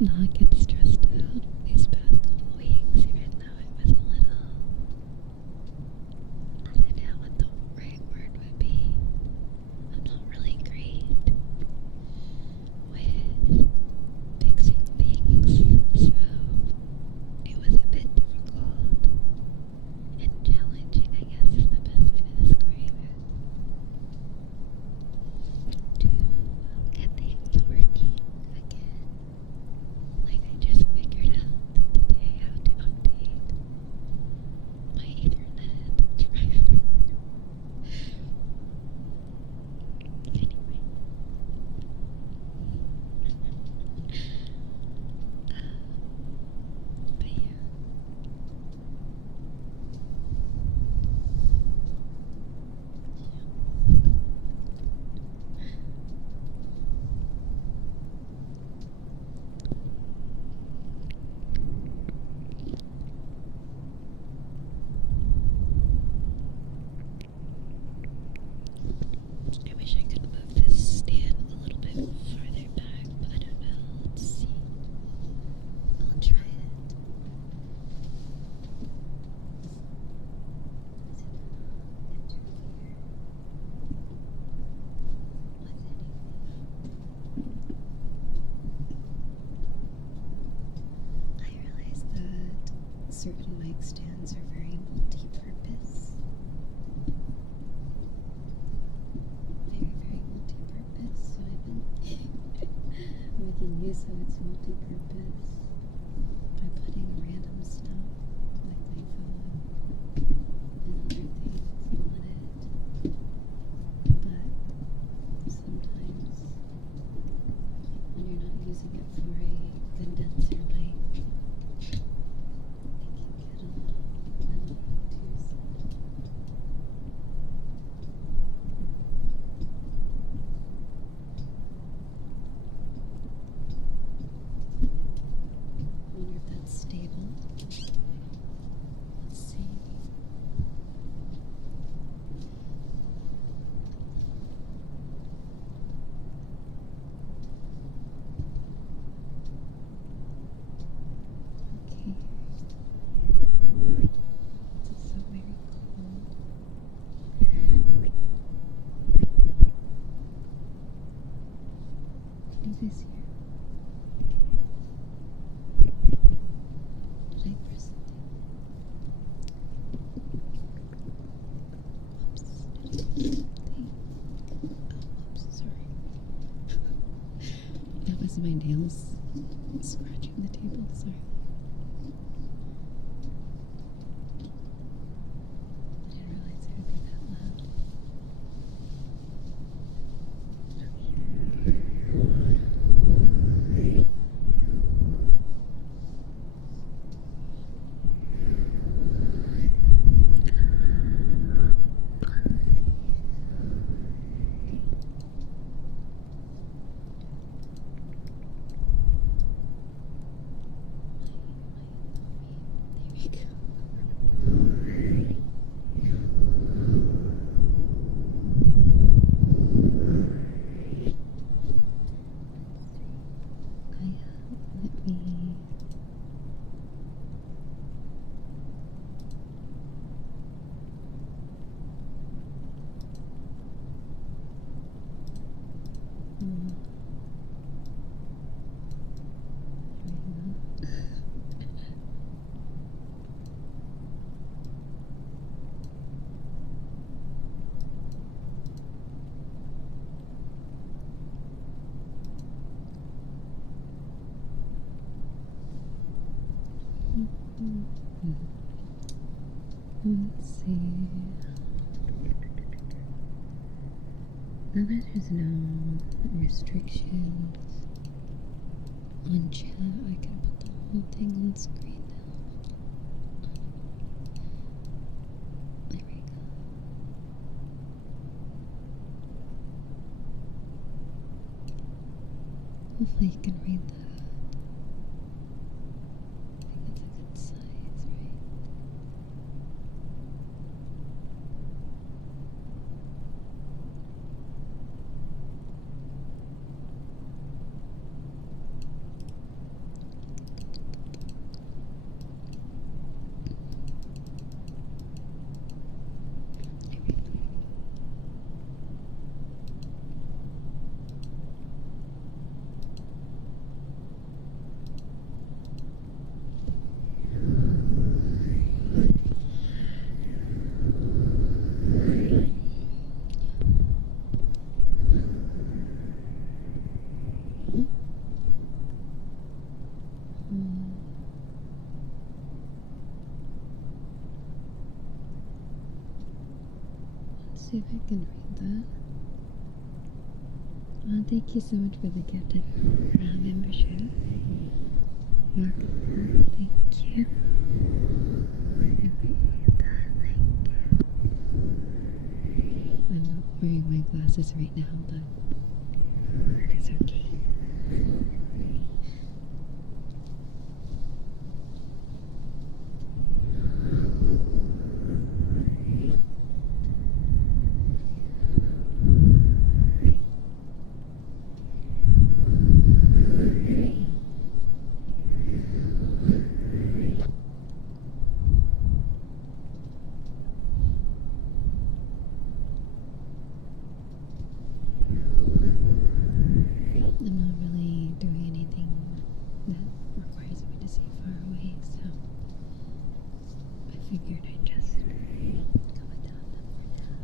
not get stressed out these past couple weeks, even though it was a little, I don't know what the right word would be. I'm not really great with fixing things, so it was a bit difficult and challenging, I guess is the best way to describe it, to get things working again. Like I just figured out today how to update my Ethernet driver. Anyway. But yeah. I wish I could move this stand a little bit farther back, but I don't know. Let's see. I'll try it. I realize that certain mic stands are very multi-purpose. Very multi-purpose, so I've been making use of its multi-purpose by putting random stuff like my phone and other things on it. But sometimes when you're not using it for a condenser mic, it can get a little too soft. I wonder if that's stable. Let's see. Okay. This is so very cold. Can you guys hear? Did I press it? Oops. Did I press something? Oh, oops, sorry. That was my nails scratching the table, sorry. I didn't realize it would be that loud. There we go. Let me. Let's see. Now that there's no restrictions on chat, I can put the whole thing on screen now. There we go. Hopefully you can read that. I think it's a good size, right? see if I can read that. Thank you so much for the gifted membership. Welcome, thank you. I'm not wearing my glasses right now, but it's okay. I'm not really doing anything that requires me to see far away, so I figured I'd just go without them for now.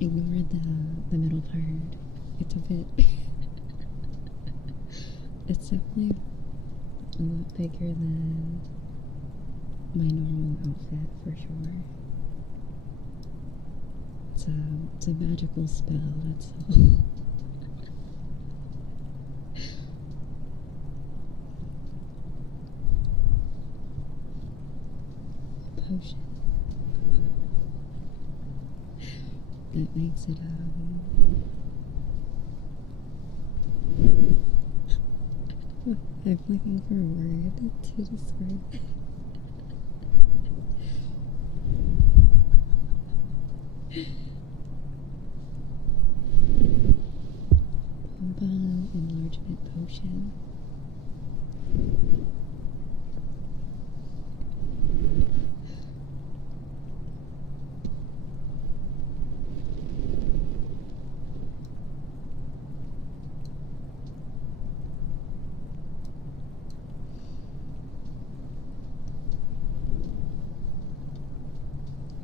Ignore the middle part. It's a bit it's definitely a lot bigger than my normal outfit for sure. It's a magical spell, that's all. that makes it, I'm looking for a word to describe it. Bomba enlargement potion.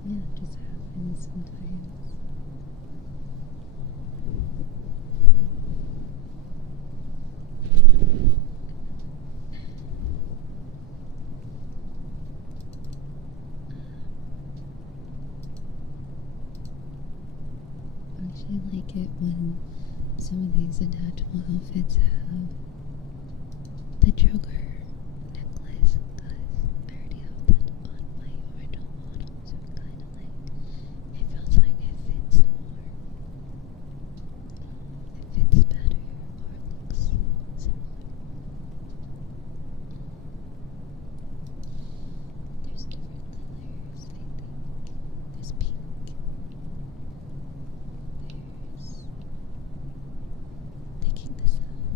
Yeah, it just happens sometimes. I actually like it when some of these attachable outfits have the Joker necklace, because I already have that on my original model, so it kind of like, it feels like it fits more, it fits better, or it looks similar. There's different colors, I think. There's pink. There's picking this out.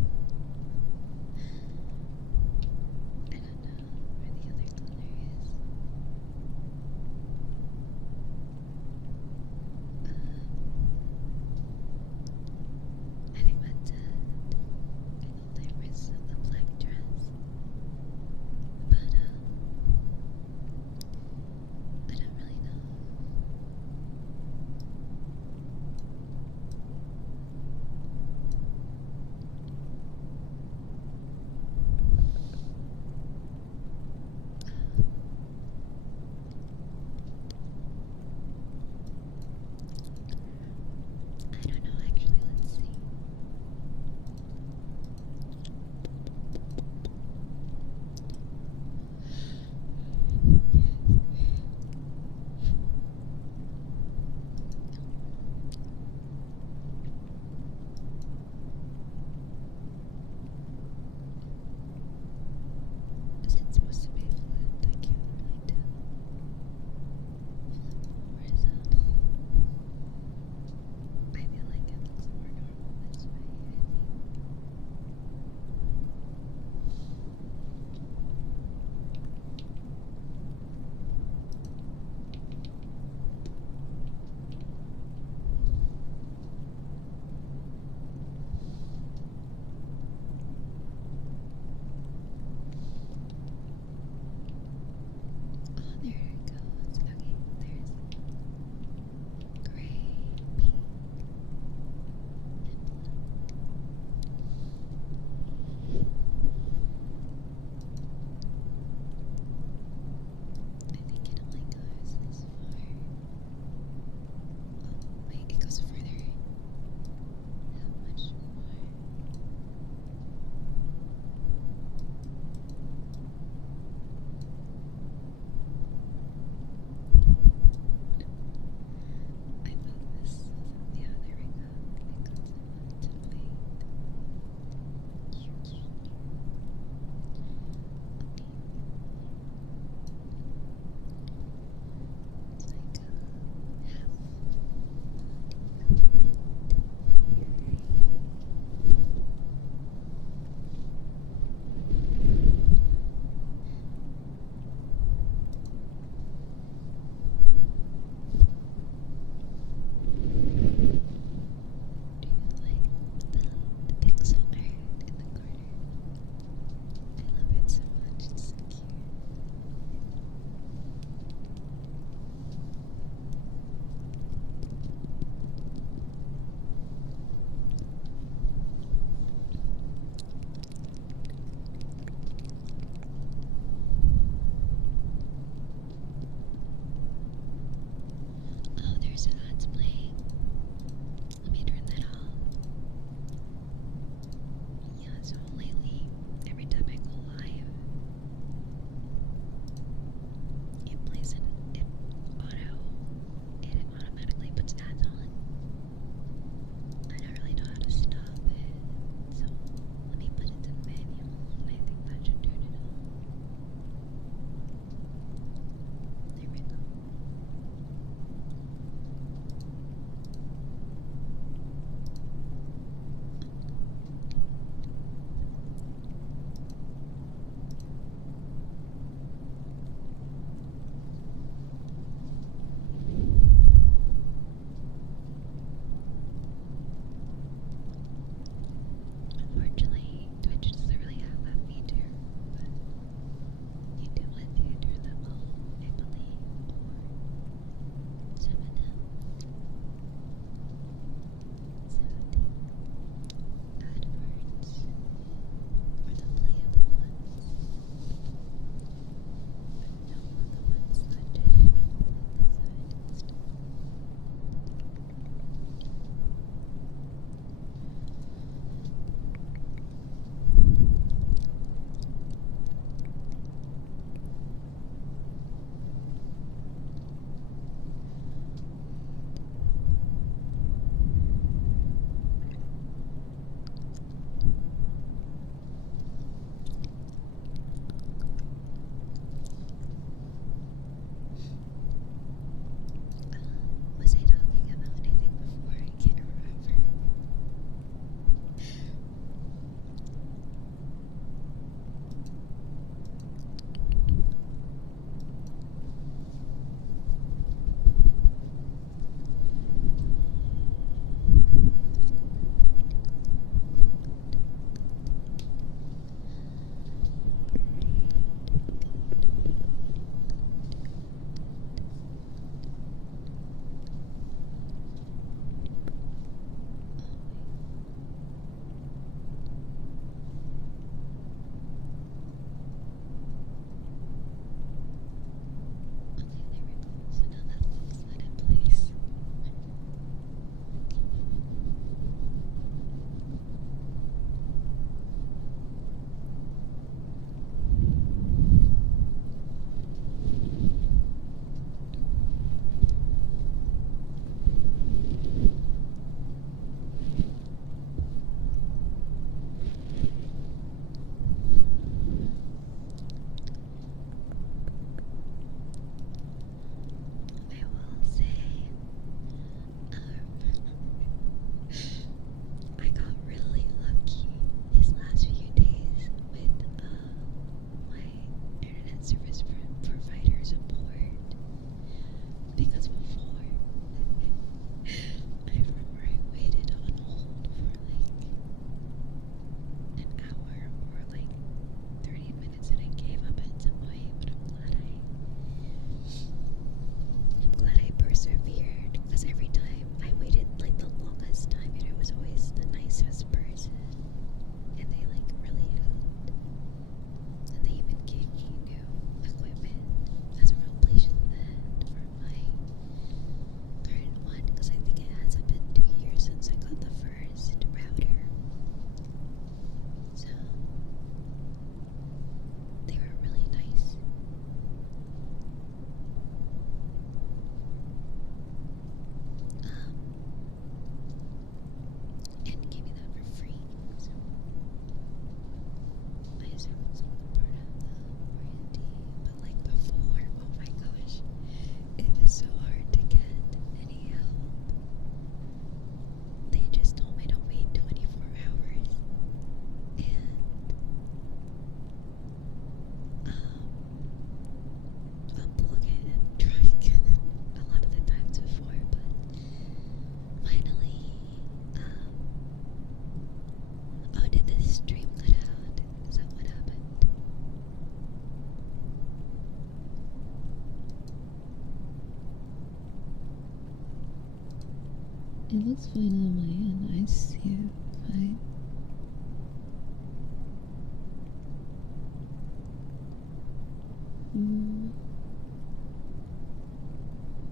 It looks fine on my end. I see it fine.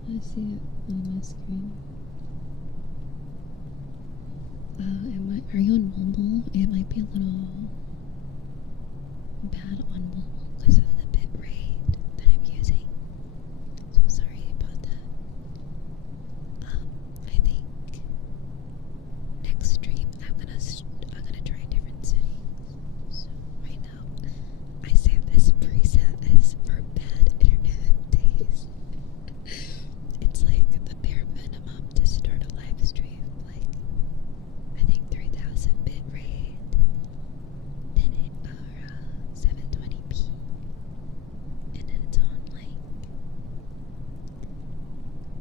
I see it on my screen. Are you on mobile? It might be a little bad on mobile because of the bit rate that I'm using. So sorry about that. I think next stream I'm gonna try different settings. So right now I save this preset as for bad internet days. It's like the bare minimum to start a live stream. Like I think 3000 bit rate, then 720p, and then it's on like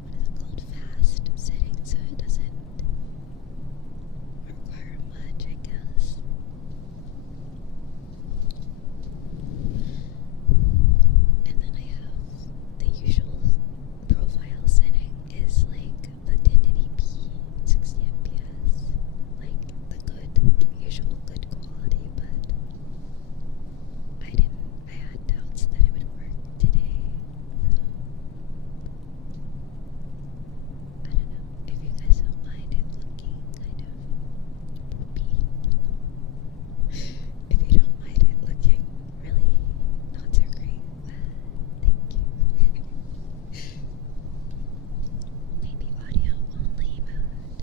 what is it called, fast setting, so it doesn't require much, I guess. And then I have the usual profile setting is like the 1080p 60 fps, like the usual good quality, but I had doubts that it would work today, so I don't know if you guys don't mind it looking kind of poopy. If you don't mind it looking really not so great, thank you. Maybe audio only mode.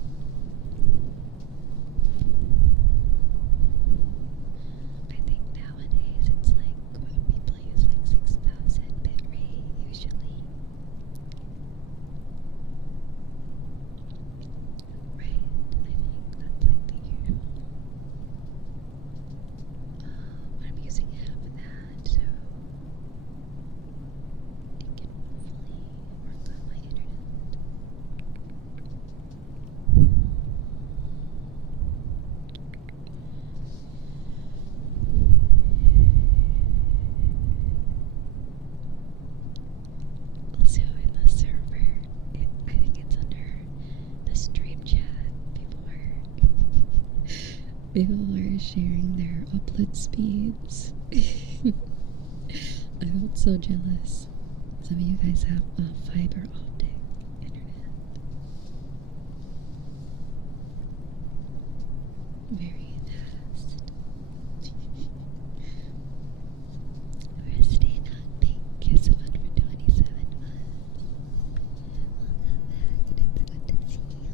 I think nowadays it's like when people use like 6000 bit rate usually. Right, I think that's like the usual. I'm using half of that, so it can hopefully work on my internet. Also in the server, I think it's under the stream chat. People were sharing their upload speeds. I felt so jealous. Some of you guys have fiber optic internet. Very fast. Rusty Not Pink is one for 27 months. Welcome back. It's good to see you.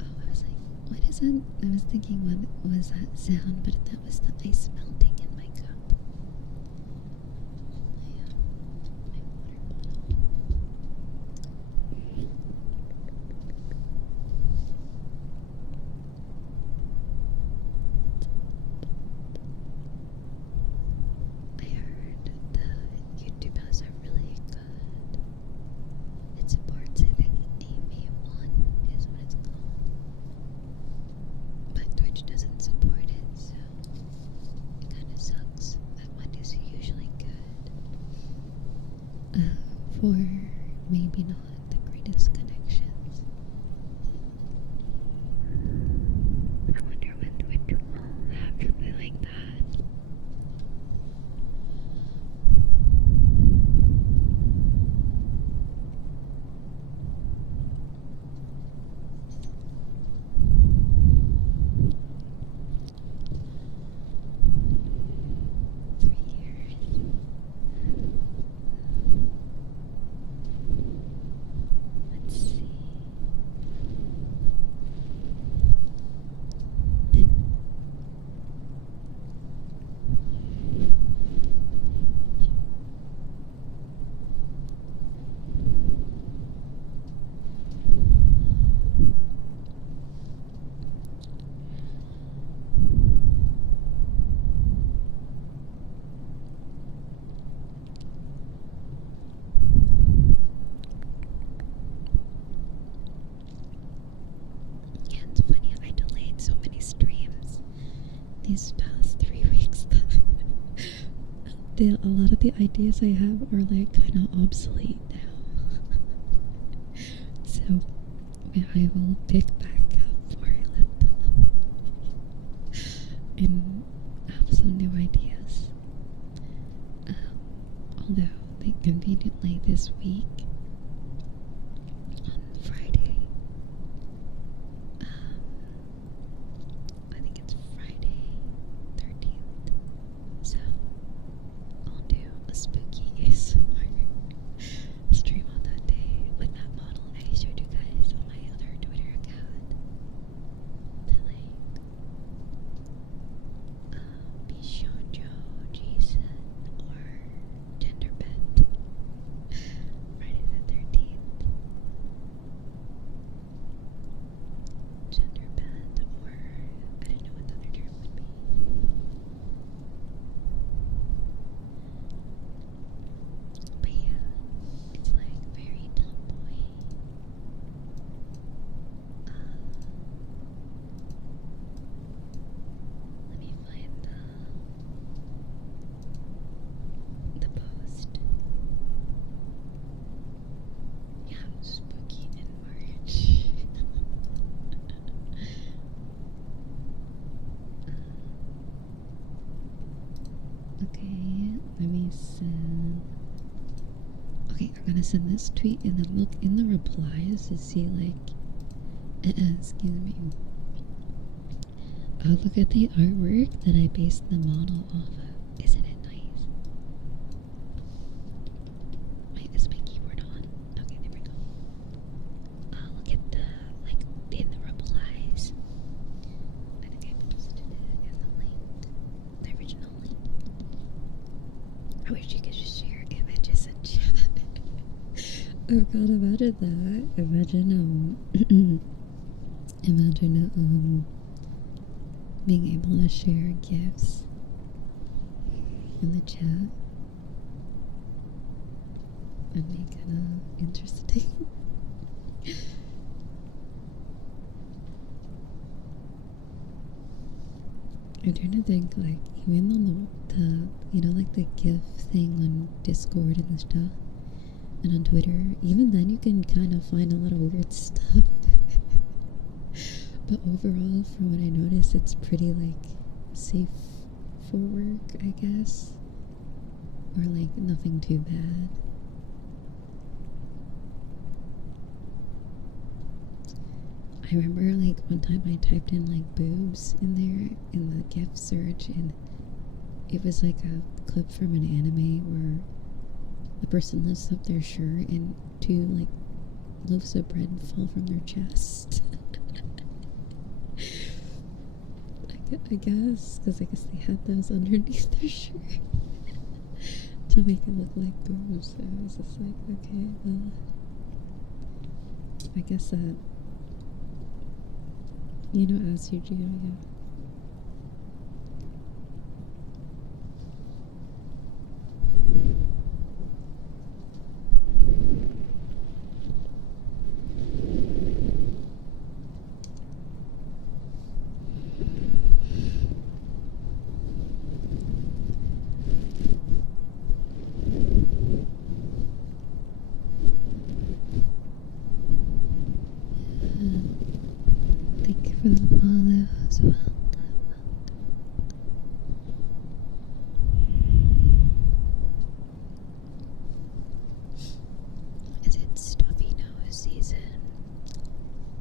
Oh, I was like, what is that? I was thinking, what was that sound? But that was the ice melting in my cup. My water bottle. I heard the YouTube has a really good. It supports, I think, AV1 is what it's called. But Twitch doesn't support it, so it kind of sucks. That one is usually good. For maybe not the greatest connections. I wonder when Twitch will have something like that. a lot of the ideas I have are like kind of obsolete now. So I will pick back up where I left them and have some new ideas. Although, like, conveniently this week, on Friday, I think it's Friday 13th, so I'll do a spooky ASMR stream on that day with that model I showed you guys on my other Twitter account. That, like, Bishonjo, Jason, or Genderbed. Friday the 13th. Genderbed, or I don't know what the other term would be. But yeah, it's like very tomboy. Let me find the post. Yeah, spooky in March. Okay, let me send. Okay, I'm gonna send this tweet and then look in the replies to see, like, excuse me. I'll look at the artwork that I based the model off of. Isn't it nice? Wait, is my keyboard on? Okay, there we go. I'll look at the, like, in the replies. I think I posted it in the link. The original link. I wish you could just share images in chat. Oh god, imagine that. Imagine, imagine, being able to share gifs in the chat. That'd be kind of interesting. I'm trying to think, like, even on the you know, like the GIF thing on Discord and stuff, and on Twitter, even then you can kind of find a lot of weird stuff. But overall, from what I noticed, it's pretty, like, safe for work, I guess. Or, like, nothing too bad. I remember, like, one time I typed in, like, boobs in there in the GIF search, and it was, like, a clip from an anime where the person lifts up their shirt and two, like, loaves of bread fall from their chest. I guess, because I guess they had those underneath their shirt to make it look like boobs. So I was just like, okay, well, I guess that, you know, as you do, yeah. Thank you for the follow as well. Is it stuffy nose season?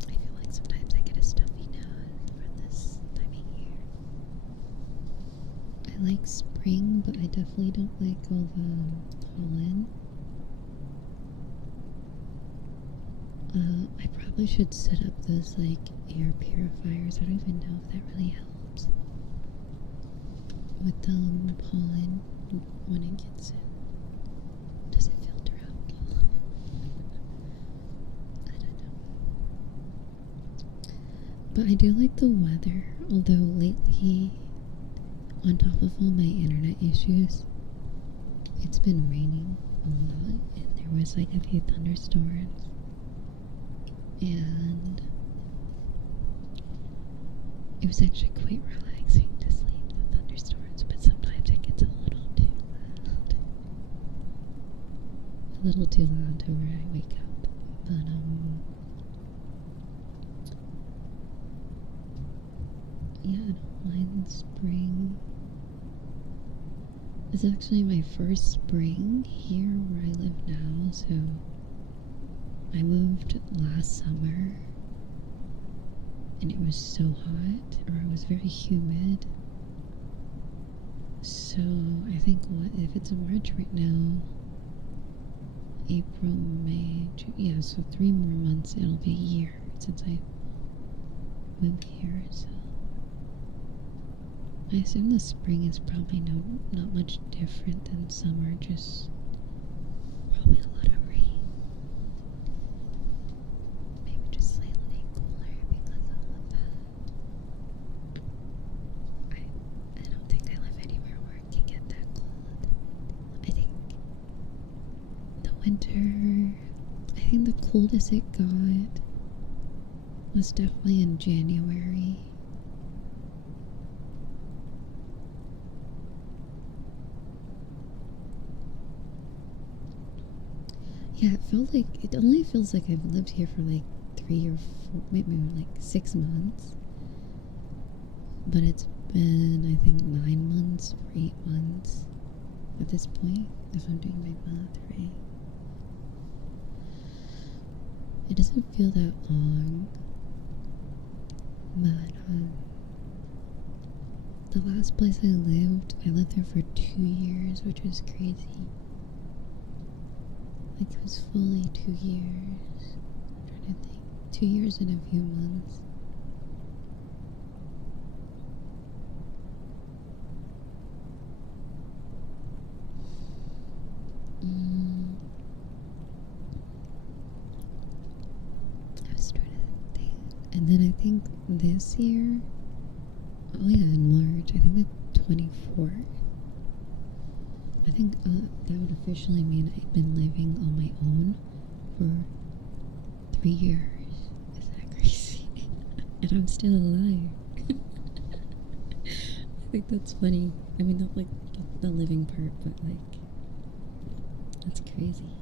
I feel like sometimes I get a stuffy nose for this time of year. I like spring, but I definitely don't like all the pollen. I probably should set up those, like, air purifiers. I don't even know if that really helps with the pollen when it gets in. Does it filter out pollen? I don't know. But I do like the weather, although lately, on top of all my internet issues, it's been raining a lot, and there was, like, a few thunderstorms. And it was actually quite relaxing to sleep with thunderstorms, but sometimes it gets a little too loud. a little too loud to where I wake up. But yeah, I don't mind spring. It's actually my first spring here where I live now, so I moved last summer and it was so hot, or it was very humid. So I think if it's March right now, April, May, June, yeah, so 3 more months, it'll be a year since I moved here, so I assume the spring is probably not much different than summer, just probably a lot of rain. Maybe just slightly cooler because of all of that. I don't think I live anywhere where it can get that cold. I think the winter, I think the coldest it got was definitely in January. Yeah, it only feels like I've lived here for like 3 or 4, maybe like 6 months. But it's been, I think, 9 months or 8 months at this point, if I'm doing my math right. It doesn't feel that long, but the last place I lived there for 2 years, which was crazy. Like, it was fully 2 years. I'm trying to think. 2 years and a few months. I was trying to think. And then I think this year, oh yeah, in March, I think the 24th. I think that would officially mean I've been living on my own for 3 years. Is that crazy? And I'm still alive. I think that's funny. I mean, not like the living part, but like, that's crazy.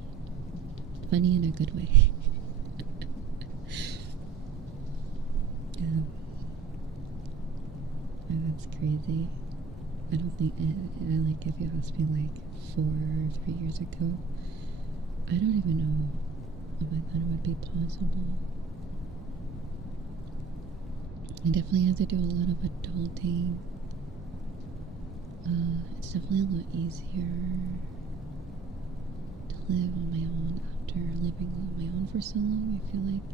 Funny in a good way. Yeah. And that's crazy. I don't think, like, if you asked me like 4 or 3 years ago, I don't even know if I thought it would be possible. I definitely have to do a lot of adulting. It's definitely a lot easier to live on my own after living on my own for so long. I feel like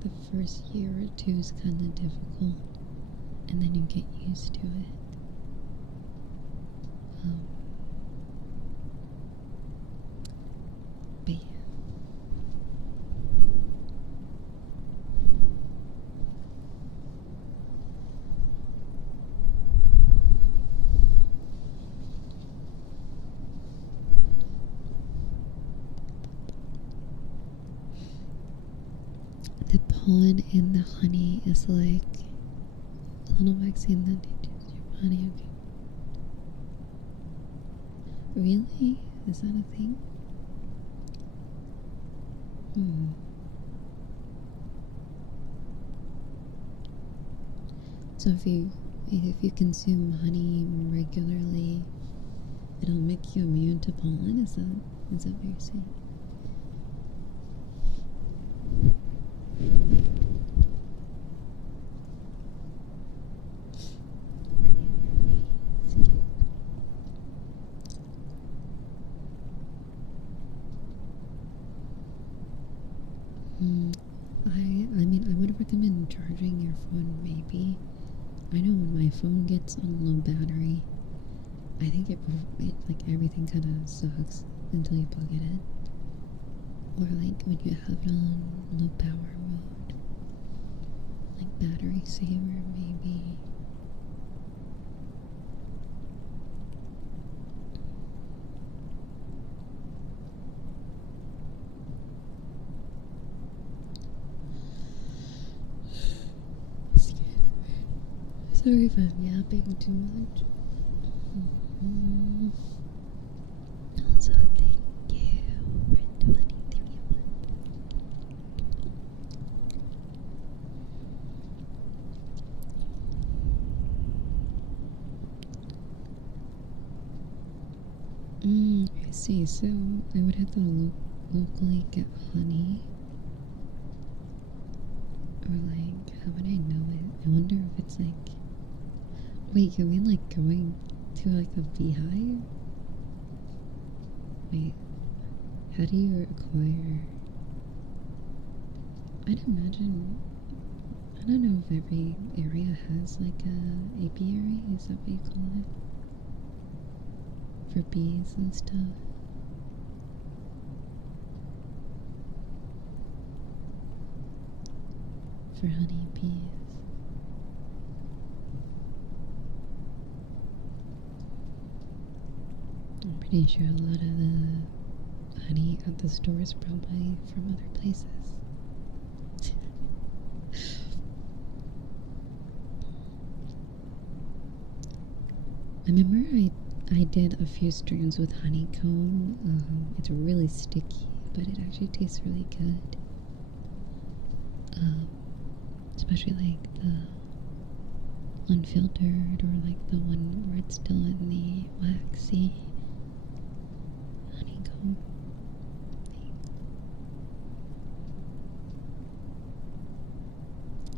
the first year or 2 is kind of difficult, and then you get used to it. But yeah. The pollen in the honey is like a little vaccine that induces your body. Okay. Really? Is that a thing? So if you consume honey more regularly, it'll make you immune to pollen. Is that what you're saying? I mean, I would recommend charging your phone, maybe. I know when my phone gets on low battery, I think it like, everything kind of sucks until you plug it in. Or like when you have it on low power mode, like battery saver, maybe. Sorry if I'm yapping too much. Also, thank you see. So I would have to locally get honey. Or like, how would I know it? I wonder if it's like... Wait, you mean like going to like a beehive? Wait, how do you acquire... I'd imagine... I don't know if every area has like a apiary, is that what you call it? For bees and stuff. For honey bees. I'm pretty sure a lot of the honey at the store is probably from other places. I remember I did a few streams with honeycomb. It's really sticky, but it actually tastes really good. Especially like the unfiltered or like the one where it's still in the waxy honeycomb thing.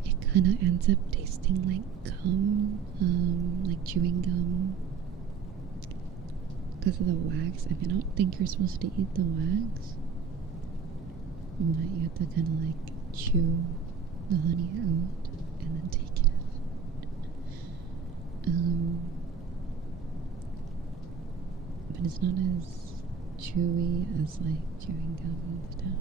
It kind of ends up tasting like gum, like chewing gum. Because of the wax. I mean, I don't think you're supposed to eat the wax. But you have to kind of like chew the honey out and then take it out. But it's not as chewy as like chewing gum and stuff.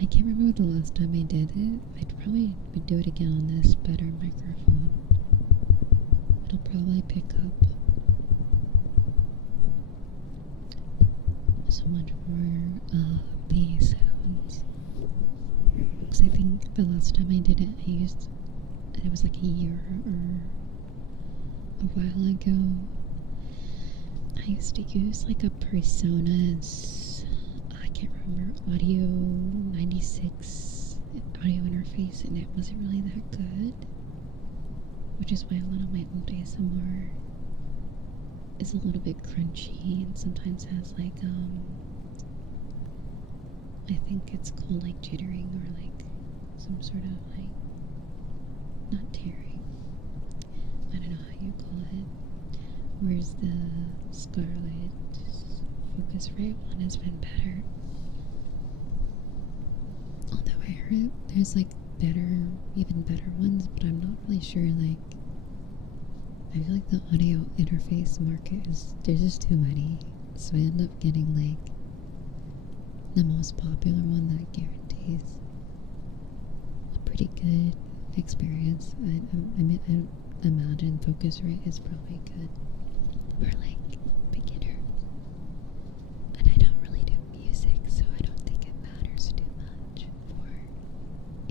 I can't remember the last time I did it. I'd probably would do it again on this better microphone. It'll probably pick up so much more the sounds. Because I think the last time I did it, it was like a year or a while ago. I used to use like a PreSonus, I can't remember, Audio 96 audio interface, and it wasn't really that good. Which is why a lot of my old ASMR is a little bit crunchy and sometimes has like, I think it's called like jittering or like some sort of like, not tearing. I don't know how you call it. Whereas the Scarlet Focusrite one has been better. Although I heard there's like even better ones, but I'm not really sure. Like, I feel like the audio interface market there's just too many, so I end up getting like the most popular one that guarantees a pretty good experience. I imagine Focusrite is probably good for like beginners, and I don't really do music, so I don't think it matters too much for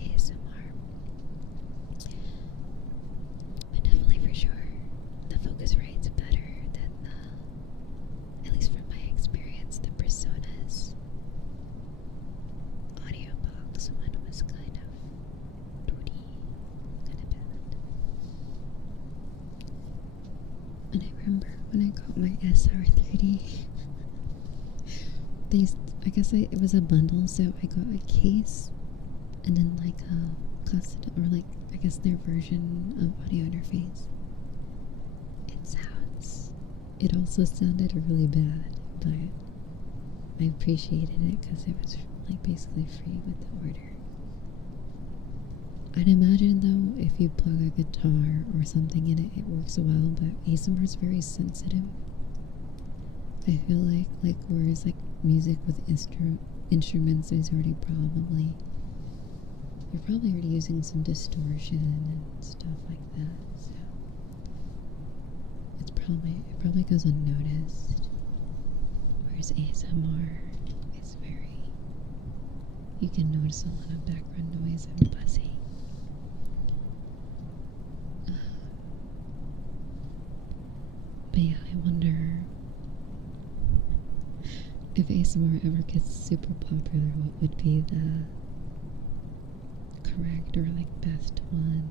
ASMR. But definitely for sure, the Focusrite's better than at least from my experience, the PreSonus audio box one was kind of dirty, kind of bad. And I remember when I got my SR30, I guess it was a bundle, so I got a case and then like a custom, or like I guess their version of audio interface. It also sounded really bad, but I appreciated it because it was like basically free with the order. I'd imagine though, if you plug a guitar or something in it, it works well, but ASMR is very sensitive. I feel like whereas like music with instruments is already you're probably already using some distortion and stuff like that, so it probably goes unnoticed. Whereas ASMR is you can notice a lot of background noise and buzzing. But yeah, I wonder if ASMR ever gets super popular, what would be the correct or like best one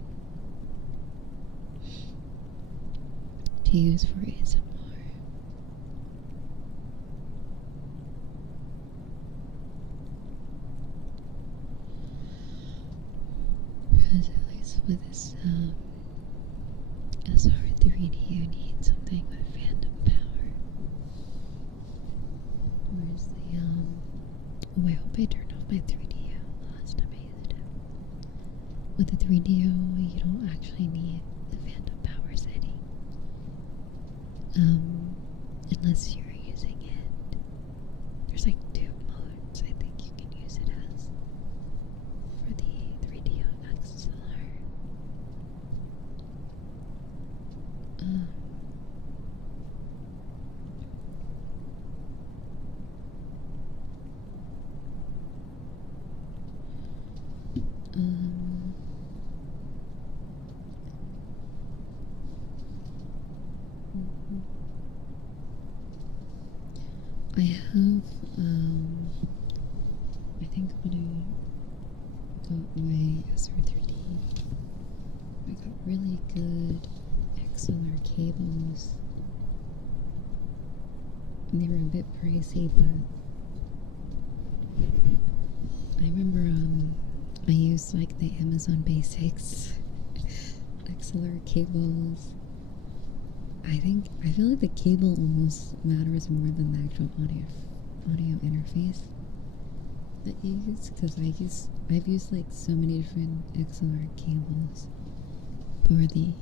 to use for ASMR? Because at least with this SR3D you need something with phantom power. Where's the oh, I hope I turned off my 3DO last time I used it. With the 3DO you don't actually need the phantom power setting. Unless you're using it. There's like 2 modes I think you can use it as for the 3DO XLR. I have, I think when I got my SR3D, I got really good XLR cables. They were a bit pricey, but I remember, I used like the Amazon Basics XLR cables. I feel like the cable almost matters more than the actual audio interface that you use, because I've used like so many different XLR cables for the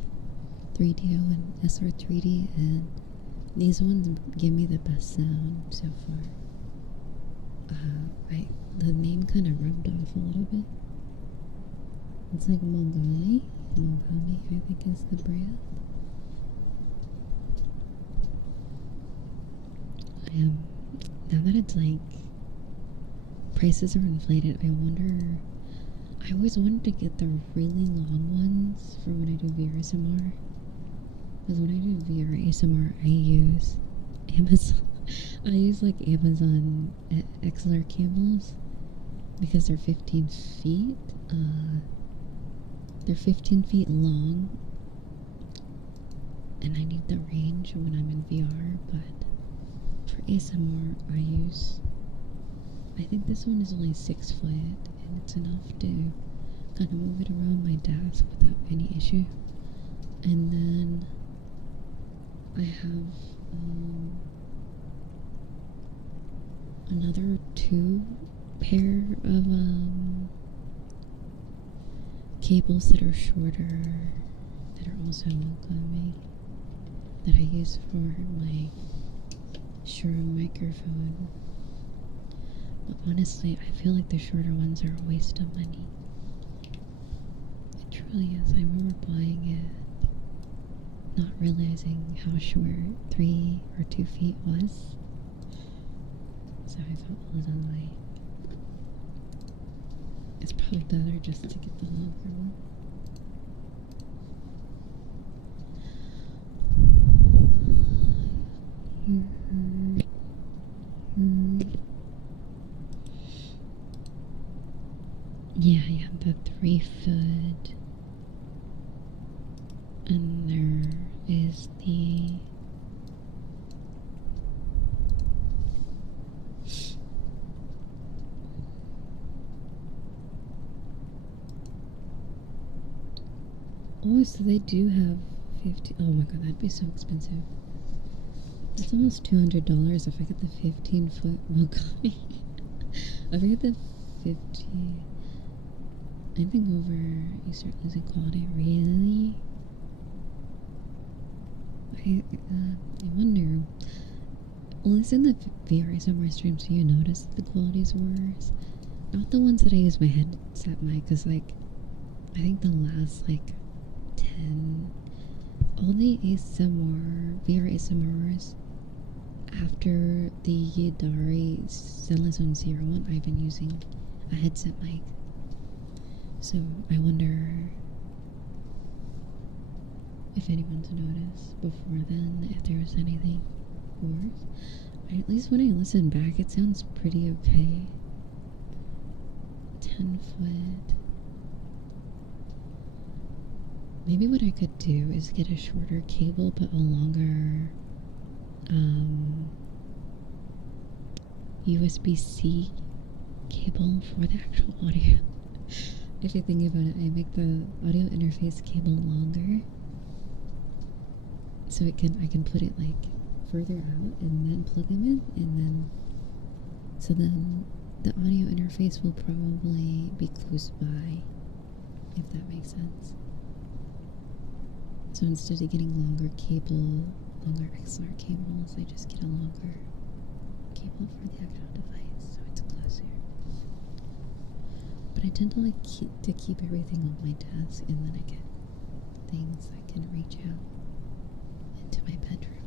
3DO and SR3D, and these ones give me the best sound so far. The name kind of rubbed off a little bit. It's like Mogami, I think is the brand. Now that it's like prices are inflated, I always wanted to get the really long ones for when I do VR ASMR. Because when I do VR ASMR, I use Amazon. I use like Amazon XLR cables because they're 15 feet. They're 15 feet long, and I need the range when I'm in VR, but for ASMR, I think this one is only 6 foot, and it's enough to kind of move it around my desk without any issue. And then I have another 2 pair of cables that are shorter, that are also Mogami, that I use for my Shure microphone. But honestly, I feel like the shorter ones are a waste of money. It truly is. I remember buying it, not realizing how short 3 or 2 feet was. So I felt a little like it's probably better just to get the longer one. Yeah, the 3 foot, and there is the oh, so they do have 50. Oh my god, that'd be so expensive. It's almost $200 if I get the 15-foot Mogami. If I get the 50, I think you start losing quality really. I wonder. Well, it's in the VR somewhere stream, so you notice that the quality's worse. Not the ones that I use my headset mic, because like I think the last like 10, all the VR ASMRs after the Yadari Zone 01, I've been using a headset mic. So I wonder if anyone's noticed before then, if there was anything worse. at least when I listen back, it sounds pretty okay. 10 foot. Maybe what I could do is get a shorter cable but a longer USB-C cable for the actual audio. If you think about it, I make the audio interface cable longer so I can put it like further out and then plug them in, and then the audio interface will probably be close by, if that makes sense. So instead of getting longer XLR cables, I just get a longer cable for the actual device, so it's closer. But I tend to like keep everything on my desk, and then I get things I can reach out into my bedroom.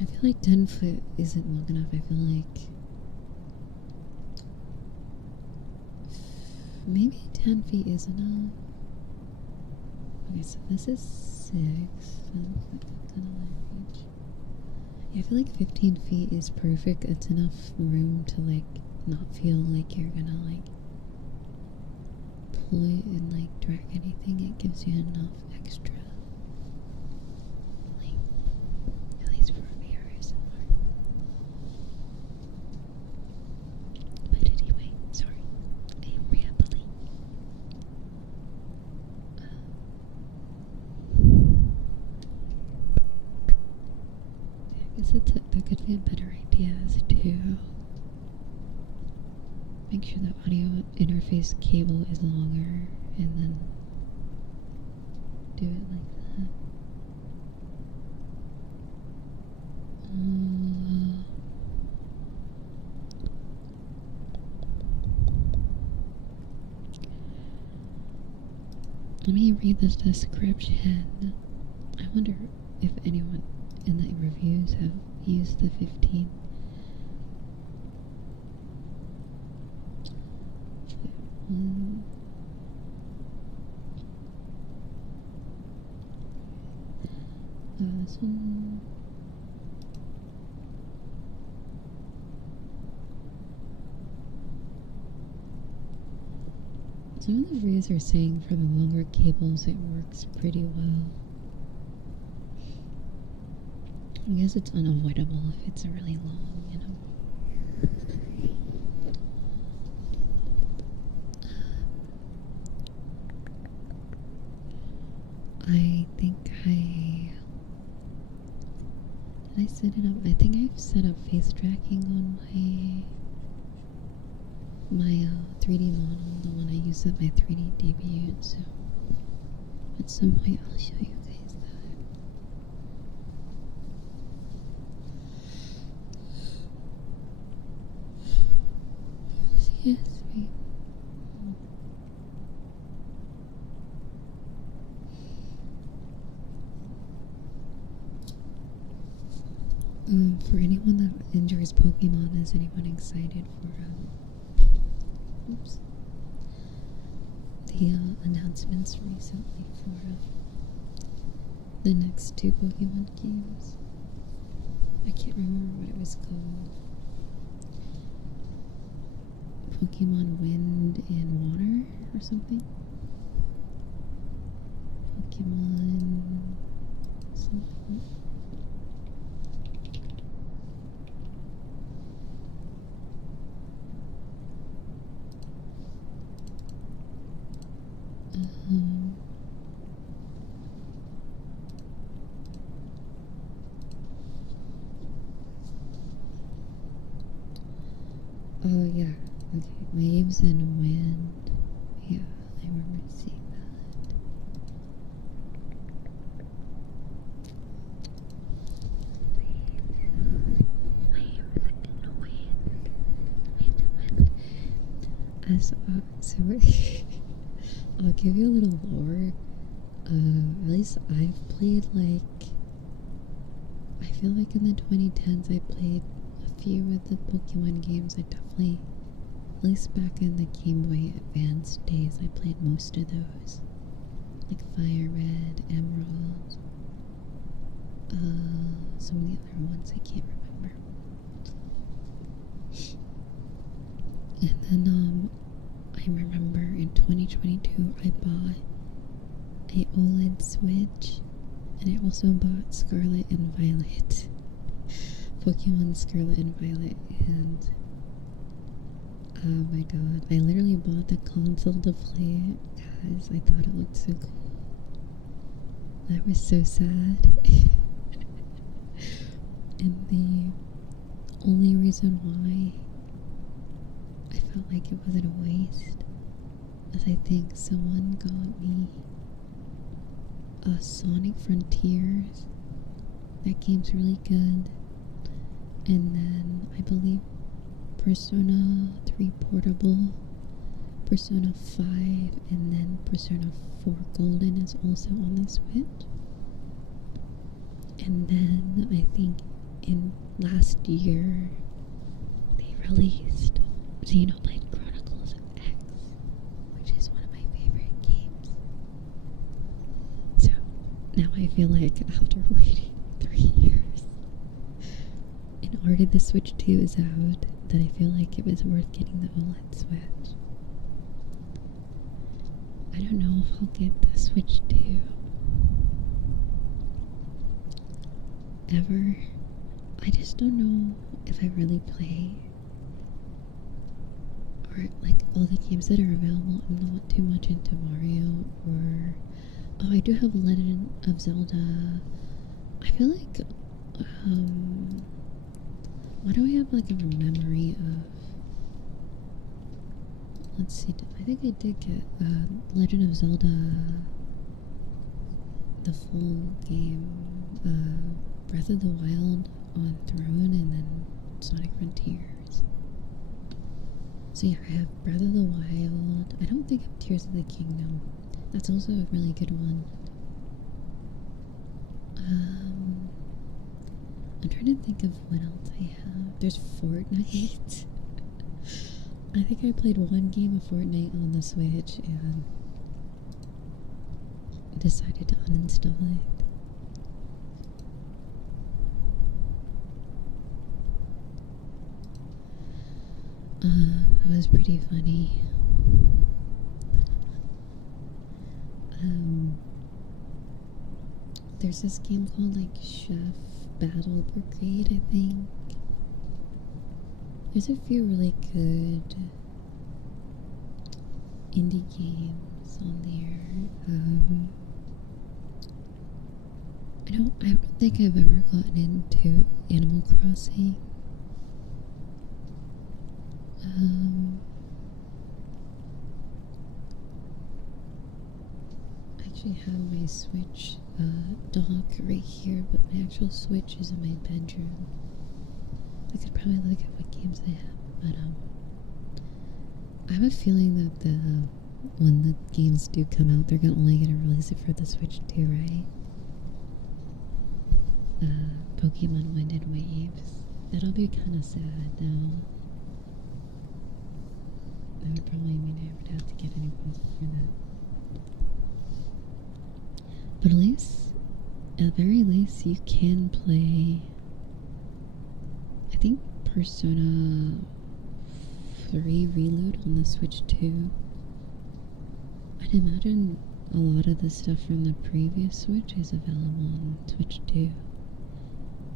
I feel like 10 foot isn't long enough. I feel like maybe 10 feet is enough. Okay, so this is 6. Yeah, I feel like 15 feet is perfect. It's enough room to like not feel like you're gonna like pull it and like drag anything. It gives you enough extra, like, at least for me or somewhere. But anyway, sorry, I'm rambling. I guess that could be a better idea too. Make sure the audio interface cable is longer, and then do it like that. Let me read this description. I wonder if anyone in the reviews have used the 15. This one. Some of the reviews are saying for the longer cables it works pretty well. I guess it's unavoidable if it's a really long, you know. I think did I set it up? I think I've set up face tracking on my 3D model, the one I use at my 3D debut, so at some point I'll show you guys that. Excuse me. For anyone that enjoys Pokemon, is anyone excited for the announcements recently for the next 2 Pokemon games? I can't remember what it was called. Pokemon Wind and Water or something? Pokemon something. Oh yeah, okay. Waves and wind. Yeah, I remember seeing that. So I'll give you a little lore. At least I've played like, I feel like in the 2010s I played a few of the Pokemon games. I definitely, at least back in the Game Boy Advance days, I played most of those. like Fire Red, Emerald, some of the other ones I can't remember. And then I remember in 2022 I bought a OLED Switch, and I also bought Scarlet and Violet. Pokemon Scarlet and Violet, and oh my god, I literally bought the console to play it because I thought it looked so cool. That was so sad. And the only reason why I felt like it wasn't a waste is I think someone got me a Sonic Frontiers. That game's really good. And then I believe Persona 3 Portable, Persona 5, and then Persona 4 Golden is also on the Switch. And then I think in last year they released Xenoblade Chronicles X, which is one of my favorite games. So now I feel like after waiting 3 years and already the Switch 2 is out, that I feel like it was worth getting the OLED Switch. I don't know if I'll get the Switch 2 ever. I just don't know if I really play, or like all the games that are available. I'm not too much into Mario, or oh, I do have Legend of Zelda. I feel like why do I have like a memory of, let's see, I think I did get Legend of Zelda, the full game, Breath of the Wild on Throne, and then Sonic Frontiers. So yeah, I have Breath of the Wild. I don't think I have Tears of the Kingdom. That's also a really good one. I'm trying to think of what else I have. There's Fortnite. I think I played one game of Fortnite on the Switch and decided to uninstall it. That was pretty funny. There's this game called like Chef Battle Brigade, I think. There's a few really good indie games on there. I don't think I've ever gotten into Animal Crossing. I actually have my Switch dock right here, but my actual Switch is in my bedroom. I could probably look at what games I have, but I have a feeling that when the games do come out, they're only gonna release it for the Switch too, right? Pokemon Wind and Waves. That'll be kind of sad, though. That would probably mean I would have to get a new console for that. But at the very least, you can play, I think, Persona 3 Reload on the Switch 2. I'd imagine a lot of the stuff from the previous Switch is available on Switch 2.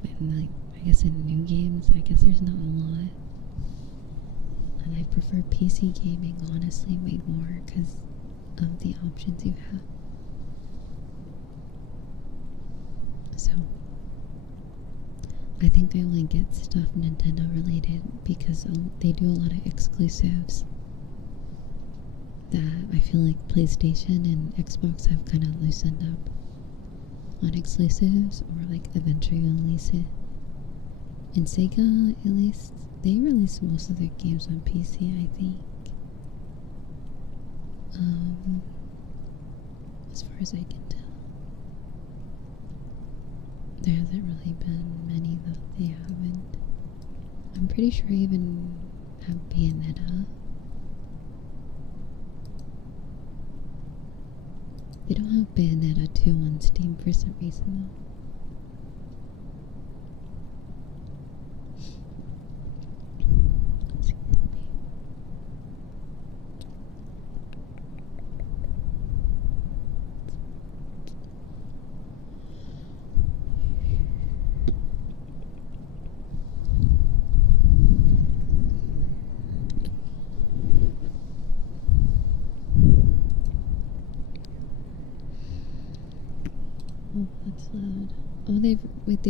And like, I guess in new games, I guess there's not a lot. And I prefer PC gaming, honestly, way more because of the options you have. So, I think I only get stuff Nintendo related because they do a lot of exclusives that I feel like PlayStation and Xbox have kind of loosened up on exclusives, or like eventually release it. And Sega, at least, they release most of their games on PC, I think. As far as I can tell. There hasn't really been many that they haven't. I'm pretty sure I even have Bayonetta. They don't have Bayonetta 2 on Steam for some reason though. Oh, that's loud. Oh, they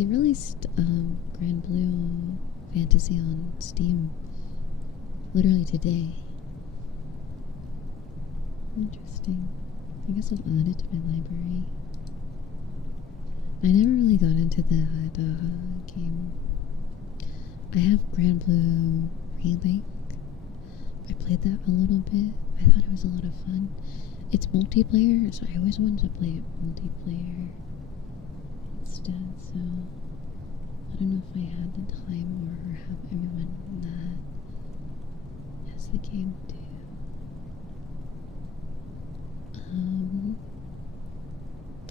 released Grand Blue Fantasy on Steam literally today. Interesting. I guess I'll add it to my library. I never really got into that game. I have Grand Blue Relink. I played that a little bit. I thought it was a lot of fun. It's multiplayer, so I always wanted to play it multiplayer instead, so I don't know if I had the time or have everyone that has the game too.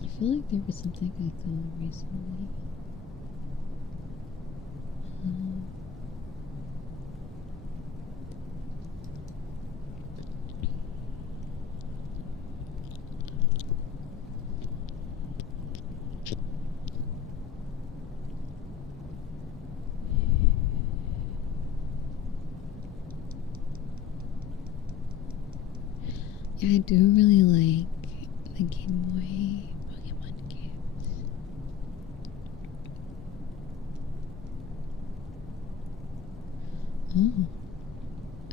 I feel like there was something I got recently. Yeah, I do really like the Game Boy Pokemon games. Oh,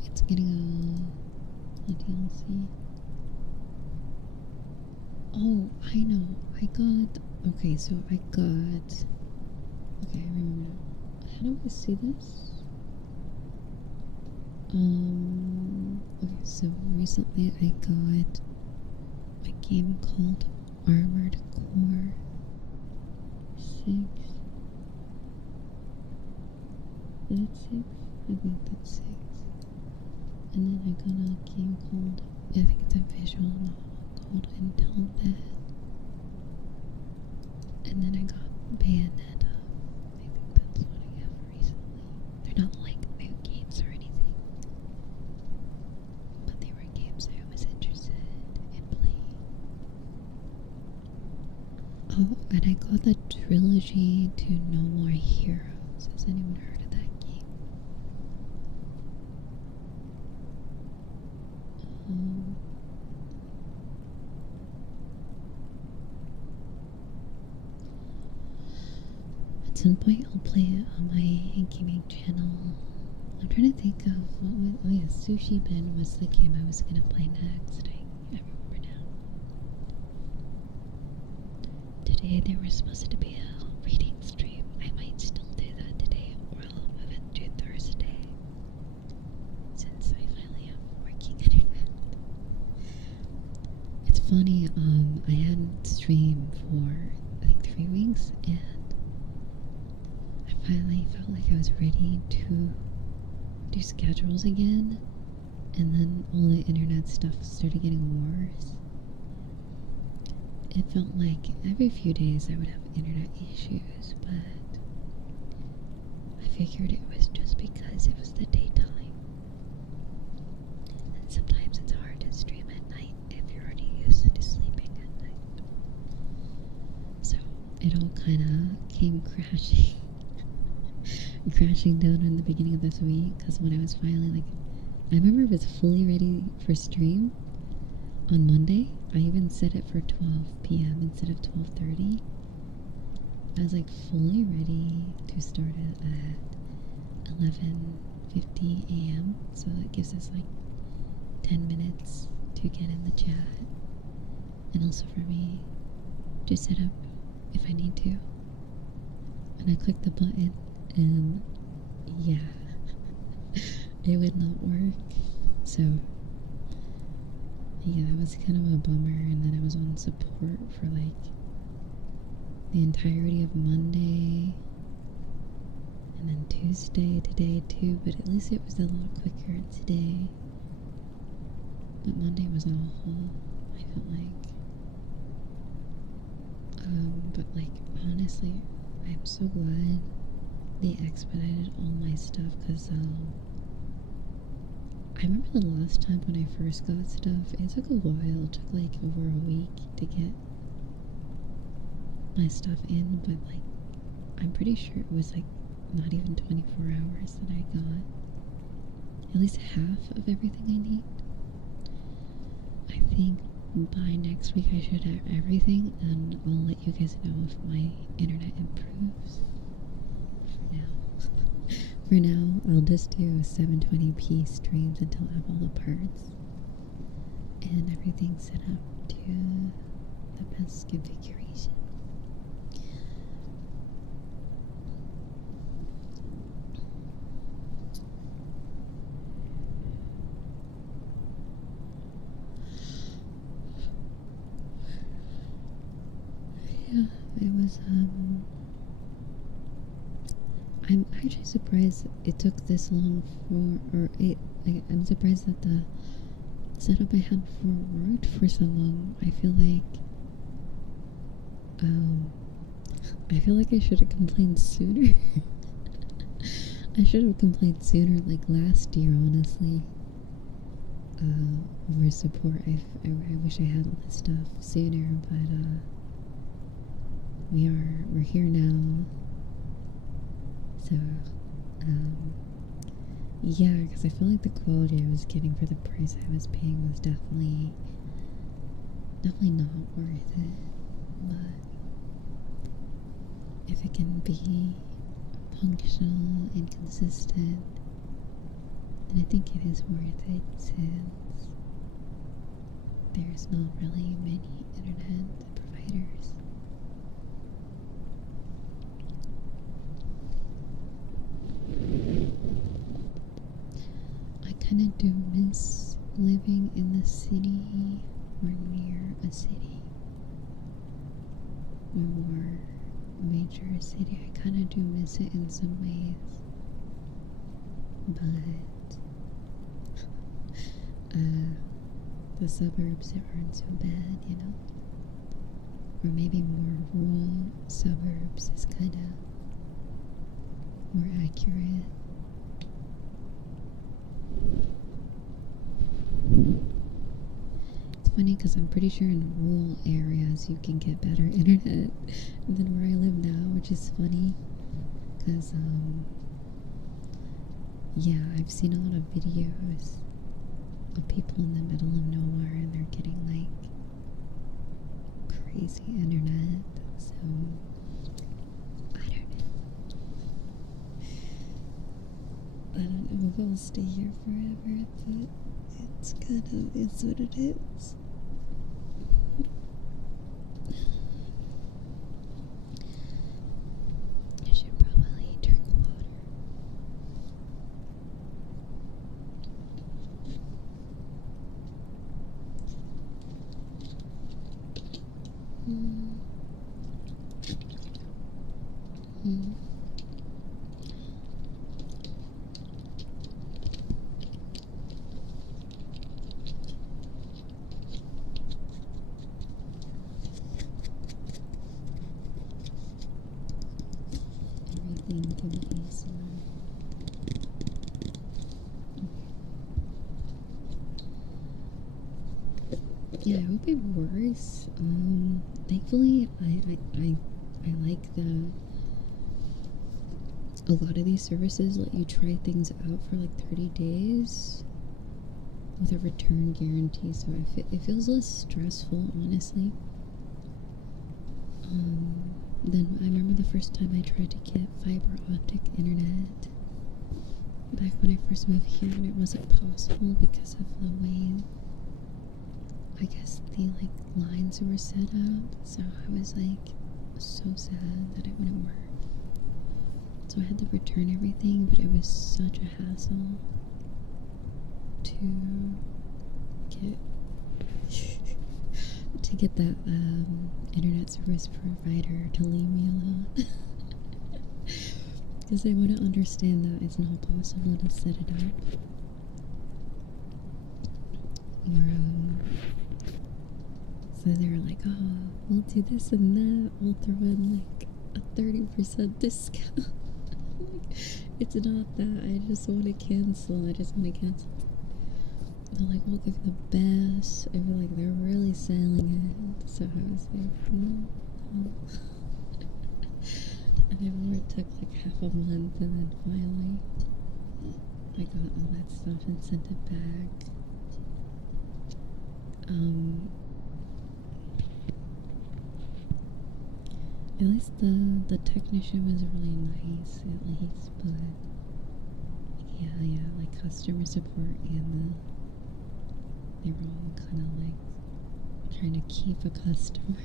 it's getting a DLC. Oh, I know. Okay, so I got. Okay, I remember now. How do I see this? Okay, so recently I got a game called Armored Core 6. Is it 6? I think that's 6. And then I got a game called, I think it's a visual novel called Until Then. And then I got Bayonetta. I think that's what I have recently. They're not like new games or anything, but they were games I was interested in playing. Oh, and I got the trilogy to No More Heroes. Has anyone heard of that game? At some point I'll play it on my gaming channel. I'm trying to think of what was, oh yeah, Sushi Ben was the game I was gonna play next. I remember now. Today there was supposed to be a reading stream. I might still do that today, or I'll move it to Thursday, since I finally have working internet. It's funny, I hadn't streamed for I think 3 weeks, and I finally felt like I was ready to do schedules again, and then all the internet stuff started getting worse. It felt like every few days I would have internet issues, but I figured it was just because it was the daytime. And sometimes it's hard to stream at night if you're already used to sleeping at night. So it all kind of came crashing down in the beginning of this week, because when I was finally like, I remember it was fully ready for stream on Monday. I even set it for 12 p.m. instead of 12:30. I was like fully ready to start it at 11:50 a.m. So that gives us like 10 minutes to get in the chat, and also for me to set up if I need to. And I clicked the button, and yeah, it would not work. So yeah, that was kind of a bummer. And then I was on support for like the entirety of Monday, and then Tuesday today too, but at least it was a lot quicker today. But Monday was awful, I felt like. But like honestly, I'm so glad they expedited all my stuff because I remember the last time when I first got stuff, it took a while. It took like over a week to get my stuff in, but like I'm pretty sure it was like not even 24 hours that I got at least half of everything I need. I think by next week I should have everything, and I'll let you guys know if my internet improves. For now, I'll just do 720p streams until I have all the parts and everything set up to the best configuration. Yeah, it was, I'm actually surprised it took this long I'm surprised that the setup I had before worked for so long. I feel like I should have complained sooner. I should have complained sooner, like last year, honestly. Over support. I wish I had all this stuff sooner, but we're here now. So, yeah, because I feel like the quality I was getting for the price I was paying was definitely not worth it. But if it can be functional and consistent, then I think it is worth it, since there's not really many internet providers. I kind of do miss living in the city or near a city or major city. I kind of do miss it in some ways, but the suburbs aren't so bad, you know, or maybe more rural suburbs is kind of more accurate. It's funny because I'm pretty sure in rural areas you can get better internet than where I live now, which is funny because yeah, I've seen a lot of videos of people in the middle of nowhere and they're getting like crazy internet, so I don't know if I'll stay here forever, but it's what it is. I should probably drink water. Everything can be ASMR. Yeah, I hope it works. Thankfully, I like that a lot of these services let you try things out for like 30 days with a return guarantee, so it feels less stressful, honestly. Then I remember the first time I tried to get fiber optic internet back when I first moved here, and it wasn't possible because of the way, I guess, the like lines were set up. So I was like so sad that it wouldn't work. So I had to return everything, but it was such a hassle to get that internet service provider to leave me alone. Because they wouldn't understand that it's not possible to set it up. Or So they were like, oh, we'll do this and that. We'll throw in like a 30% discount. Like, it's not that. I just want to cancel. They're like, we'll give you the best. I feel like they're really selling it. So I was like, no. And I remember it took like half a month, and then finally I got all that stuff and sent it back. At least the technician was really nice, at least, but yeah, like customer support and they were all kind of like trying to keep a customer.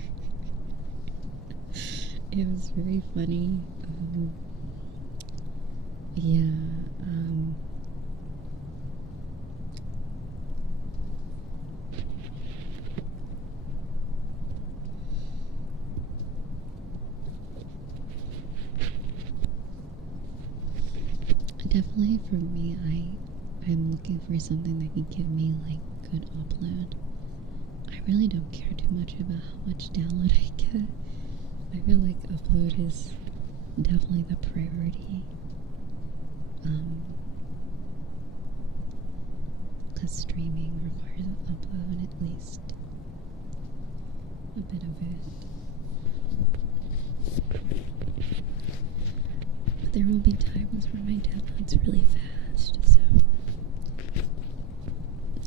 It was very funny. Definitely for me, I'm looking for something that can give me like good upload. I really don't care too much about how much download I get. I feel like upload is definitely the priority. Because streaming requires an upload, at least a bit of it. But there will be times where my download's really fast, so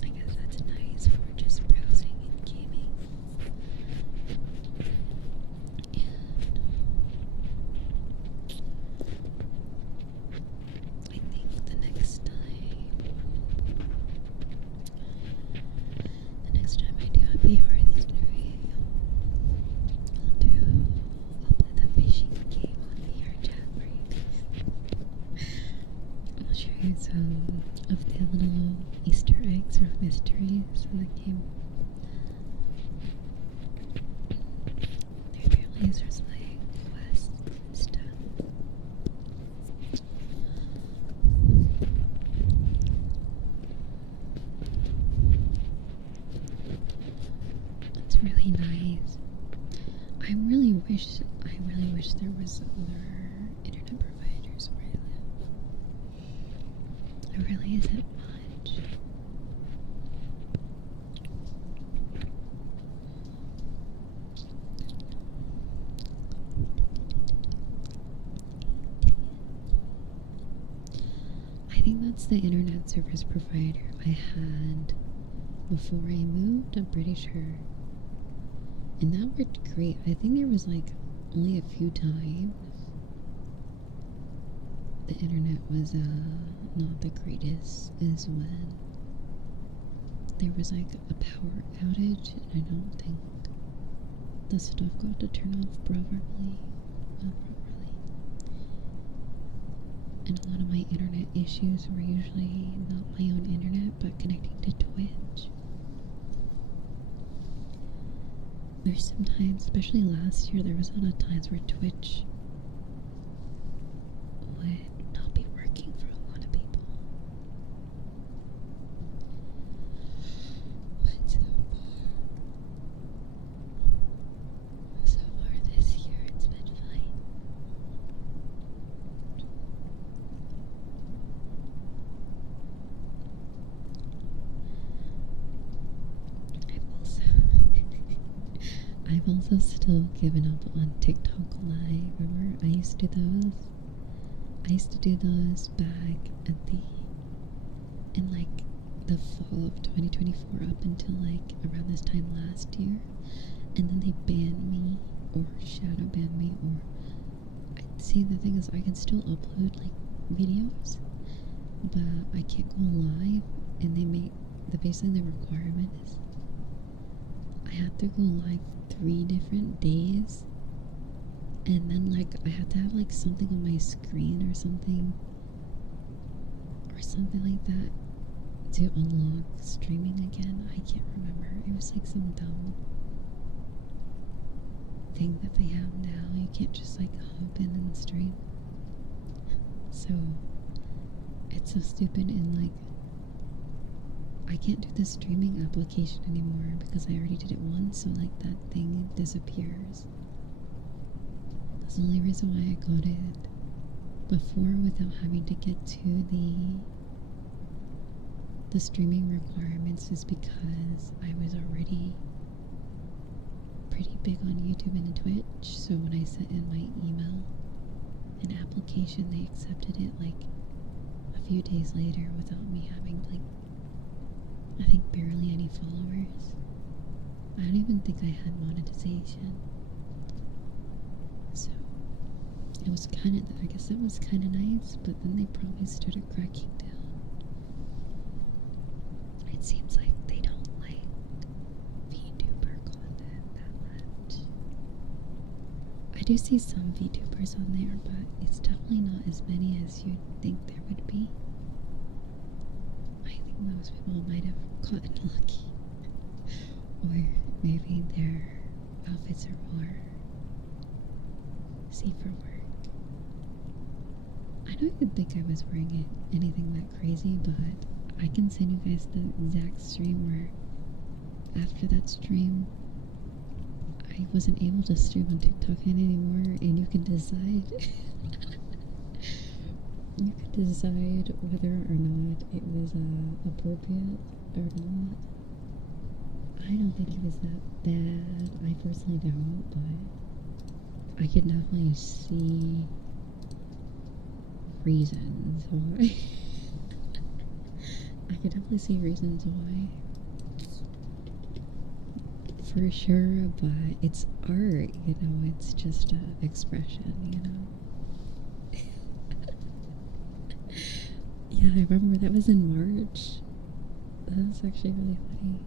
I guess that's nice for just browsing and gaming. And I think the next time I do a VR history, I'll play the fishing game on VR chat for you guys. I'll show you some of the little Easter eggs or mysteries in the game. Apparently there's like quests and stuff. It's really nice. I really wish there was other internet providers where I live. There really isn't much. I think that's the internet service provider I had before I moved, I'm pretty sure. And that worked great. I think there was like only a few times the internet was not the greatest, is when there was like a power outage and I don't think the stuff got to turn off properly. And a lot of my internet issues were usually not my own internet but connecting to Twitch. There's sometimes, especially last year, there was a lot of times where Twitch would not be working for a lot of people. But so far this year, it's been fine. I've also still given up on TikTok Live. Remember, I used to do those. I used to do those back at in like the fall of 2024 up until like around this time last year. And then they banned me or shadow banned me see, the thing is I can still upload like videos, but I can't go live, and basically the requirement is I have to go live 3 different days, and then like I have to have like something on my screen or something like that to unlock streaming again. I can't remember. It was like some dumb thing that they have now. You can't just like hop in and stream. So it's so stupid, and like I can't do the streaming application anymore because I already did it once, so like that thing disappears. That's the only reason why I got it before without having to get to the streaming requirements is because I was already pretty big on YouTube and Twitch, so when I sent in my email and application, they accepted it like a few days later without me having like, I think barely any followers. I don't even think I had monetization. So it was kind of, I guess that was kind of nice, but then they probably started cracking down. It seems like they don't like vtuber content that much. I do see some vtubers on there, but it's definitely not as many as you'd think there would be. I think those people might have gotten lucky. Or maybe their outfits are more safe for work. I don't even think I was wearing anything that crazy, but I can send you guys the exact stream where after that stream I wasn't able to stream on TikTok anymore, and you can decide you could decide whether or not it was appropriate or not. I don't think it was that bad. I personally don't, but I could definitely see reasons why. I could definitely see reasons why. For sure, but it's art, you know, it's just an expression, you know. Yeah, I remember that was in March. That was actually really funny.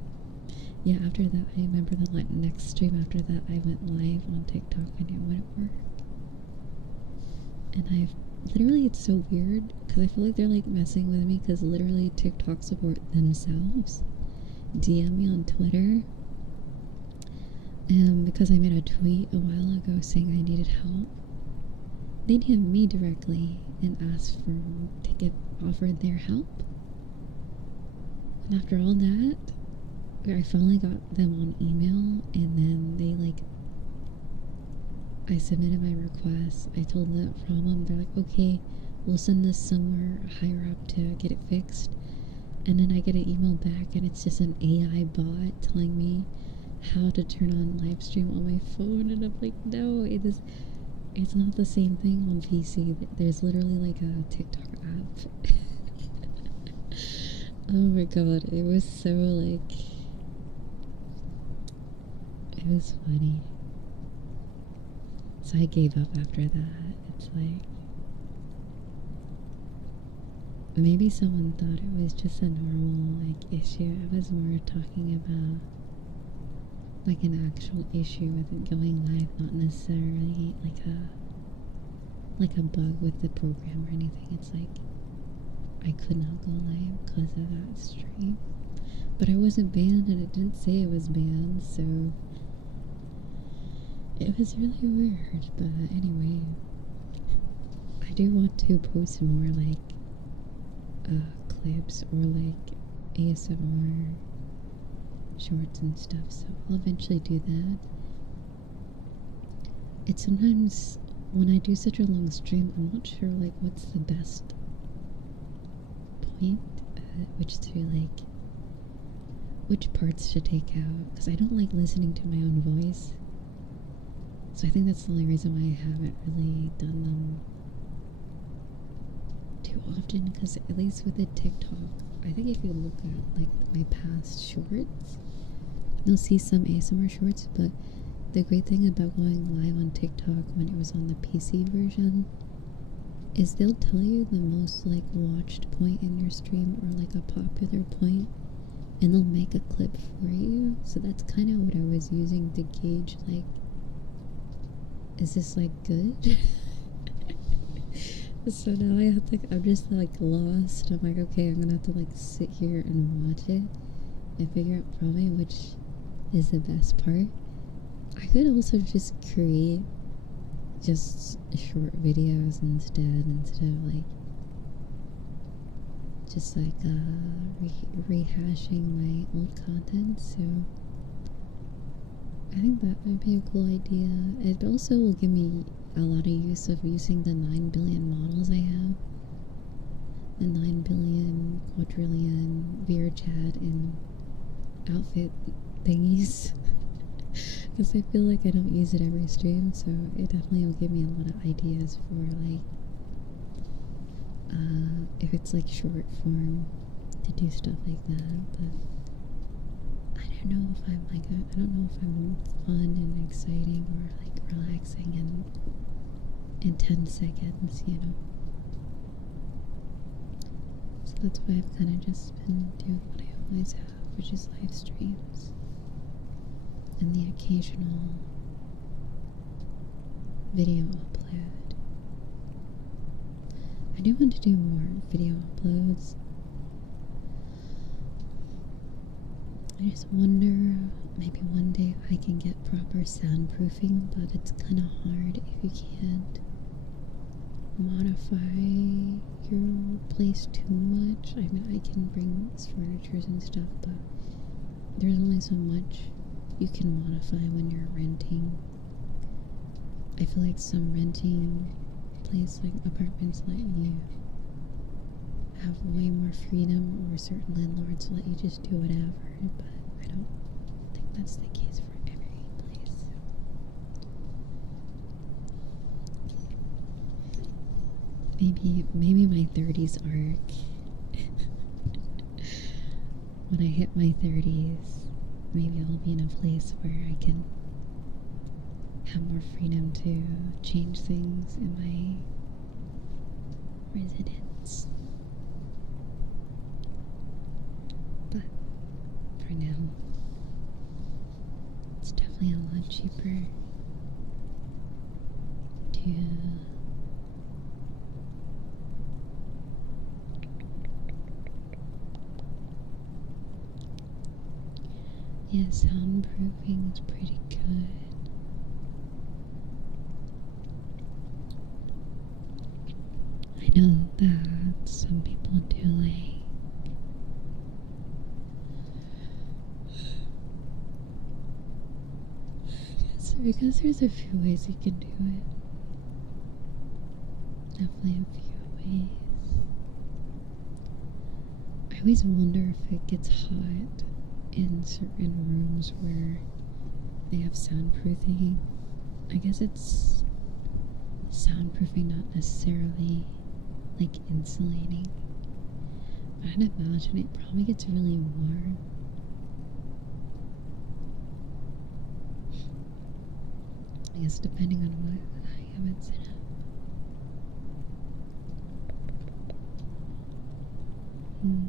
Yeah, after that, I remember the next stream after that, I went live on TikTok and it wouldn't work. And literally, it's so weird because I feel like they're like messing with me because literally TikTok support themselves DM me on Twitter. And because I made a tweet a while ago saying I needed help, they DM me directly and asked to get offered their help. And after all that, I finally got them on email, and then they I submitted my request. I told them the problem. They're like, okay, we'll send this somewhere higher up to get it fixed. And then I get an email back, and it's just an AI bot telling me how to turn on live stream on my phone, and I'm like, no, it's not the same thing on PC. There's literally like a TikTok app. Oh my god, it was so it was funny. So I gave up after that. It's like, maybe someone thought it was just a normal issue. I was more talking about like an actual issue with it going live, not necessarily like a bug with the program or anything. It's like I could not go live because of that stream, but I wasn't banned, and it didn't say it was banned, so it was really weird. But anyway, I do want to post more clips or ASMR shorts and stuff, so I'll eventually do that. It's sometimes when I do such a long stream, I'm not sure what's the best point which parts to take out, because I don't like listening to my own voice, so I think that's the only reason why I haven't really done them too often. Because at least with the TikTok, I think if you look at my past shorts, you'll see some ASMR shorts, but the great thing about going live on TikTok when it was on the PC version is they'll tell you the most watched point in your stream, or a popular point, and they'll make a clip for you. So that's kind of what I was using to gauge is this good? So now I'm just lost. I'm okay, I'm gonna have to sit here and watch it and figure out probably which is the best part. I could also just create just short videos instead of just like rehashing my old content. So I think that might be a cool idea. It also will give me a lot of use of using the 9 billion models I have. The 9 billion, quadrillion, VRChat, and outfit thingies. Because I feel like I don't use it every stream, so it definitely will give me a lot of ideas for like, if it's like short form, to do stuff like that. But I don't know if I'm like, I don't know if I'm fun and exciting or like relaxing in 10 seconds, you know. So that's why I've kind of just been doing what I always have, which is live streams and the occasional video upload. I do want to do more video uploads. I just wonder, maybe one day if I can get proper soundproofing, but it's kind of hard if you can't modify your place too much. I mean, I can bring furniture and stuff, but there's only so much you can modify when you're renting. I feel like some renting place, like apartments, let you have way more freedom, or certain landlords let you just do whatever, but I don't think that's the case for every place. Maybe my 30s arc. When I hit my 30s, maybe I'll be in a place where I can have more freedom to change things in my residence. But for now, it's definitely a lot cheaper to yeah, soundproofing is pretty good. I know that some people do like because there's a few ways you can do it. Definitely a few ways. I always wonder if it gets hot in certain rooms where they have soundproofing. I guess it's soundproofing, not necessarily like insulating. I'd imagine it probably gets really warm. I guess depending on what I have it set up. Hmm.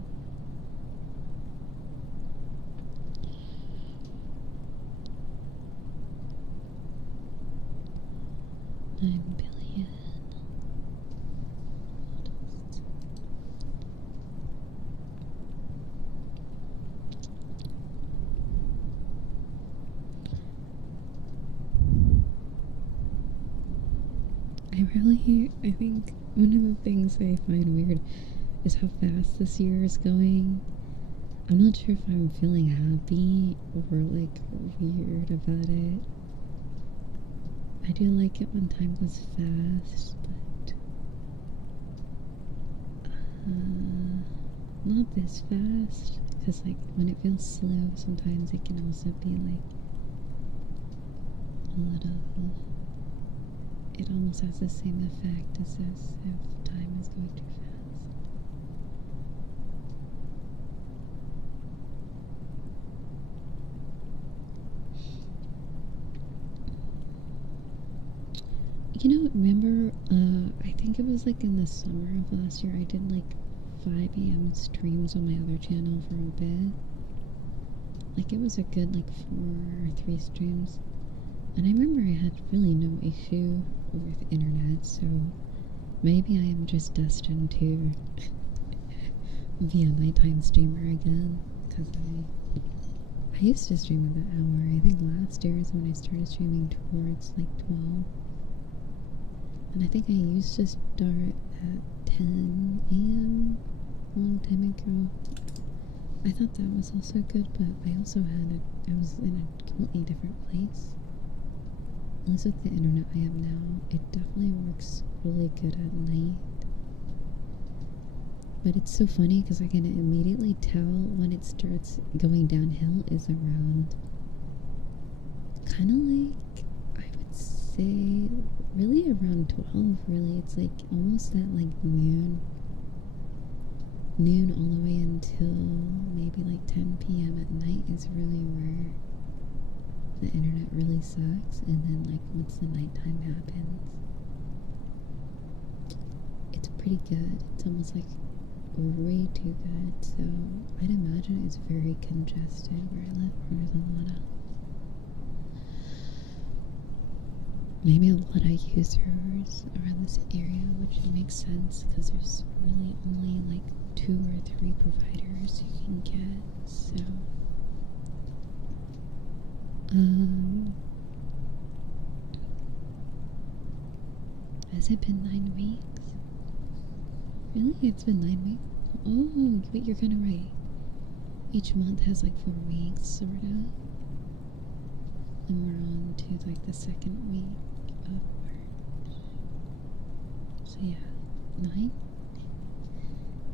9 billion. I think one of the things I find weird is how fast this year is going. I'm not sure if I'm feeling happy or like weird about it. I do like it when time goes fast, but not this fast, because like when it feels slow, sometimes it can also be like a little, it almost has the same effect as if time is going too fast. You know, remember, I think it was like in the summer of last year, I did like 5 a.m. streams on my other channel for a bit. Like, it was a good like 4 or 3 streams. And I remember I had really no issue with internet, so maybe I am just destined to be a nighttime streamer again. Because I used to stream at that hour. I think last year is when I started streaming towards like 12. And I think I used to start at 10 a.m. a long time ago. I thought that was also good, but I also I was in a completely different place. At least with the internet I have now, it definitely works really good at night. But it's so funny because I can immediately tell when it starts going downhill is around kind of like, I would say, really around 12, really. It's like almost at like noon all the way until maybe like 10 p.m. at night is really where the internet really sucks. And then like once the nighttime happens, it's pretty good. It's almost like way too good. So I'd imagine it's very congested where I live. There's a lot of users around this area, which makes sense because there's really only like 2 or 3 providers you can get. So has it been 9 weeks? Really? It's been 9 weeks? Oh, wait, you're kind of right. Each month has like 4 weeks, sort of. And we're on to like the 2nd week of March. So yeah, 9?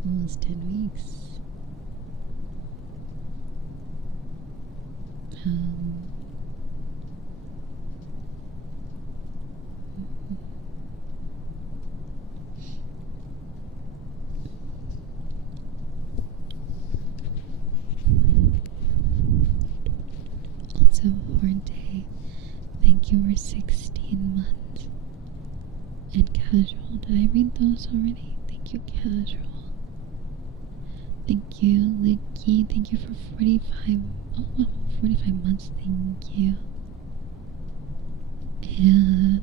Almost 10 weeks. Also, Hornday, thank you for 16 months. And Casual, did I read those already? Thank you, Casual. Thank you, Licky. Thank you for 45. Oh, wow, 45 months. Thank you. And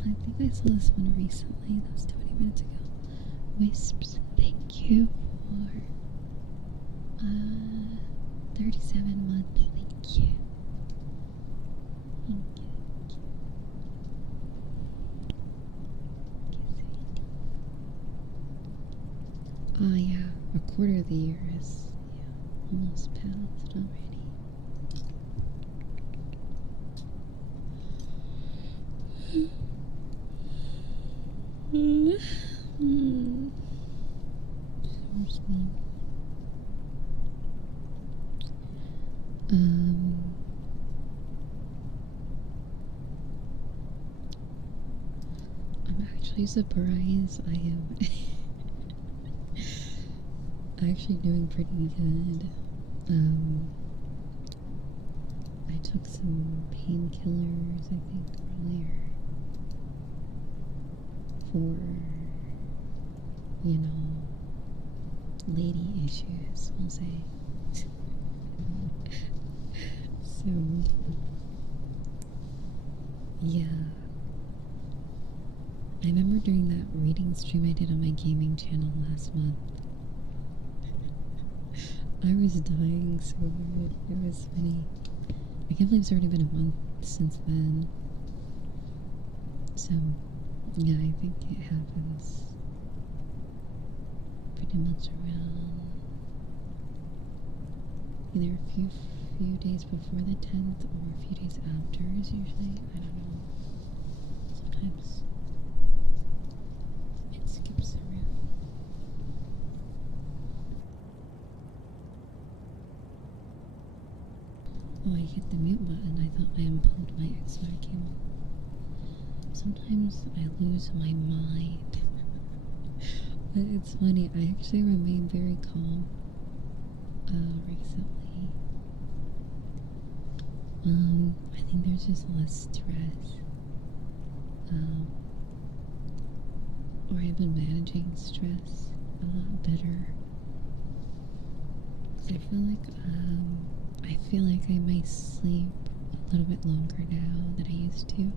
I think I saw this one recently. That was 20 minutes ago. Wisps. Thank you for 37 months. Thank you. Thank you. Oh yeah, a quarter of the year is almost passed already. I'm actually surprised I am actually doing pretty good. I took some painkillers, I think, earlier for, you know, lady issues, we'll say. So, yeah. I remember during that reading stream I did on my gaming channel last month, I was dying so good. It was funny. I can't believe it's already been a month since then. So, yeah, I think it happens pretty much around either a few days before the 10th or a few days after is usually, I don't know. Sometimes it skips around. Oh, I hit the mute button. I thought I unplugged my XR cable. Sometimes I lose my mind. But it's funny, I actually remain very calm recently. I think there's just less stress. Or I've been managing stress a lot better. Because I feel like I might sleep a little bit longer now than I used to.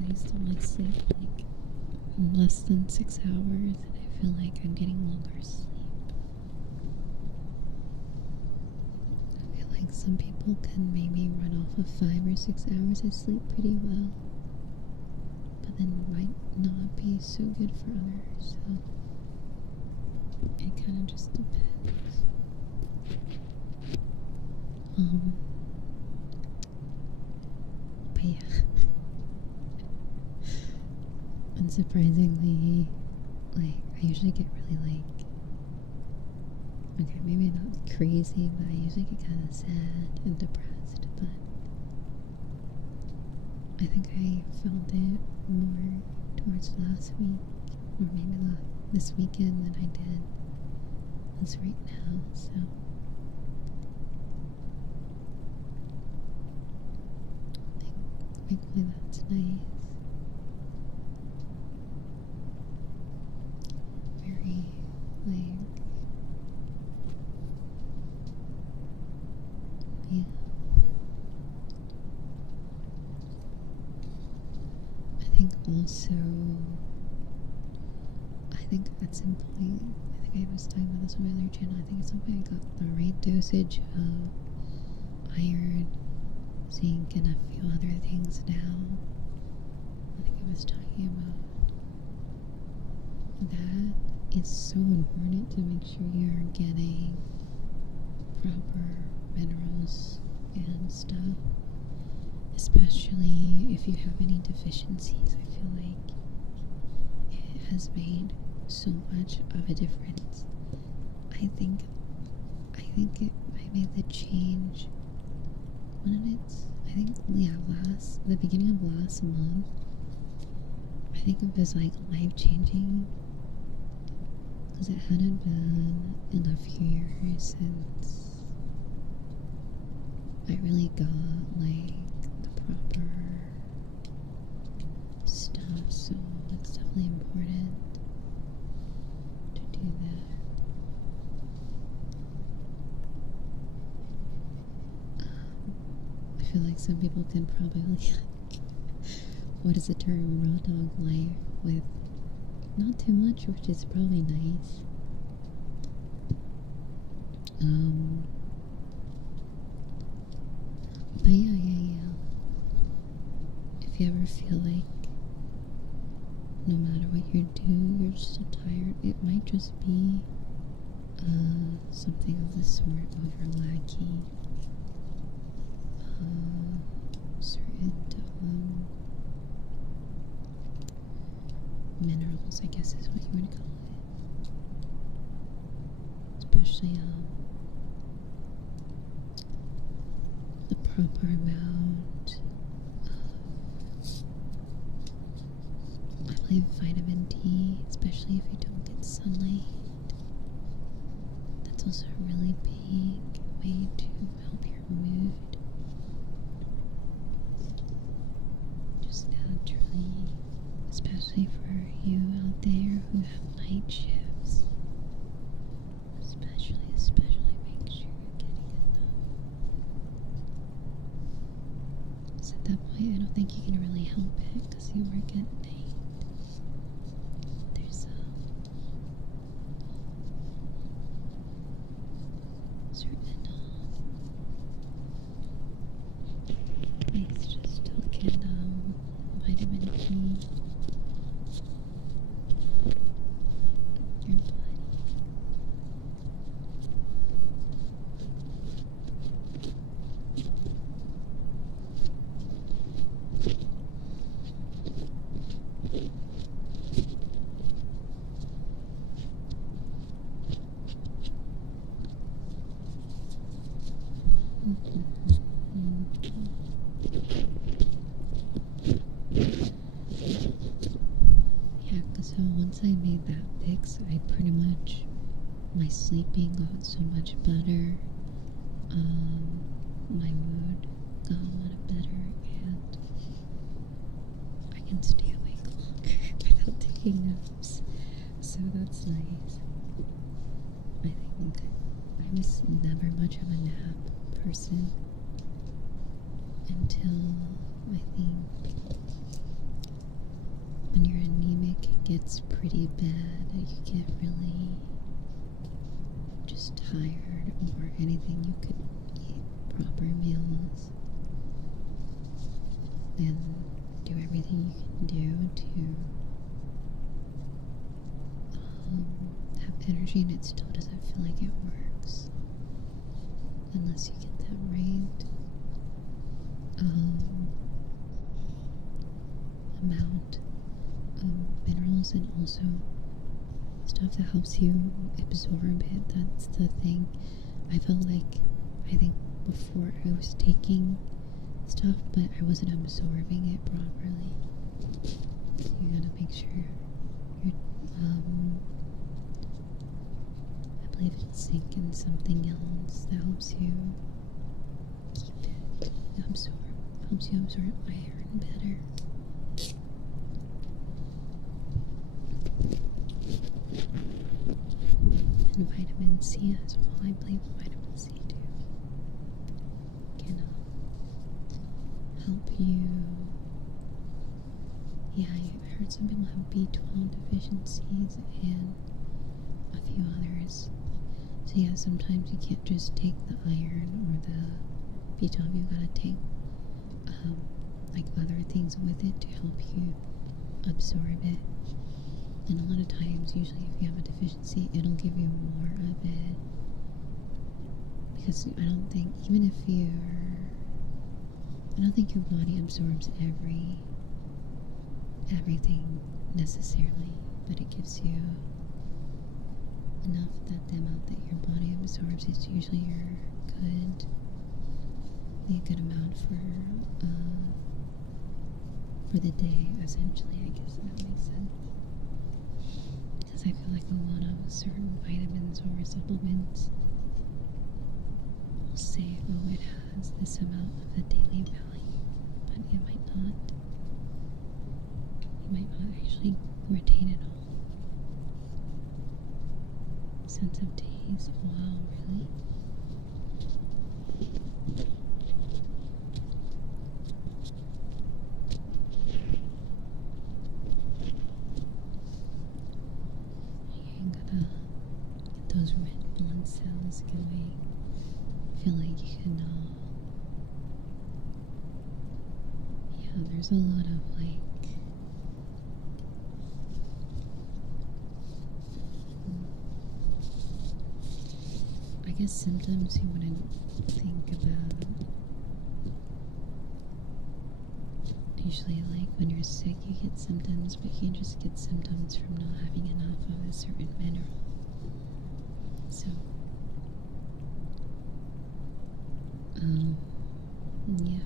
I used to only sleep like less than 6 hours, and I feel like I'm getting longer sleep. I feel like some people can maybe run off of 5 or 6 hours of sleep pretty well, but then it might not be so good for others. So it kind of just depends. But yeah. Unsurprisingly, like, I usually get really, like, okay, maybe not crazy, but I usually get kind of sad and depressed, but I think I felt it more towards last week, or maybe this weekend than I did this right now, so thankfully that's nice. Very, like, yeah. I think also, I think at some point, I think I was talking about this on my other channel, I think at some point I got the right dosage of iron, zinc, and a few other things down. I think I was talking about that. It's so important to make sure you're getting proper minerals and stuff, especially if you have any deficiencies. I feel like it has made so much of a difference. I think I made the change when the beginning of last month. I think it was like life-changing because it hadn't been in a few years since I really got like the proper stuff, so it's definitely important to do that. I feel like some people can probably what is the term, raw dog life with not too much, which is probably nice. But yeah. If you ever feel like no matter what you do, you're still tired, it might just be something of the sort of you're lacking certain minerals, I guess is what you would call it. Especially the proper amount of, I believe, vitamin D, especially if you don't get sunlight. That's also a really big way to help your mood. Just naturally, especially for you out there who have night shifts. Especially make sure you're getting enough. So at that point, I don't think you can really help it because you work at night. There's certain ways just to get vitamin D. Your body. Yeah, so once I made that fix, I pretty much, my sleeping got so much better, my mood got a lot better, and I can stay awake longer without taking naps, so that's nice. I think I was never much of a nap person until, I think, when you're anemic, it gets pretty bad. You get really just tired, or anything. You could eat proper meals and do everything you can do to have energy and it still doesn't feel like it works unless you get that right amount of minerals and also stuff that helps you absorb it. That's the thing. I felt like, I think before I was taking stuff, but I wasn't absorbing it properly. You gotta make sure you're, I believe it's zinc and something else that helps you keep it absorb, helps you absorb iron better. And vitamin C as well. I believe vitamin C too can help you. Yeah, I heard some people have B12 deficiencies and a few others. So yeah, sometimes you can't just take the iron or the B12. You gotta take like other things with it to help you absorb it. And a lot of times, usually if you have a deficiency, it'll give you more of it. Because I don't think, even if I don't think your body absorbs everything necessarily, but it gives you enough that the amount that your body absorbs is usually a good amount for the day, essentially. I guess that makes sense. Because I feel like a lot of certain vitamins or supplements will say, oh, it has this amount of a daily value, but it might not. You might not actually retain it all. Sense of days, wow, really? You gotta get those red blood cells going. Feel like you can, yeah, there's a lot of like, I guess symptoms you wouldn't think about. Usually, like when you're sick, you get symptoms, but you just get symptoms from not having enough of a certain mineral. So, yeah.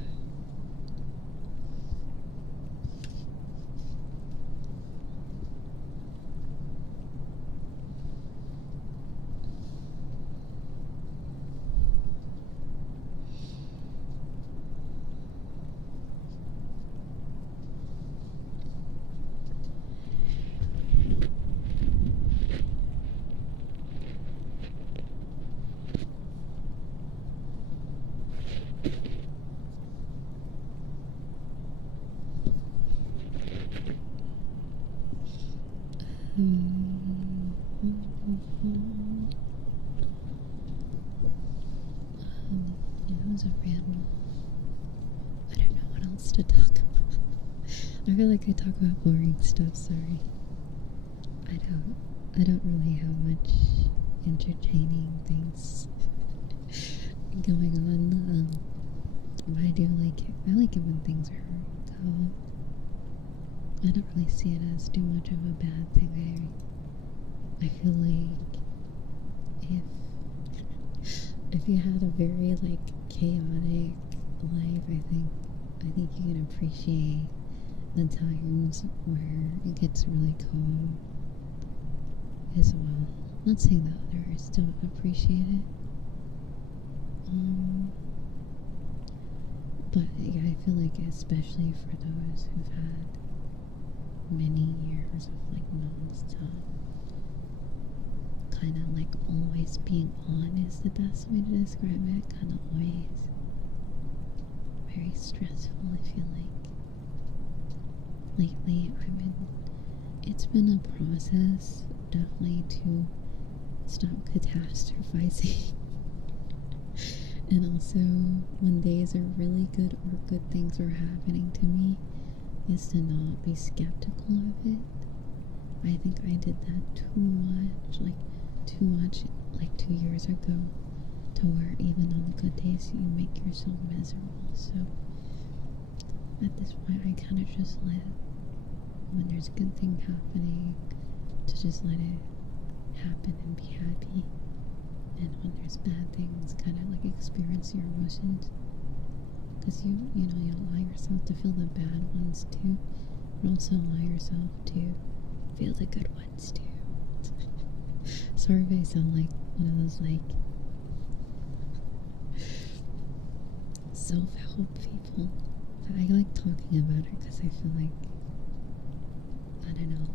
It was a random. I don't know what else to talk about. I feel like I talk about boring stuff. Sorry. I don't really have much entertaining things going on. But I do like it. I like it when things are calm. I don't really see it as too much of a bad thing. I feel like if you had a very like chaotic life, I think you can appreciate the times where it gets really calm as well. Not saying that others don't appreciate it. But yeah, I feel like especially for those who've had many years of like non-stop, kind of like always being on is the best way to describe it. Kind of always very stressful. I feel like lately it's been a process definitely to stop catastrophizing. And also when days are really good or good things are happening to me, is to not be skeptical of it. I think I did that too much. Like too much like 2 years ago, to where even on the good days you make yourself miserable. So at this point, I kind of just let, when there's a good thing happening, to just let it happen and be happy. And when there's bad things, kind of like experience your emotions. Because you allow yourself to feel the bad ones too, but also allow yourself to feel the good ones too. Sorry if I sound like one of those like self-help people. But I like talking about it because I feel like, I don't know,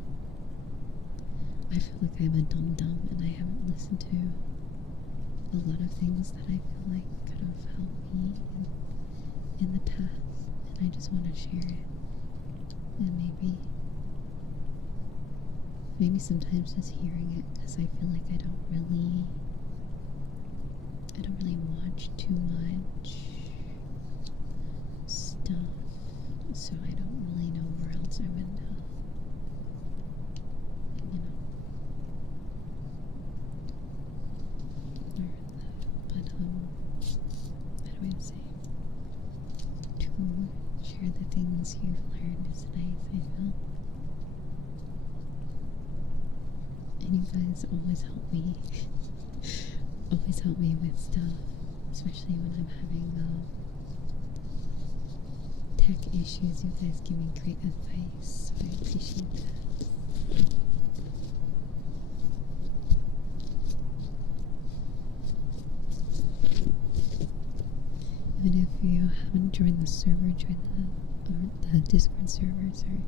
I feel like I'm a dum-dum and I haven't listened to a lot of things that I feel like could have helped me in the past, and I just want to share it. And maybe sometimes just hearing it, because I feel like I don't really watch too much stuff, so I don't really know where else I would but how do I say, to share the things you've learned is nice, I feel. And you guys always help me with stuff, especially when I'm having tech issues. You guys give me great advice, so I appreciate that. Even if you haven't joined the server, join the Discord server, sorry.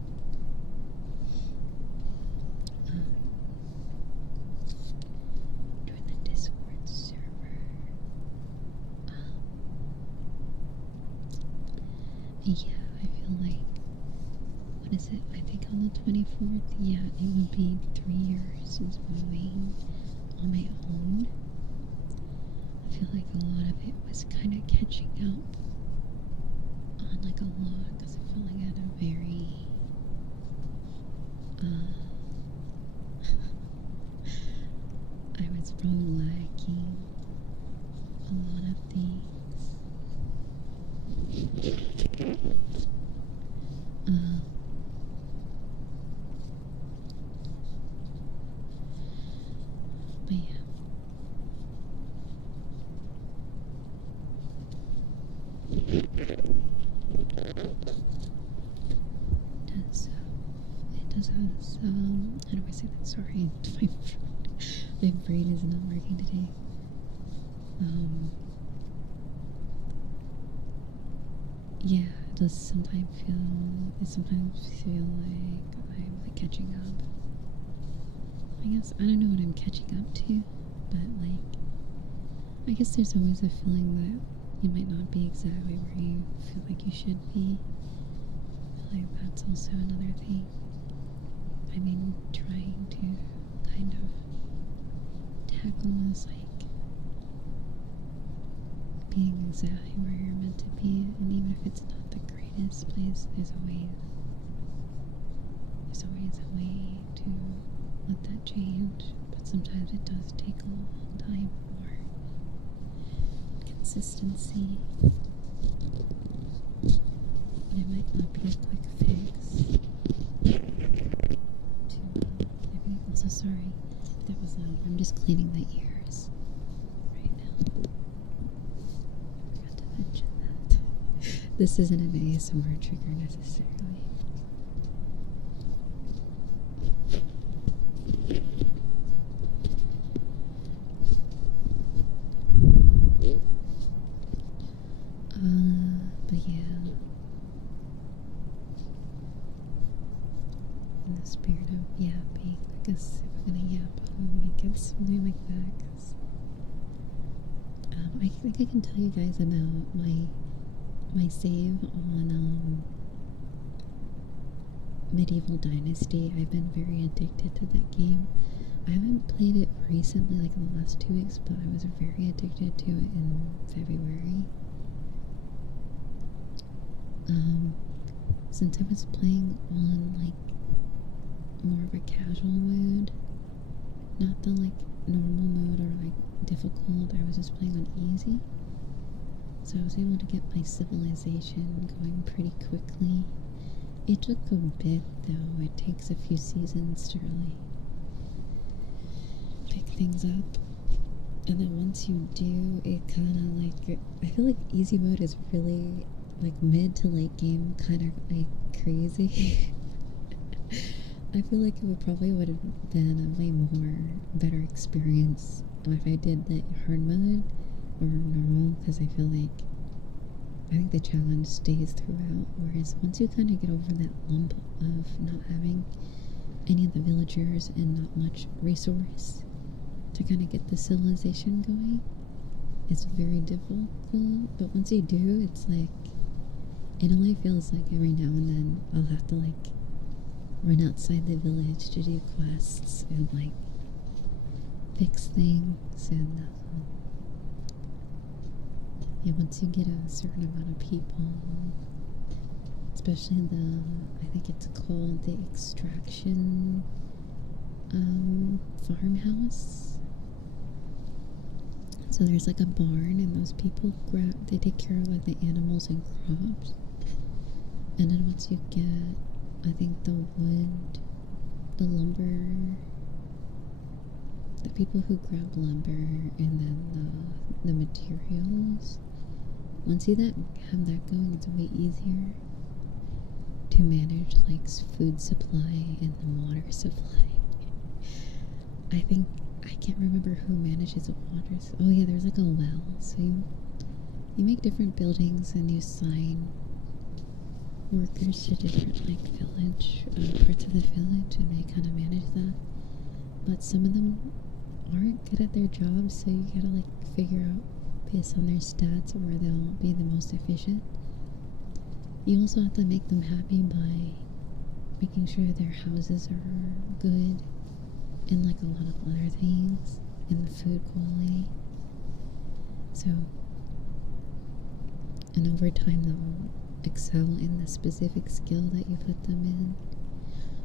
Join the Discord server. Yeah, I feel like, what is it? I think on the 24th, yeah, it would be 3 years since moving on my own. I feel like a lot of it was kind of catching up on like a lot, because I felt like I had a very I was probably lacking a lot of things. But yeah. It does have, how do I say that? Sorry, my brain is not working today. Yeah, it does sometimes feel like I'm like catching up. I guess, I don't know what I'm catching up to, but like, I guess there's always a feeling that you might not be exactly where you feel like you should be. I feel like that's also another thing. I mean, trying to kind of tackle is like being exactly where you're meant to be, and even if it's not the greatest place, there's always a way to let that change. But sometimes it does take a long time for consistency. It might not be a quick fix to everything. Also, sorry, that was loud. I'm just cleaning the ears right now. I forgot to mention that. This isn't an ASMR trigger necessarily. But yeah, in the spirit of yapping, I guess if we're gonna yap, I'll make it something like that, because I think I can tell you guys about my save on Medieval Dynasty. I've been very addicted to that game. I haven't played it recently, like in the last 2 weeks, but I was very addicted to it in February. Since I was playing on like more of a casual mode, not the like normal mode or like difficult. I was just playing on easy. So I was able to get my civilization going pretty quickly. It took a bit though. It takes a few seasons to really pick things up. And then once you do, it kind of like, I feel like easy mode is really like mid to late game kind of like crazy. I feel like it would have been a way more better experience if I did the hard mode or normal, because I feel like I think the challenge stays throughout, whereas once you kind of get over that lump of not having any of the villagers and not much resource to kind of get the civilization going, it's very difficult. But once you do, it's like, it only feels like every now and then I'll have to like run outside the village to do quests and like fix things, and yeah, once you get a certain amount of people, especially I think it's called the extraction farmhouse. So there's like a barn, and those people they take care of like the animals and crops. And then once you get, I think, the wood, the lumber, the people who grab lumber, and then the materials, once you have that going, it's way easier to manage like food supply and the water supply. I can't remember who manages the water. Oh yeah, there's like a well. So you make different buildings and you assign workers to different like village parts of the village, and they kind of manage that. But some of them aren't good at their jobs, so you gotta like figure out based on their stats where they'll be the most efficient. You also have to make them happy by making sure their houses are good, and like a lot of other things, and the food quality. So, and over time they'll excel in the specific skill that you put them in,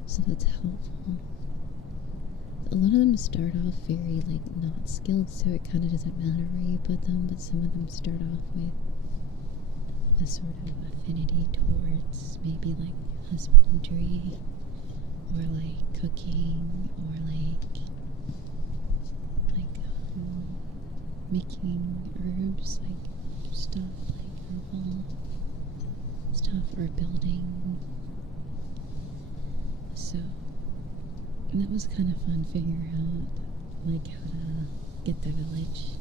so that's helpful. A lot of them start off very like not skilled, so it kind of doesn't matter where you put them, but some of them start off with a sort of affinity towards maybe like husbandry, or like cooking, or like making herbs, like stuff like herbal stuff, or building. So that was kind of fun figuring out like how to get the village.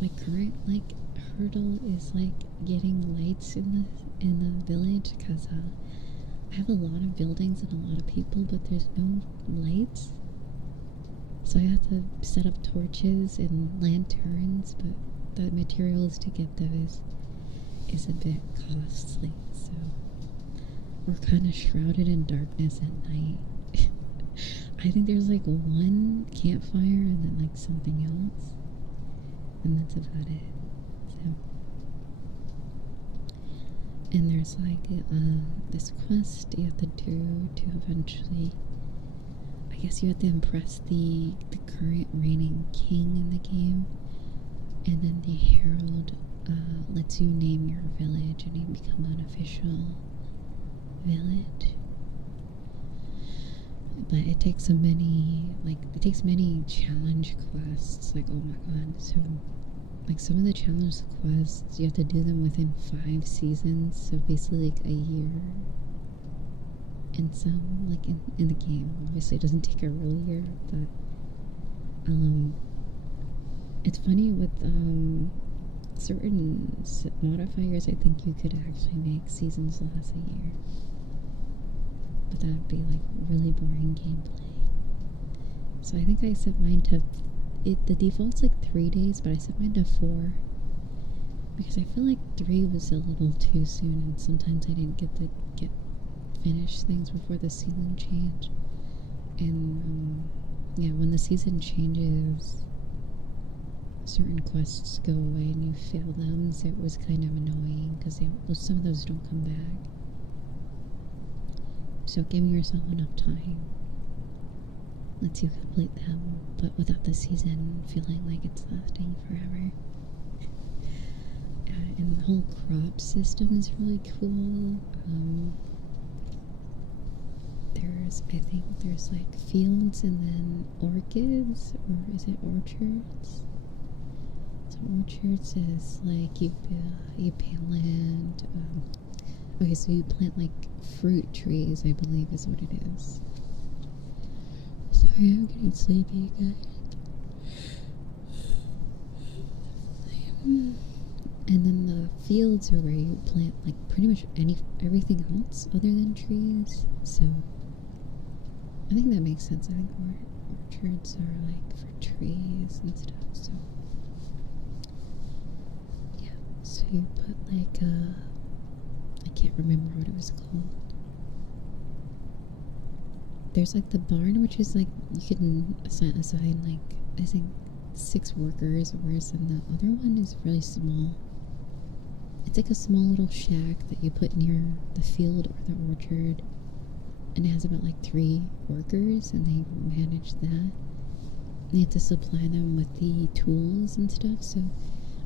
My current like hurdle is like getting lights in the village, because I have a lot of buildings and a lot of people, but there's no lights. So I have to set up torches and lanterns, but the materials to get those is a bit costly. So we're kind of shrouded in darkness at night. I think there's like one campfire and then like something else, and that's about it. So, and there's like this quest you have to do to eventually, I guess you have to impress the current reigning king in the game, and then the herald lets you name your village and you become an official village. But it takes many challenge quests, like, oh my god. So like some of the challenge quests you have to do them within 5 seasons, so basically like a year. And some like in the game, obviously it doesn't take a real year, but it's funny with certain modifiers, I think you could actually make seasons last a year. But that would be like really boring gameplay. So I think I set mine to the default's like 3 days, but I set mine to 4 because I feel like 3 was a little too soon, and sometimes I didn't get finish things before the season change. And yeah, when the season changes, certain quests go away and you fail them, so it was kind of annoying because some of those don't come back. So giving yourself enough time lets you complete them, but without the season feeling like it's lasting forever. And the whole crop system is really cool. I think there's like fields and then orchids, or is it orchards? So orchards is like you pay land. Okay, so you plant like fruit trees, I believe is what it is. Sorry, I'm getting sleepy, guys. And then the fields are where you plant like pretty much everything else other than trees. So I think that makes sense. I think orchards are like for trees and stuff. So yeah, so you put like I can't remember what it was called. There's like the barn, which is like you can assign like I think 6 workers, whereas then the other one is really small. It's like a small little shack that you put near the field or the orchard, and it has about like 3 workers, and they manage that. They have to supply them with the tools and stuff. So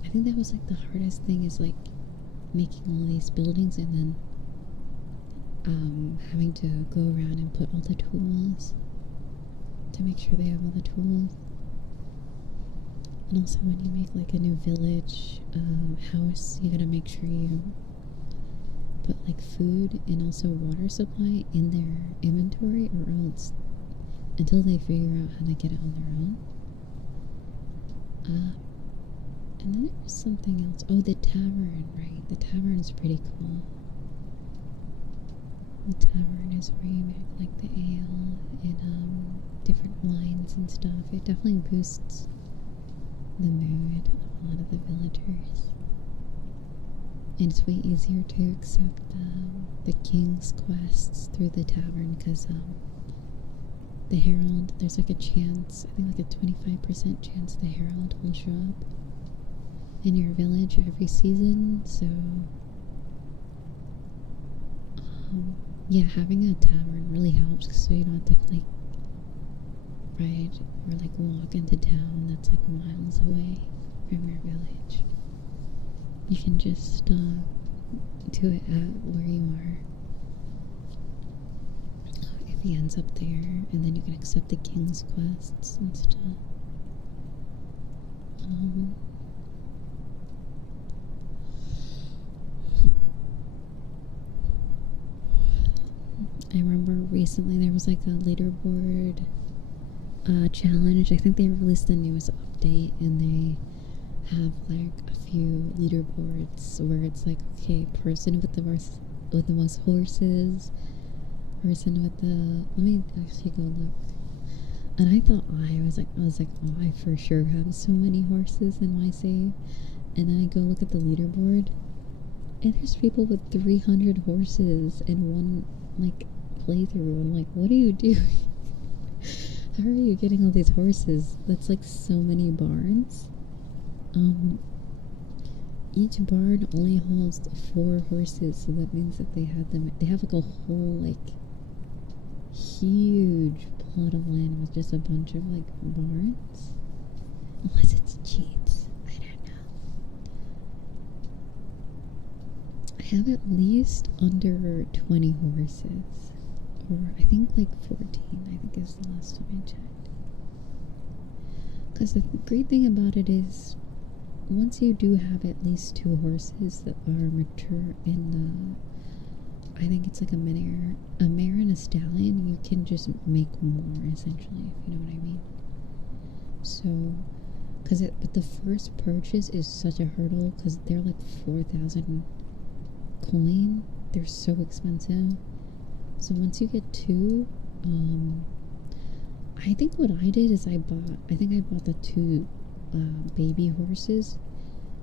I think that was like the hardest thing, is like making all these buildings and then having to go around and put all the tools to make sure they have all the tools. And also when you make like a new village house, you gotta make sure you put like food and also water supply in their inventory, or else until they figure out how to get it on their own. And then there was something else. Oh, the tavern, right? The tavern's pretty cool. The tavern is where you make like the ale and different wines and stuff. It definitely boosts the mood of a lot of the villagers. And it's way easier to accept the king's quests through the tavern, because the herald, there's like a chance, I think like a 25% chance the herald will show up in your village every season. So yeah, having a tavern really helps, so you don't have to like ride or like walk into town that's like miles away from your village. You can just do it at where you are. If he ends up there, and then you can accept the king's quests and stuff. I remember recently there was like a leaderboard challenge. I think they released the newest update, and they have like a few leaderboards where it's like, okay, person with the most horses, person with the, let me actually go look. And I thought I was like, oh, I for sure have so many horses in my save. And then I go look at the leaderboard, and there's people with 300 horses in one like playthrough. I'm like, what are you doing? How are you getting all these horses? That's like so many barns. Each barn only holds 4 horses, so that means that they have like a whole like huge plot of land with just a bunch of like barns. Unless it's cheats, I don't know. I have at least under 20 horses, or I think like 14, I think is the last time I checked. Because the great thing about it is, once you do have at least 2 horses that are mature in the, I think it's like a mare and a stallion, you can just make more, essentially, if you know what I mean. So, but the first purchase is such a hurdle, because they're like 4,000 coin. They're so expensive. So once you get 2, I think what I did is I bought the 2 baby horses.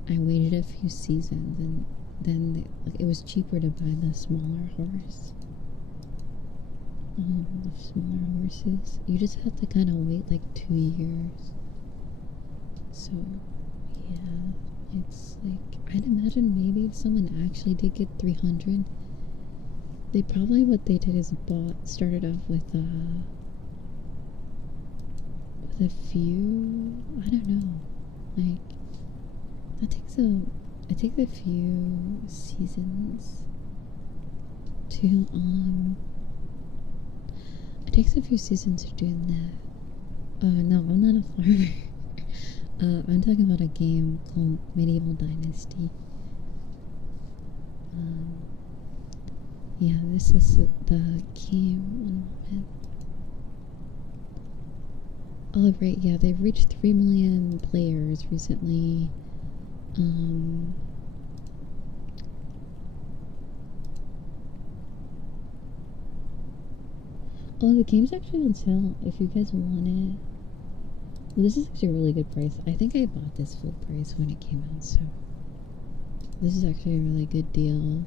I waited a few seasons, and then it was cheaper to buy the smaller horse. The smaller horses. You just have to kind of wait like 2 years. So yeah, it's like, I'd imagine maybe if someone actually did get 300, what they did is started off with with a few, I don't know, like, that takes it takes a few seasons to, it takes a few seasons of doing that. No, I'm not a farmer. I'm talking about a game called Medieval Dynasty. Yeah, this is the game. One moment. Oh, right, yeah, they've reached 3 million players recently. Oh, the game's actually on sale if you guys want it. Well, this is actually a really good price. I think I bought this full price when it came out, so this is actually a really good deal.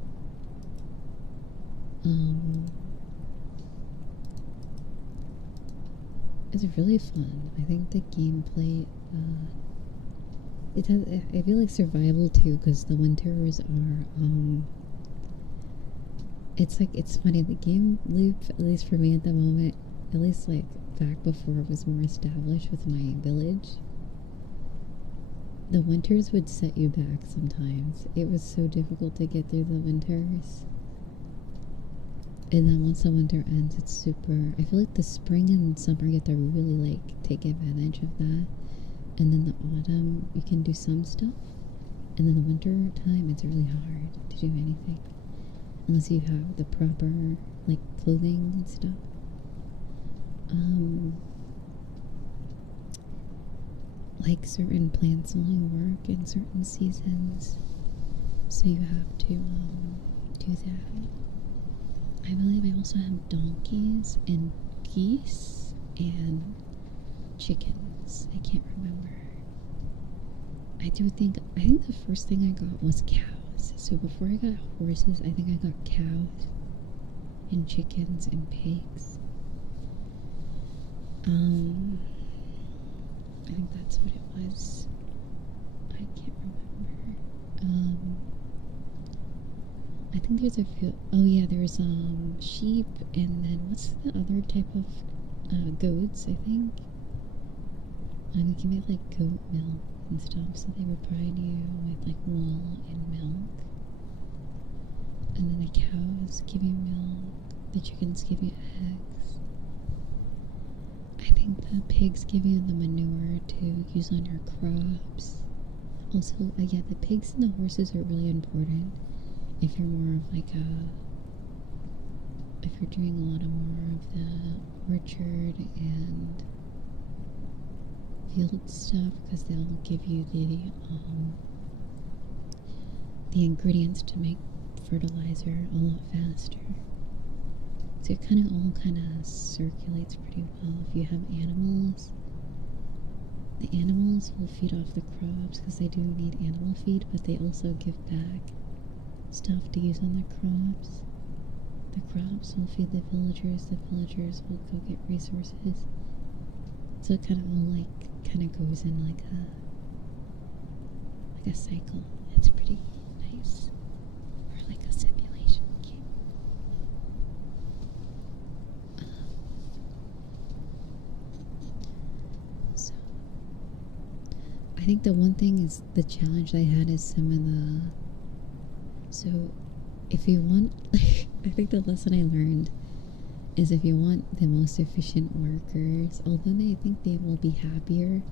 It's really fun. I think the gameplay, it has, I feel like survival too, because the winters are, it's like, it's funny, the game loop, at least for me at the moment, at least like back before it was more established with my village, the winters would set you back sometimes. It was so difficult to get through the winters. And then once the winter ends, it's super, I feel like the spring and summer get to really like take advantage of that. And then the autumn, you can do some stuff. And then the winter time, it's really hard to do anything. Unless you have the proper like clothing and stuff. Like certain plants only work in certain seasons. So you have to do that. I believe I also have donkeys and geese and chickens. I can't remember. I think the first thing I got was cows. So before I got horses, I think I got cows and chickens and pigs. I think that's what it was. I can't remember. I think there's a few. Oh yeah, there's sheep, and then what's the other type of goats? I think. You can make like goat milk and stuff, so they would provide you with like wool and milk. And then the cows give you milk. The chickens give you eggs. I think the pigs give you the manure to use on your crops. Also, yeah, the pigs and the horses are really important. If you're more of like if you're doing a lot of more of the orchard and field stuff, because they'll give you the ingredients to make fertilizer a lot faster. So it kind of circulates pretty well. If you have animals, the animals will feed off the crops because they do need animal feed, but they also give back stuff to use on the crops. The crops will feed the villagers will go get resources. So it kind of goes in like a cycle. It's pretty nice. Or like a simulation game. So I think the one thing is the challenge I had is some of the. So, if you want, I think the lesson I learned is if you want the most efficient workers, although I think they will be happier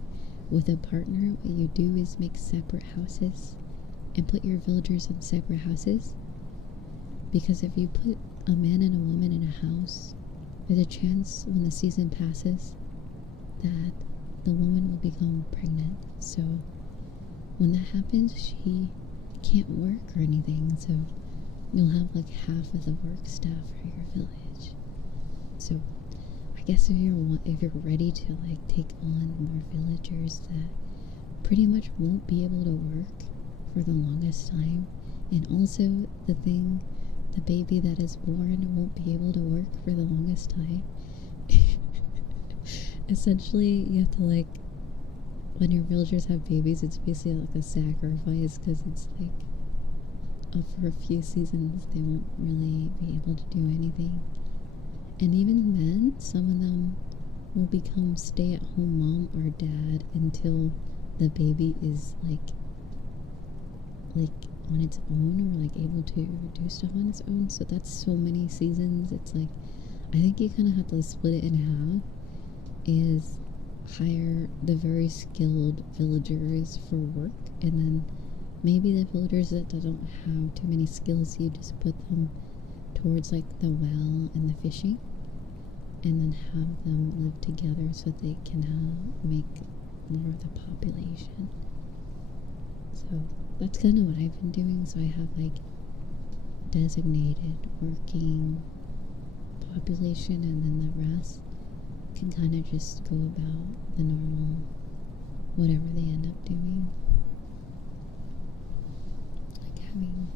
with a partner, what you do is make separate houses and put your villagers in separate houses. Because if you put a man and a woman in a house, there's a chance when the season passes that the woman will become pregnant. So, when that happens, she can't work or anything, so you'll have like half of the work staff for your village. So I guess if you're ready to like take on more villagers that pretty much won't be able to work for the longest time, and also the baby that is born won't be able to work for the longest time. Essentially, you have to like, when your villagers have babies, it's basically like a sacrifice, because it's like for a few seasons they won't really be able to do anything. And even then, some of them will become stay-at-home mom or dad until the baby is like on its own, or like able to do stuff on its own. So that's so many seasons. It's like, I think you kind of have to split it in half. Is hire the very skilled villagers for work, and then maybe the villagers that don't have too many skills, you just put them towards like the well and the fishing, and then have them live together so they can make more of the population. So that's kind of what I've been doing. So I have like designated working population, and then the rest can kind of just go about the normal whatever they end up doing, like having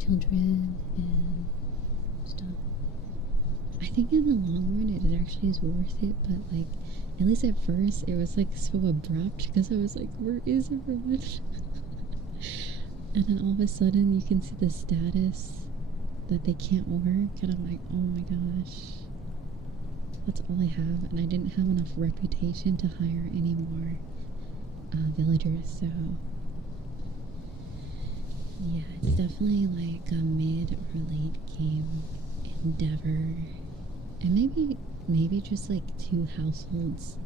children and stuff. I think in the long run it actually is worth it, but like at least at first it was like so abrupt, because I was like, where is everyone? And then all of a sudden you can see the status that they can't work, and I'm like, oh my gosh, that's all I have. And I didn't have enough reputation to hire any more villagers, so yeah, it's definitely like a mid or late game endeavor. And maybe just like 2 households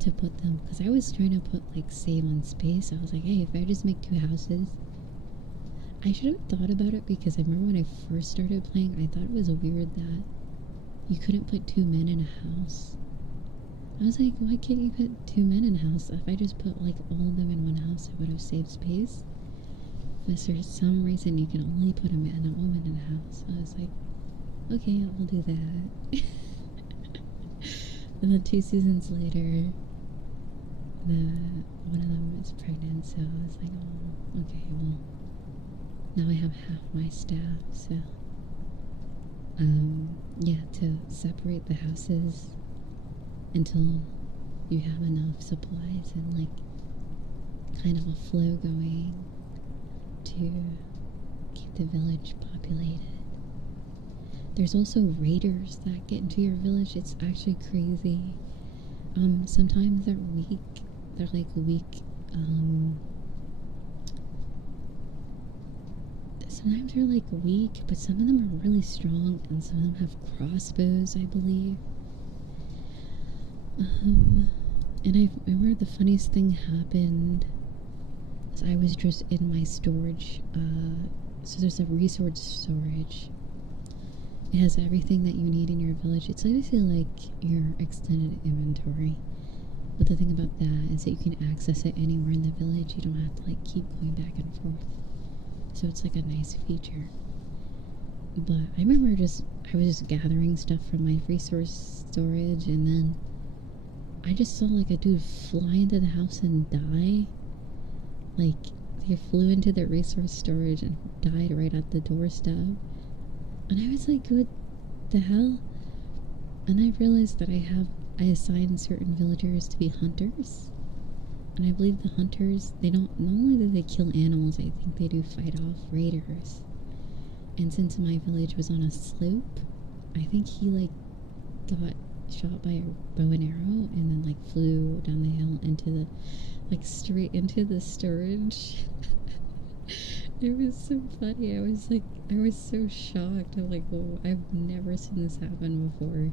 to put them, because I was trying to put like save on space. I was like, hey, if I just make 2 houses, I should have thought about it, because I remember when I first started playing, I thought it was weird that you couldn't put 2 men in a house. I was like, why can't you put 2 men in a house? If I just put like all of them in one house, I would have saved space. But for some reason you can only put a man and a woman in a house. I was like, okay, I'll do that. And then 2 seasons later, one of them is pregnant, so I was like, oh, okay, well, now I have half my staff, so yeah, to separate the houses until you have enough supplies and like kind of a flow going to keep the village populated. There's also raiders that get into your village. It's actually crazy. Sometimes they're weak. They're like weak. Sometimes they're like weak, but some of them are really strong, and some of them have crossbows, I believe. And I remember the funniest thing happened. I was just in my storage. So there's a resource storage. It has everything that you need in your village. It's obviously like your extended inventory. But the thing about that is that you can access it anywhere in the village. You don't have to like keep going back and forth. So it's like a nice feature. But I remember I was just gathering stuff from my resource storage, and then I just saw like a dude fly into the house and die. Like they flew into the resource storage and died right at the doorstep. And I was like, what the hell? And I realized that I assigned certain villagers to be hunters. And I believe the hunters, they don't, not only do they kill animals, I think they do fight off raiders. And since my village was on a slope, I think he like got shot by a bow and arrow and then like flew down the hill into the, like straight into the storage. It was so funny. I was so shocked. I'm like, whoa, I've never seen this happen before.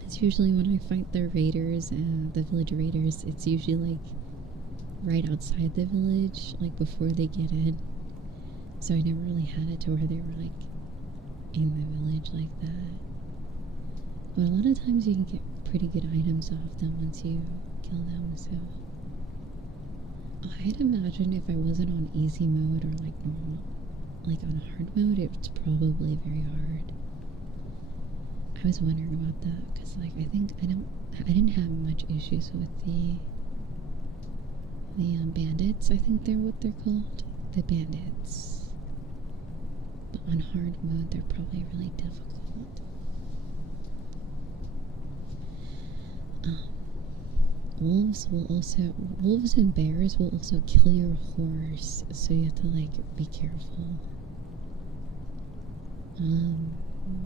It's usually when I fight the raiders, the village raiders, it's usually like right outside the village, like before they get in. So I never really had it to where they were like in the village like that. But a lot of times you can get pretty good items off them once you kill them, so I'd imagine if I wasn't on easy mode or like normal, like on hard mode, it's probably very hard. I was wondering about that, because like I think I didn't have much issues with the bandits. I think they're what they're called, the bandits. But on hard mode, they're probably really difficult. Wolves and bears will also kill your horse, so you have to like be careful.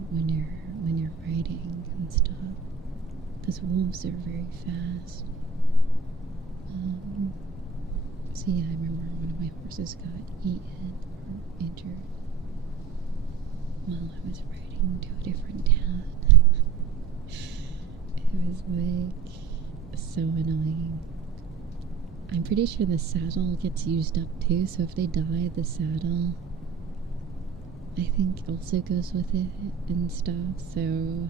when you're riding and stuff, because wolves are very fast. So yeah, I remember one of my horses got eaten or injured while I was riding to a different town. It was like so annoying. I'm pretty sure the saddle gets used up too, so if they die, the saddle I think also goes with it and stuff. So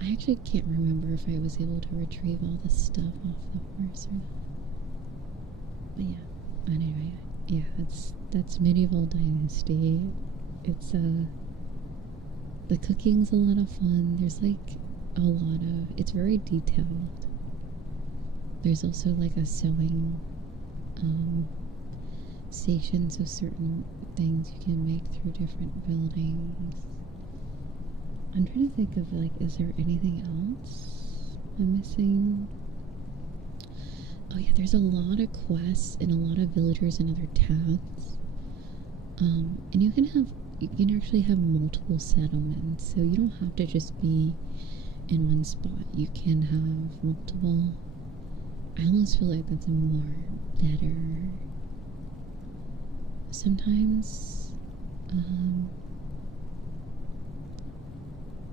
I actually can't remember if I was able to retrieve all the stuff off the horse or not. But yeah, anyway, yeah, that's medieval Dynasty. It's the cooking's a lot of fun. There's like a lot of, it's very detailed. There's also like a sewing station, so certain things you can make through different buildings. I'm trying to think of like, is there anything else I'm missing? Oh yeah, there's a lot of quests and a lot of villagers and other towns. And you can actually have multiple settlements, so you don't have to just be in one spot. You can have multiple. I almost feel like that's better. Sometimes,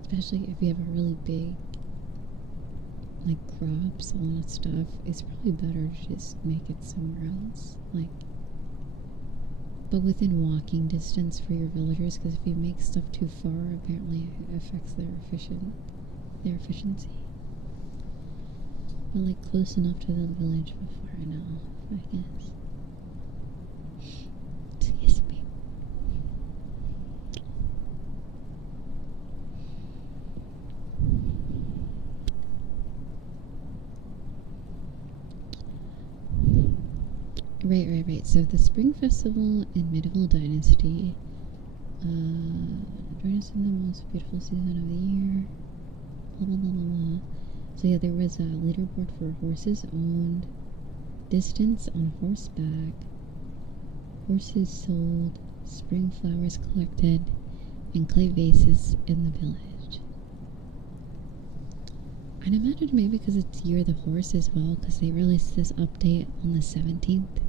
especially if you have a really big, like, crops, all that stuff, it's probably better to just make it somewhere else, like, but within walking distance for your villagers, because if you make stuff too far, apparently it affects their efficiency. But like close enough to the village before I know, I guess. Excuse me. Right. So the Spring Festival in Medieval Dynasty, join us in the most beautiful season of the year. Blah blah blah blah blah. So yeah, there was a leaderboard for horses owned, distance on horseback, horses sold, spring flowers collected, and clay vases in the village. I'd imagine maybe because it's Year of the Horse as well, because they released this update on the 17th,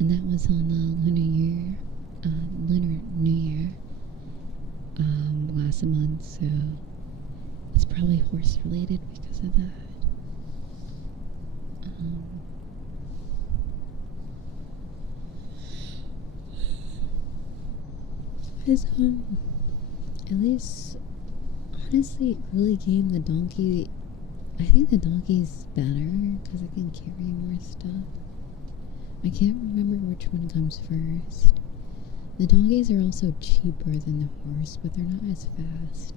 and that was on Lunar New Year, last month, so it's probably horse related because of that. Because, at least, honestly, early game, the donkey, I think the donkey's better because it can carry more stuff. I can't remember which one comes first. The donkeys are also cheaper than the horse, but they're not as fast.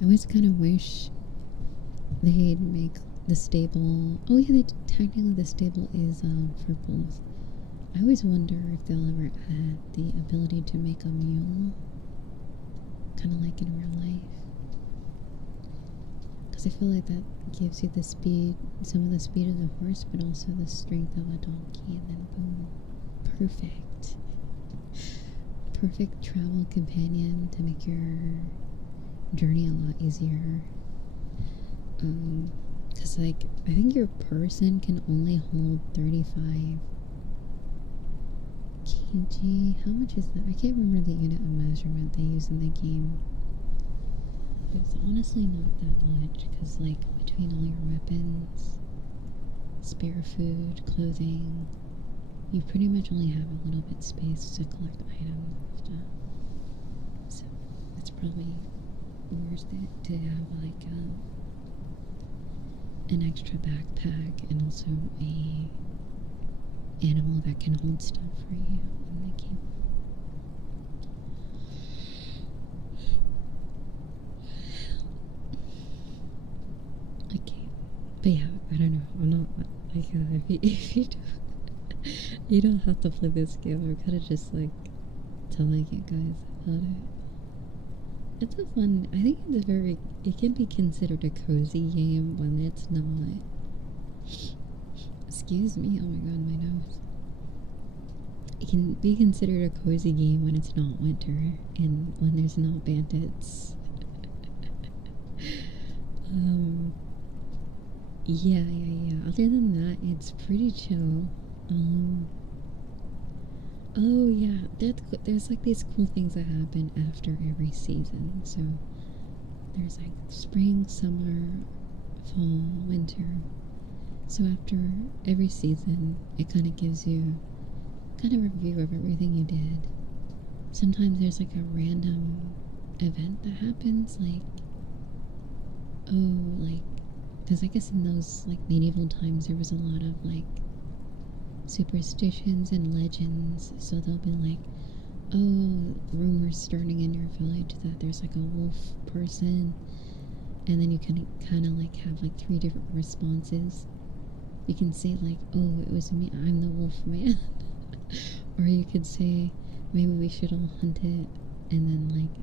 I always kind of wish they'd make the stable. Oh yeah, technically the stable is for both. I always wonder if they'll ever add the ability to make a mule, kind of like in real life. Because I feel like that gives you the speed, some of the speed of the horse, but also the strength of a donkey, and then boom, perfect. Perfect travel companion to make your journey a lot easier. Because like, I think your person can only hold 35 kg. How much is that? I can't remember the unit of measurement they use in the game. But it's honestly not that much, because like, between all your weapons, spare food, clothing, you pretty much only have a little bit space to collect items and stuff. So it's probably worth it to have like an extra backpack and also a animal that can hold stuff for you in the game. Okay, but yeah, I don't know. I'm not like if you don't have to play this game. I'm kind of just like telling you guys about it. It's a fun. I think it's it can be considered a cozy game when it's not Excuse me. Oh my god, my nose. It can be considered a cozy game when it's not winter and when there's not bandits. Yeah. Other than that, it's pretty chill. Oh yeah, there's like these cool things that happen after every season. So there's like spring, summer, fall, winter. So after every season, it kind of gives you kind of a review of everything you did. Sometimes there's like a random event that happens, like, oh, like, because I guess in those like medieval times there was a lot of like superstitions and legends. So they'll be like, oh, rumors starting in your village that there's like a wolf person, and then you can kind of like have like 3 different responses. You can say like, oh, it was me, I'm the wolf man. Or you could say, maybe we should all hunt it. And then like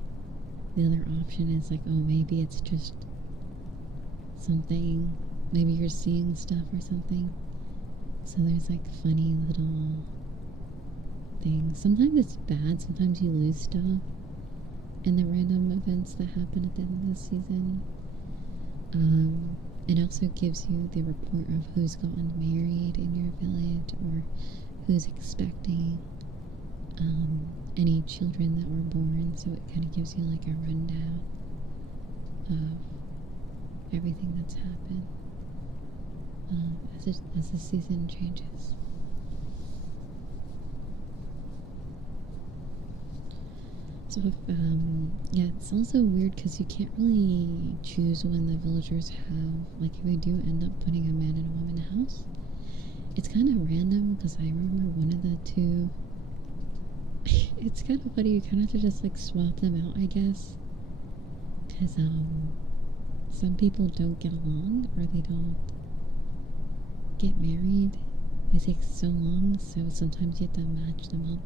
the other option is like, oh, maybe it's just something, maybe you're seeing stuff or something. So there's like funny little things. Sometimes it's bad, sometimes you lose stuff in the random events that happen at the end of the season. It also gives you the report of who's gotten married in your village or who's expecting any children that were born. So it kind of gives you like a rundown of everything that's happened as the season changes. So, yeah, it's also weird because you can't really choose when the villagers have, like, if they do end up putting a man and a woman in a house, it's kind of random because I remember one of the two. It's kind of funny, you kind of have to just, like, swap them out, I guess, because, some people don't get along or they don't get married. It takes so long, so sometimes you have to match them up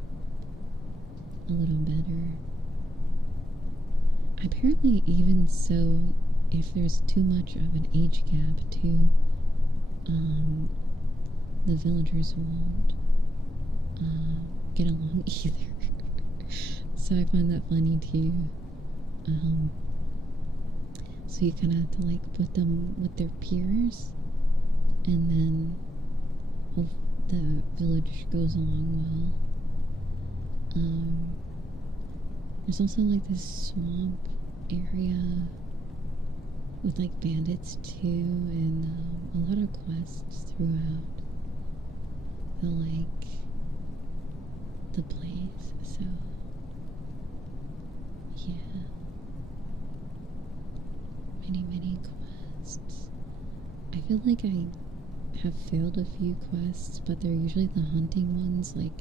a little better. Apparently, even so, if there's too much of an age gap too, the villagers won't get along either. So I find that funny too. So you kind of have to like put them with their peers, and then hope the village goes along well. There's also like this swamp area with like bandits too, and a lot of quests throughout the place. So yeah, many quests. I feel like I have failed a few quests, but they're usually the hunting ones. Like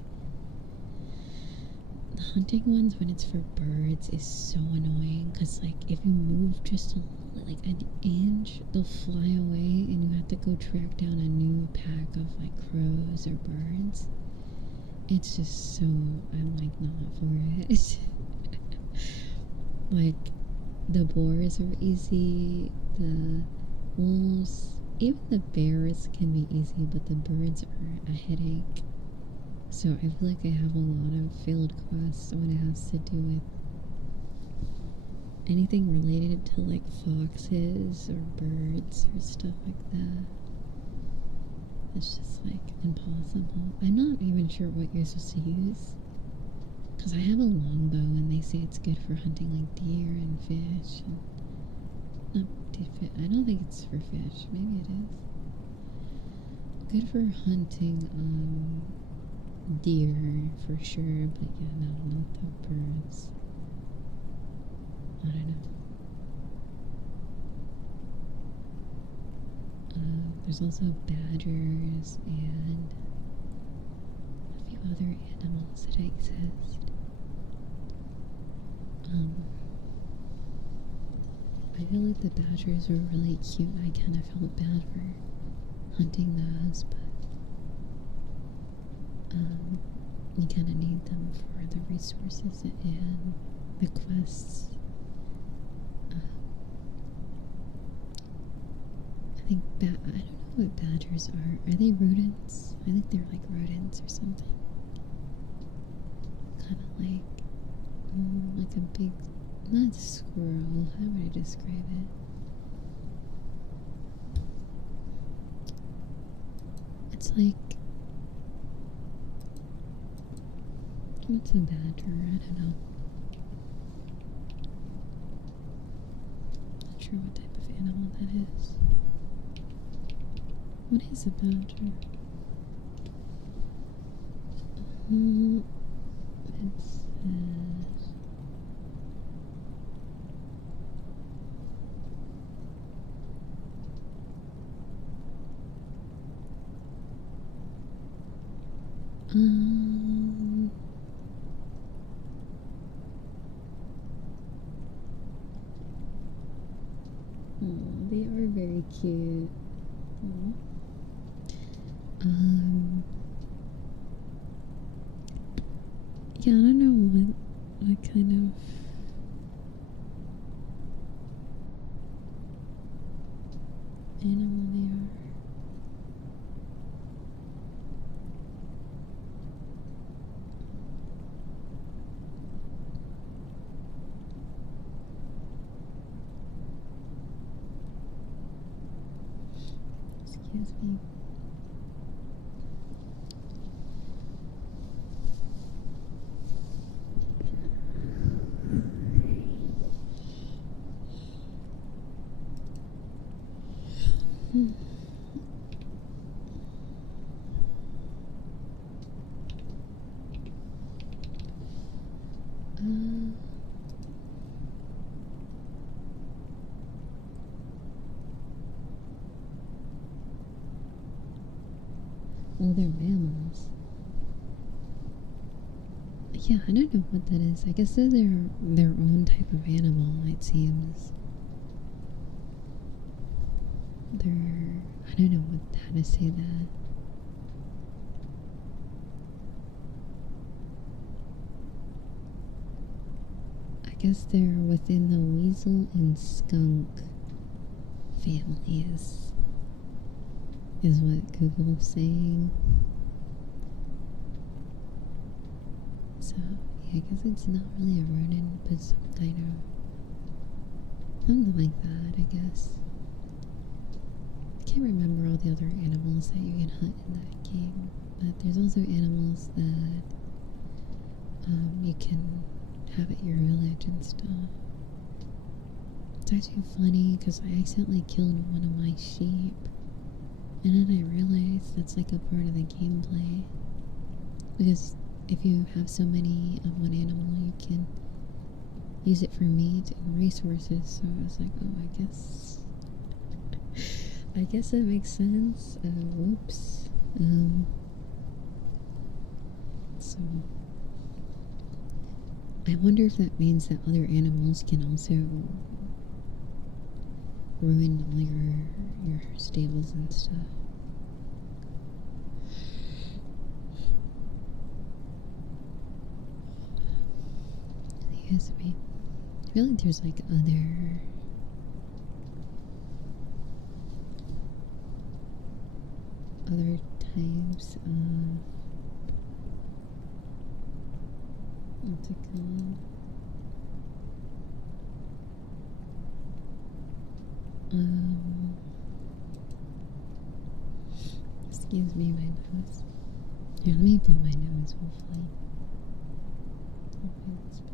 the hunting ones when it's for birds is so annoying because like if you move just like an inch, they'll fly away and you have to go track down a new pack of like crows or birds. It's just so, I'm like not for it. Like the boars are easy, the wolves, even the bears can be easy, but the birds are a headache. So I feel like I have a lot of failed quests when it has to do with anything related to like foxes or birds or stuff like that. It's just like impossible. I'm not even sure what you're supposed to use, because I have a longbow and they say it's good for hunting like deer and fish. And I don't think it's for fish. Maybe it is. Good for hunting deer for sure, but yeah, no, not the birds. I don't know. There's also badgers and a few other animals that exist. I feel like the badgers were really cute. I kind of felt bad for hunting those, but you kind of need them for the resources and the quests. I think I don't know what badgers are. Are they rodents? I think they're like rodents or something. Kind of like a big, not squirrel. How would I describe it? It's like, what's a badger? I don't know. Not sure what type of animal that is. What is a badger? It says oh, they are very cute. Aww. Yeah, I don't know what kind of animal they are. Excuse me. Well, they're mammals. Yeah, I don't know what that is. I guess they're their own type of animal, it seems. I don't know how to say that. I guess they're within the weasel and skunk families, is what Google's saying. So, yeah, I guess it's not really a rodent, but some kind of something like that, I guess. I can't remember all the other animals that you can hunt in that game, but there's also animals that you can have at your village and stuff. It's actually funny because I accidentally killed one of my sheep, and then I realized that's like a part of the gameplay, because if you have so many of one animal, you can use it for meat and resources. So I was like, oh, I guess that makes sense. Whoops. So I wonder if that means that other animals can also ruin all your stables and stuff. Excuse me. I feel like there's like other types of, what's it called? Excuse me, my nose. Here, let me blow my nose, hopefully. Hopefully that's better.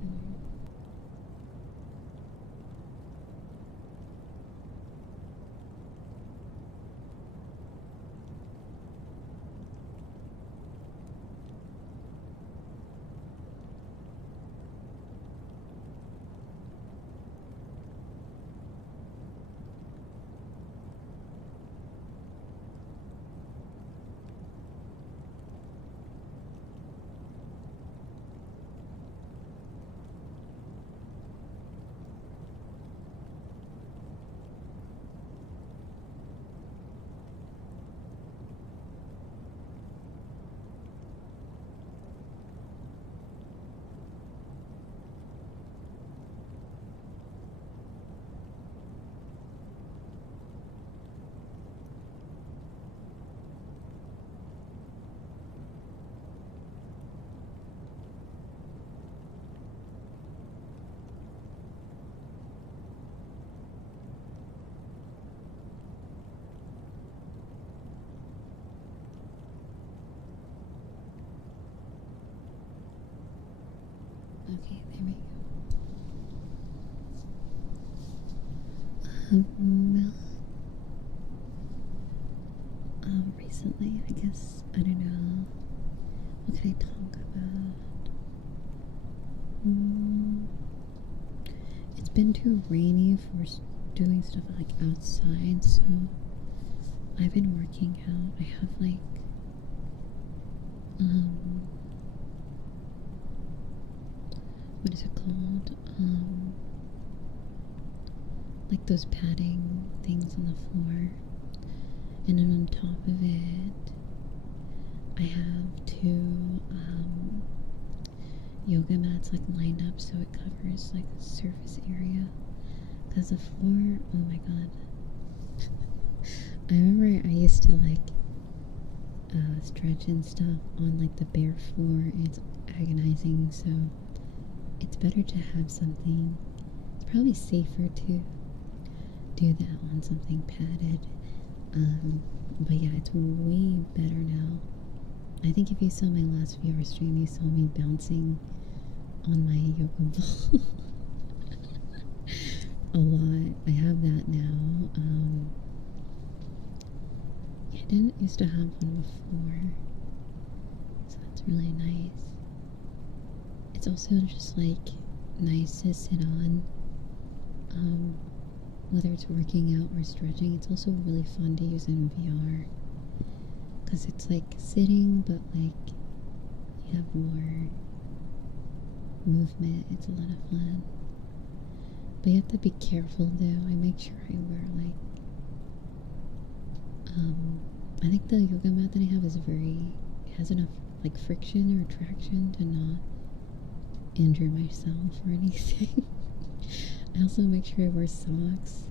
Um, recently, I guess, I don't know. What can I talk about? It's been too rainy for doing stuff like outside, so I've been working out. I have like, what is it called? Like those padding things on the floor. And then on top of it, I have two yoga mats like lined up so it covers like the surface area. Because the floor, oh my god. I remember I used to like stretch and stuff on like the bare floor. It's agonizing, so it's better to have something. It's probably safer to do that on something padded. But yeah, it's way better now. I think if you saw my last viewer stream, you saw me bouncing on my yoga ball a lot. I have that now. I didn't used to have one before, so that's really nice. It's also just like nice to sit on, whether it's working out or stretching. It's also really fun to use in VR because it's like sitting, but like you have more movement. It's a lot of fun, but you have to be careful though. I make sure I wear like I think the yoga mat that I have is it has enough like friction or traction to not injure myself or anything. I also make sure I wear socks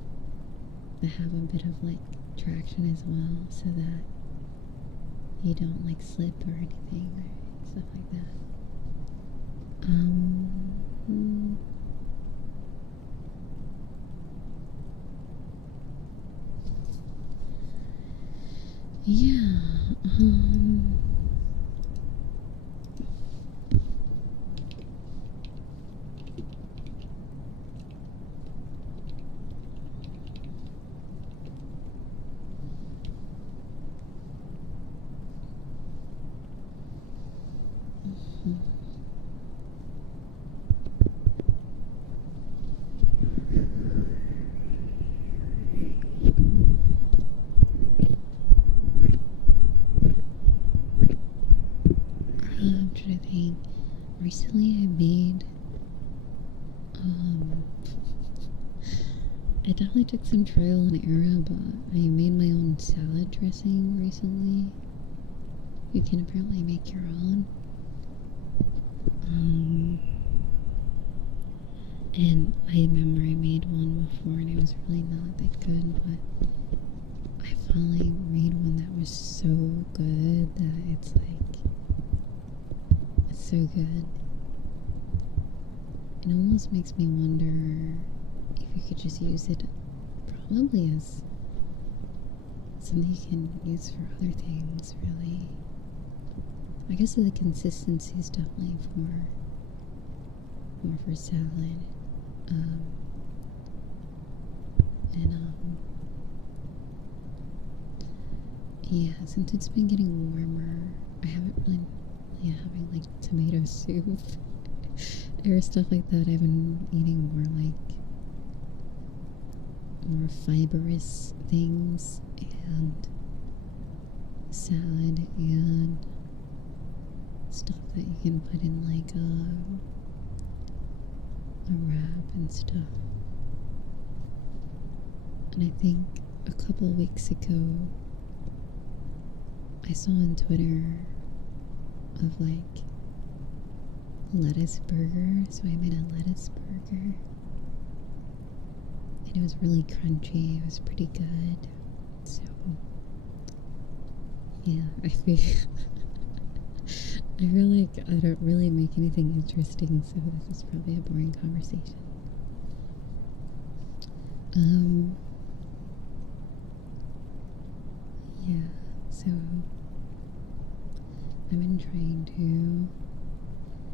that have a bit of like traction as well, so that you don't like slip or anything or stuff like that. Yeah, I'm trying to think. Recently I made I definitely took some trial and error, but I made my own salad dressing recently. You can apparently make your own. And I remember I made one before and it was really not that good, but I finally made one that was so good that it's so good. It almost makes me wonder if you could just use it probably as something you can use for other things, really. I guess the consistency is definitely more for salad. Yeah, since it's been getting warmer, I haven't really having like tomato soup or stuff like that. I've been eating more fibrous things and salad and stuff that you can put in like a wrap and stuff. And I think a couple weeks ago I saw on Twitter of like lettuce burger, so I made a lettuce burger and it was really crunchy. It was pretty good. So yeah, I feel like I don't really make anything interesting, so this is probably a boring conversation. Yeah, so I've been trying to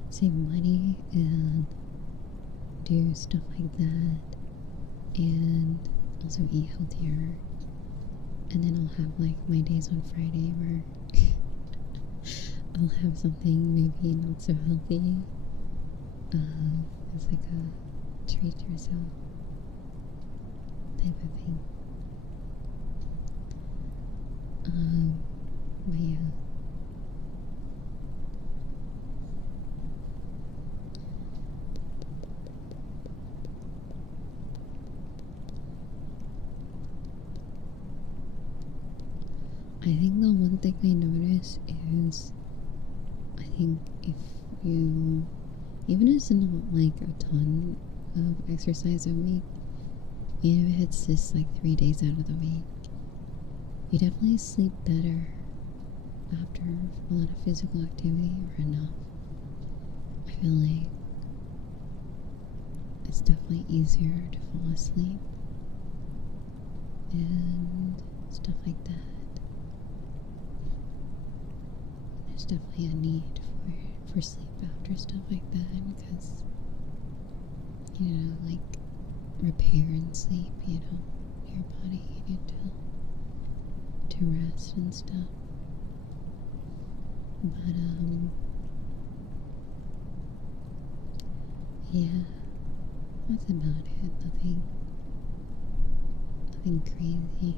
save money and do stuff like that, and also eat healthier. And then I'll have like my days on Friday where I'll have something maybe not so healthy. It's like a treat yourself type of thing. But yeah. I think the one thing I notice is, I think if you, even if it's not like a ton of exercise a week, even if it's just like 3 days out of the week, you definitely sleep better after a lot of physical activity or enough. I feel like it's definitely easier to fall asleep and stuff like that. There's definitely a need for sleep after stuff like that, because, you know, like repair and sleep, you know, your body, you need to rest and stuff. But yeah, that's about it. Nothing crazy.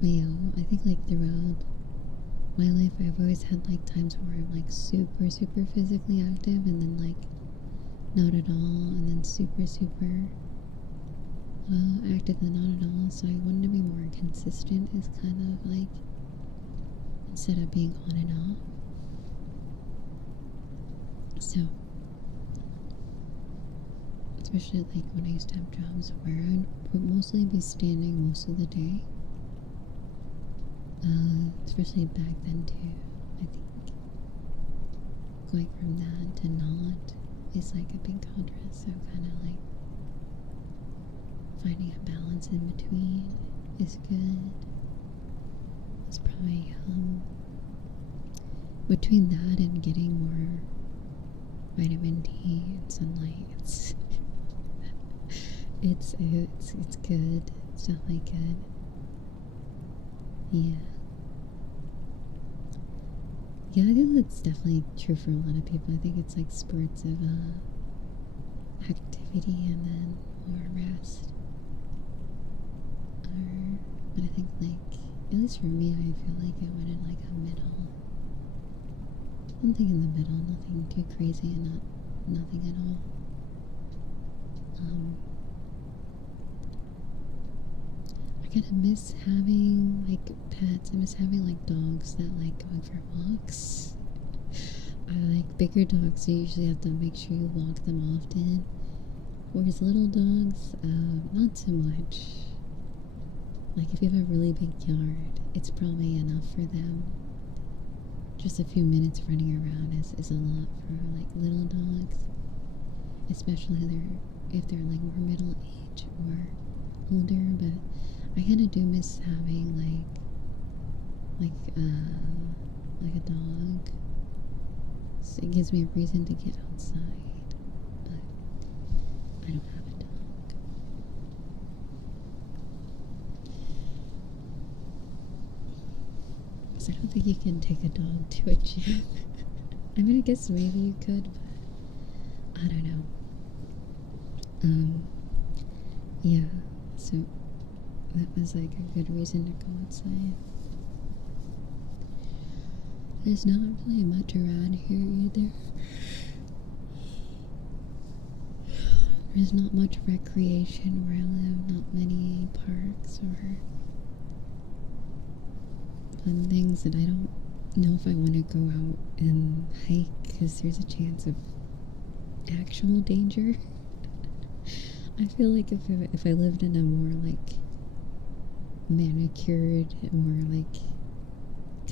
But yeah, I think like throughout my life I've always had like times where I'm like super physically active, and then like not at all, and then super active and not at all. So I wanted to be more consistent, is kind of like, instead of being on and off. So especially like when I used to have jobs where I would mostly be standing most of the day. Especially back then too. I think going from that to not is like a big contrast. So kind of like finding a balance in between is good. It's probably between that and getting more vitamin D and sunlight, it's good. It's definitely good. Yeah. Yeah, I think that's definitely true for a lot of people. I think it's like spurts of activity and then more rest. But I think like, at least for me, I feel like I went in like a middle. Something in the middle, nothing too crazy and nothing at all. I kind of miss having like pets. I miss having like dogs that like going for walks. I like bigger dogs, so you usually have to make sure you walk them often. Whereas little dogs, not so much. Like if you have a really big yard, it's probably enough for them. Just a few minutes running around is a lot for like little dogs, especially if they're like more middle age or older. But I kind of do miss having like a dog. So it gives me a reason to get outside, but I don't have a dog. So I don't think you can take a dog to a gym. I mean, I guess maybe you could, but I don't know. Yeah, so that was like a good reason to go outside. There's not really much around here either. There's not much recreation where I live, not many parks or fun things, and I don't know if I want to go out and hike because there's a chance of actual danger. I feel like if I lived in a more like manicured, more like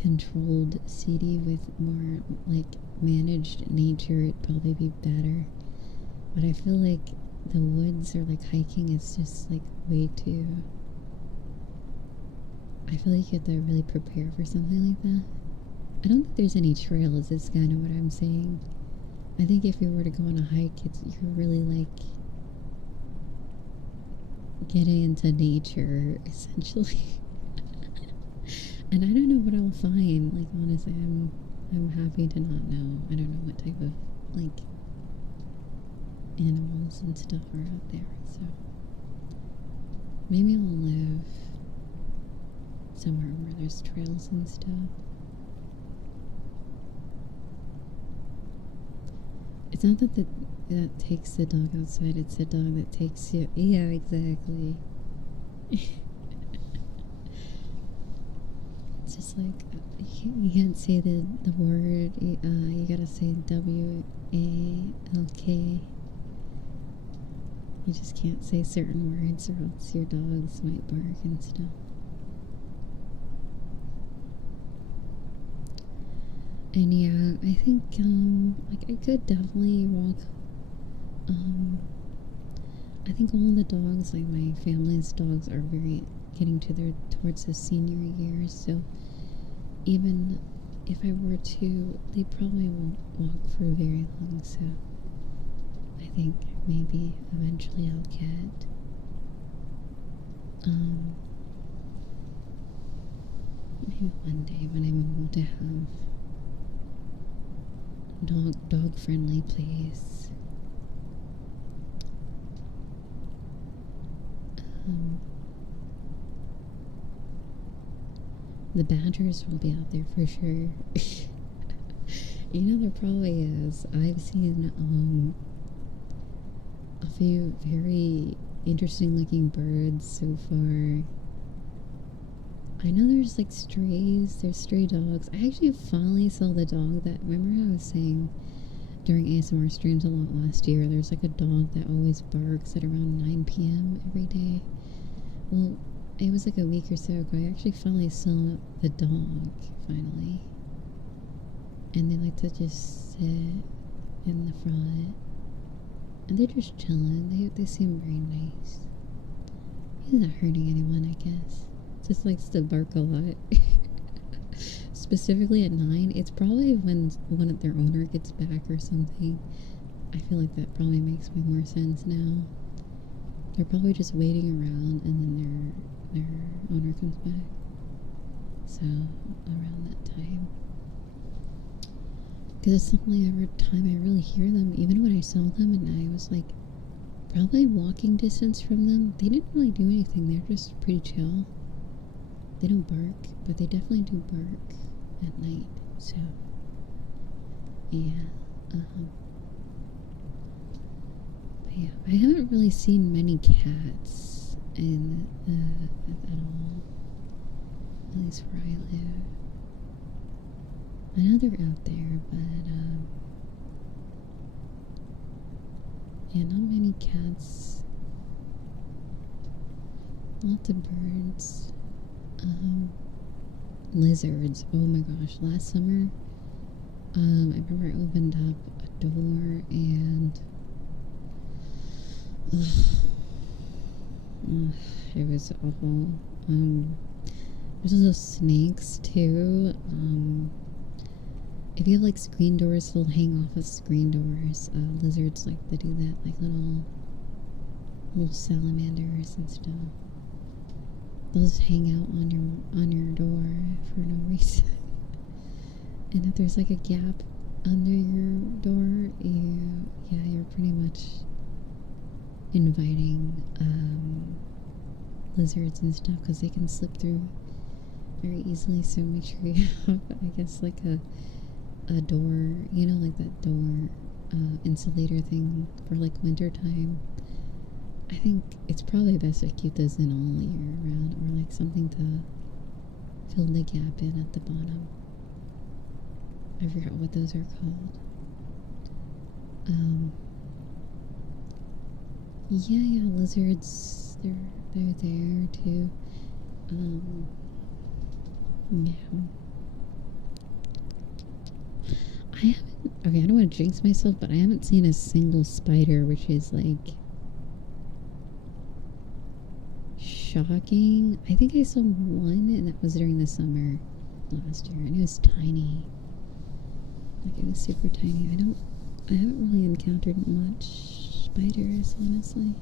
controlled city with more like managed nature, it'd probably be better. But I feel like the woods or like hiking is just like way too. I feel like you have to really prepare for something like that. I don't think there's any trails, is kind of what I'm saying. I think if you were to go on a hike, you're really like getting into nature, essentially. And I don't know what I'll find. Like, honestly, I'm happy to not know. I don't know what type of like animals and stuff are out there. So maybe I'll live somewhere where there's trails and stuff. It's not that takes the dog outside, it's the dog that takes you. Yeah, exactly. It's just like, you can't say the word, you gotta say W-A-L-K. You just can't say certain words or else your dogs might bark and stuff. And yeah, I think, like, I could definitely walk, I think all the dogs, like my family's dogs, are very getting towards the senior years, so even if I were to, they probably won't walk for very long, so I think maybe eventually I'll get, maybe one day when I'm able to have dog friendly place. The badgers will be out there for sure. You know, there probably is. I've seen a few very interesting looking birds so far. I know there's like strays, there's stray dogs. I actually finally saw the dog that, remember how I was saying during ASMR streams a lot last year, there's like a dog that always barks at around 9 p.m. every day. Well, it was like a week or so ago. I actually finally saw the dog, finally. And they like to just sit in the front. And they're just chilling. They seem very nice. He's not hurting anyone, I guess. Just likes to bark a lot. Specifically at 9. It's probably when one of their owner gets back or something. I feel like that probably makes way more sense now. They're probably just waiting around and then their owner comes back. So around that time. Because it's the only ever time I really hear them. Even when I saw them and I was like probably walking distance from them, they didn't really do anything. They're just pretty chill. They don't bark, but they definitely do bark at night. So yeah. But yeah, I haven't really seen many cats in at all. At least where I live. I know they're out there, but yeah, not many cats. Lots of birds. Lizards. Oh my gosh, last summer, I remember I opened up a door and it was awful. There's also snakes too. If you have like screen doors, they'll hang off of screen doors. Lizards like to do that, like little salamanders and stuff. They'll just hang out on your door for no reason. And if there's like a gap under your door, you're pretty much inviting lizards and stuff, because they can slip through very easily. So make sure you have, I guess, like a door, you know, like that door insulator thing for like winter time. I think it's probably best to keep those in all year round, or like something to fill the gap in at the bottom. I forgot what those are called. Yeah, lizards, they're there too. Yeah. I don't want to jinx myself, but I haven't seen a single spider, which is like shocking. I think I saw one, and that was during the summer last year, and it was tiny. Like, it was super tiny. I haven't really encountered much spiders, honestly.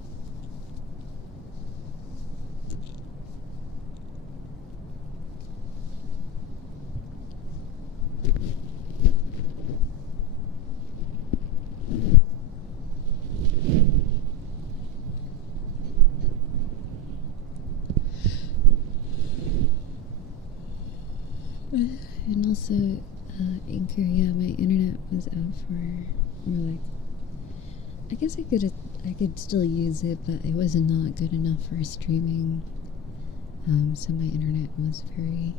And also, Anchor, yeah, my internet was out for, or like, I guess I could still use it, but it was not good enough for streaming. So my internet was very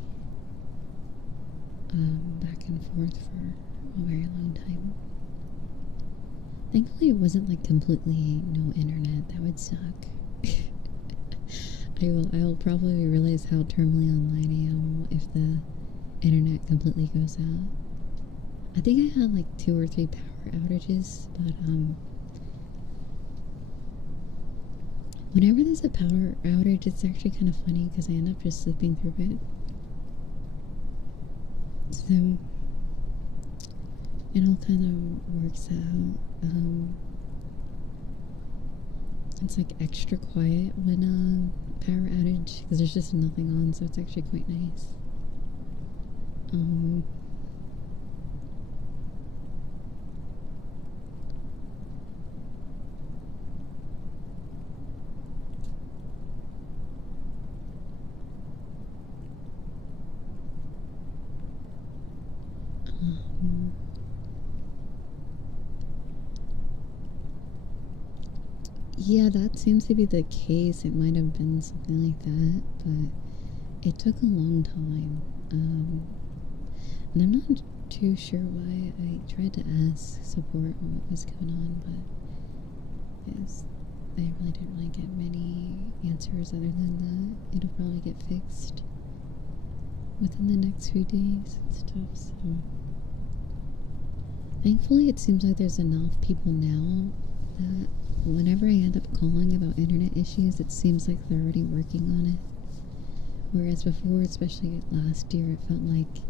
back and forth for a very long time. Thankfully, it wasn't like completely no internet. That would suck. I will probably realize how terminally online I am if the internet completely goes out. I think I had like 2 or 3 power outages, but whenever there's a power outage, it's actually kind of funny because I end up just sleeping through it. So it all kind of works out. It's like extra quiet when power outage because there's just nothing on, so it's actually quite nice. Yeah, that seems to be the case. It might have been something like that, but it took a long time. And I'm not too sure why. I tried to ask support on what was going on, but I really didn't really get many answers other than that it'll probably get fixed within the next few days and stuff. So thankfully, it seems like there's enough people now that whenever I end up calling about internet issues, it seems like they're already working on it. Whereas before, especially last year, it felt like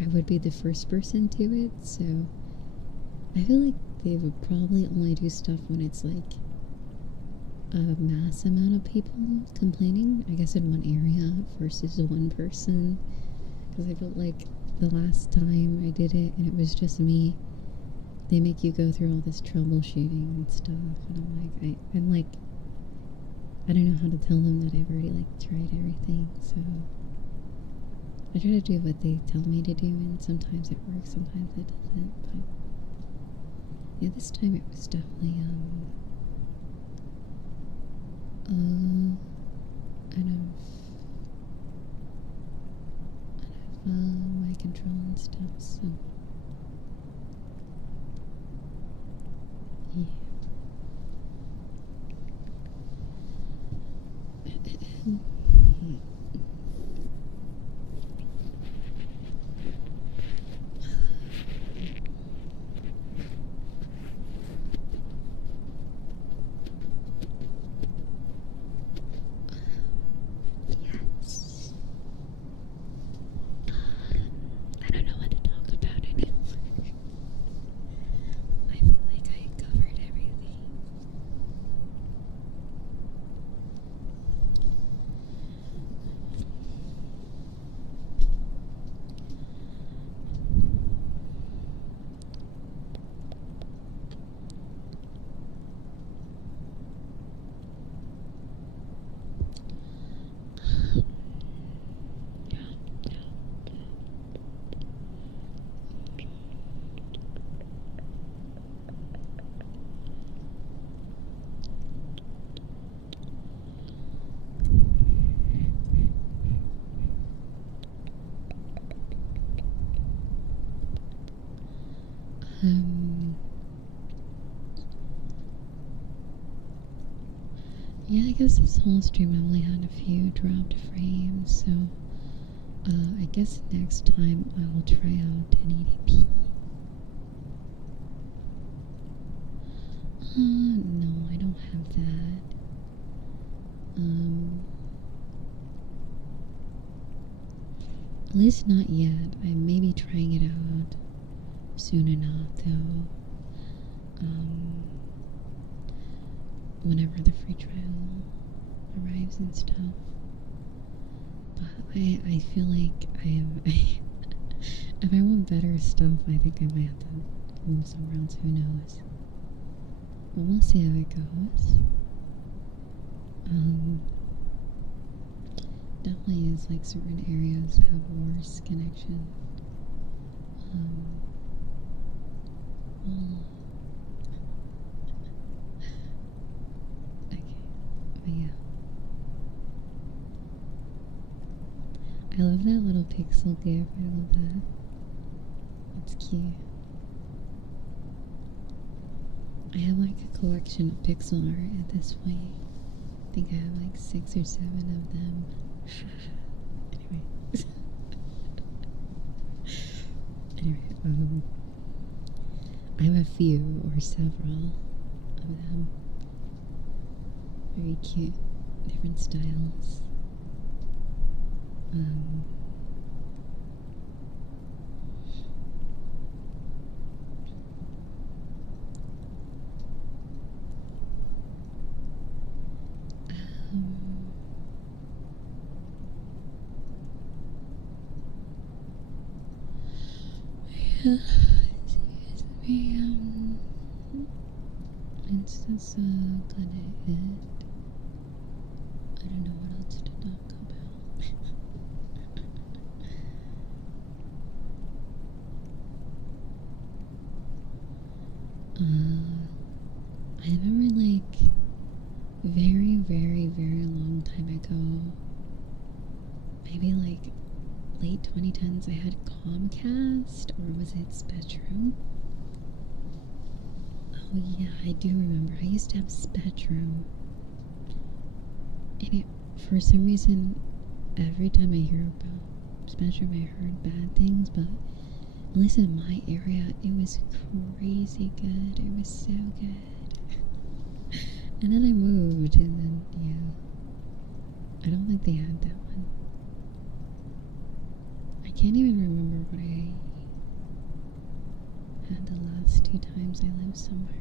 I would be the first person to it. So I feel like they would probably only do stuff when it's like a mass amount of people complaining, I guess in one area versus one person. Because I felt like the last time I did it and it was just me, they make you go through all this troubleshooting and stuff, and I'm like, I don't know how to tell them that I've already like tried everything, so I try to do what they tell me to do, and sometimes it works, sometimes it doesn't, but yeah, this time it was definitely out of my control and stuff, so yeah. Yes. I don't know what to talk about anymore. I feel like I covered everything. Yeah, I guess this whole stream I only had a few dropped frames, so I guess next time I will try out 1080p. No, I don't have that. At least not yet. I may be trying it out soon enough, though. Whenever the free trial arrives and stuff. But I feel like I am. If I want better stuff, I think I might have to move somewhere else. Who knows? But we'll see how it goes. Definitely is like certain areas have worse connection. Well, okay, but yeah. I love that little pixel gif. I love that. It's cute. I have like a collection of pixel art at this point. I think I have like 6 or 7 of them. Anyway. Anyway, I have a few or several of them. Very cute. Different styles. Yeah, that's kinda it. I don't know what else to talk about. I remember like very, very, very long time ago, maybe like late 2010s, I had Comcast, or was it Spectrum? Oh yeah, I do remember. I used to have Spectrum. And for some reason, every time I hear about Spectrum, I heard bad things, but at least in my area, it was crazy good. It was so good. And then I moved, and then, yeah. I don't think they had that one. I can't even remember what I had the last 2 times I lived somewhere.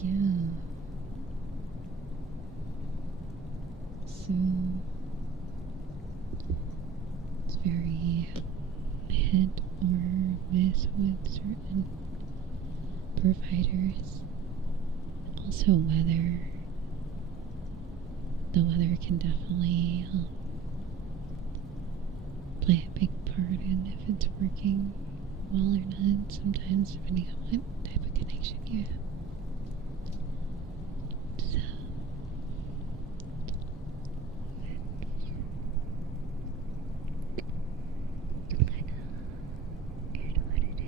Yeah. So it's very hit or miss with certain providers. Also weather. The weather can definitely play a big part in if it's working well or not, sometimes depending on what type of connection you have. So I know here's what it is.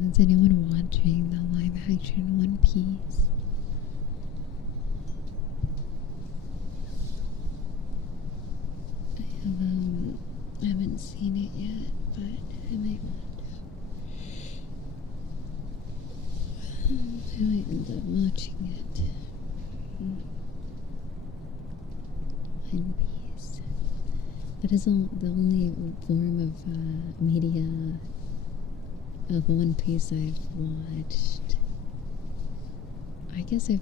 Is anyone watching the live action One Piece? I haven't seen it yet, but I might end up watching it. One Piece. That is the only form of media of One Piece I've watched. I guess I've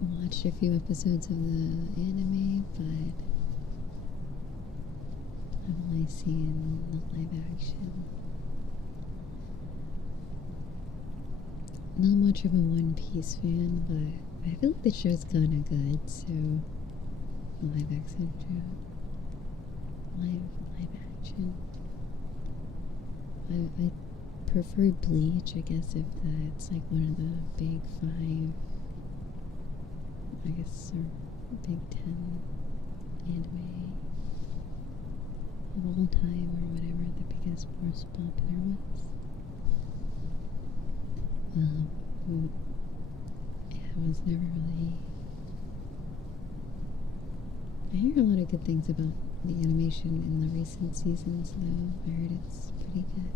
watched a few episodes of the anime, but I've only seen the live action. Not much of a One Piece fan, but I feel like the show's kinda good, so live action show. Live action. I prefer Bleach, I guess, if that's like one of the big 5, I guess, or big 10 anime of all time, or whatever the biggest, most popular ones. Yeah, I was never really. I hear a lot of good things about the animation in the recent seasons, though. I heard it's pretty good.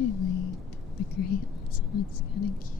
I like the gray also looks kind of cute.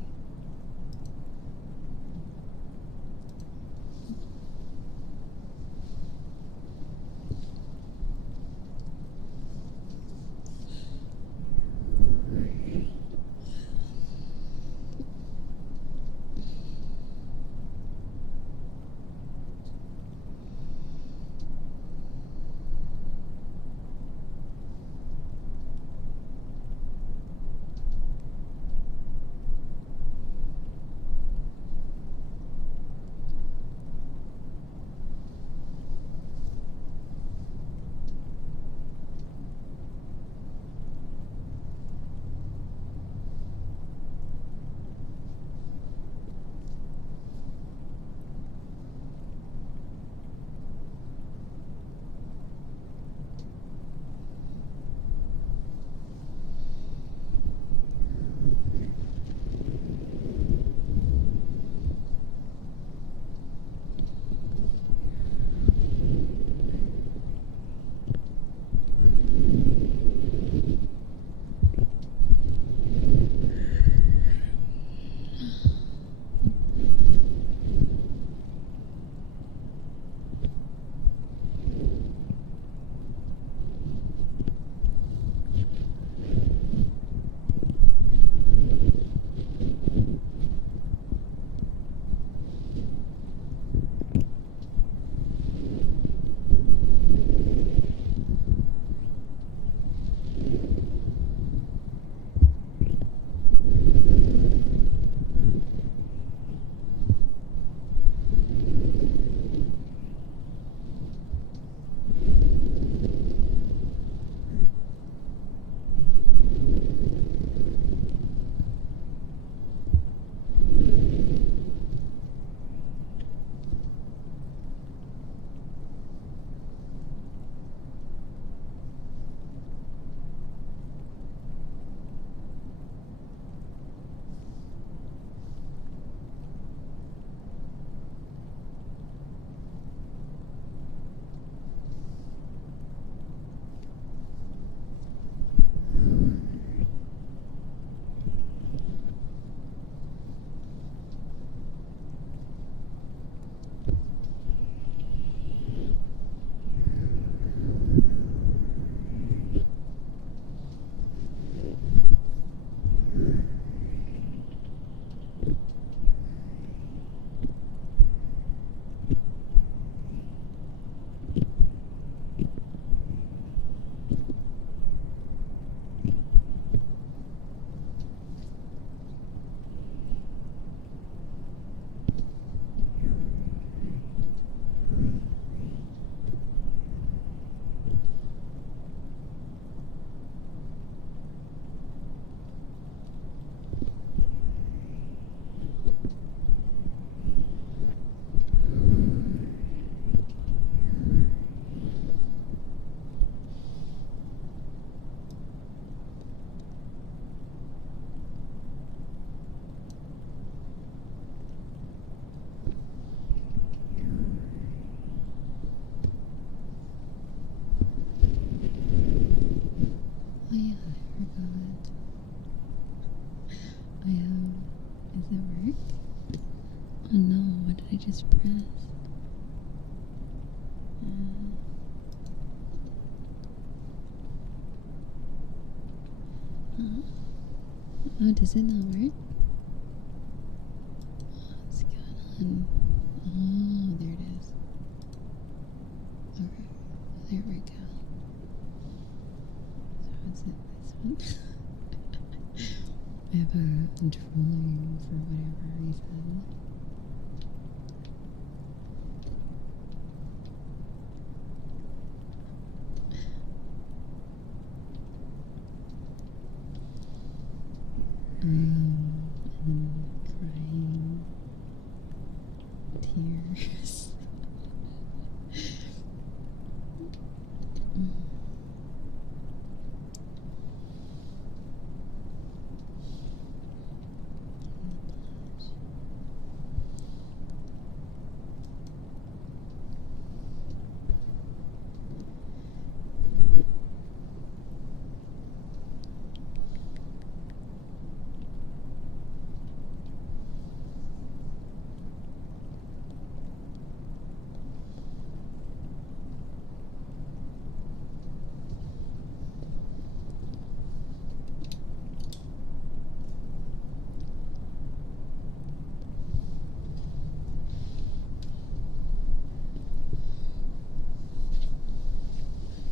Oh, does it not work? What's going on? Oh, there it is. Okay, there we go. So is it this one? I have a controller for whatever reason. And crying tears.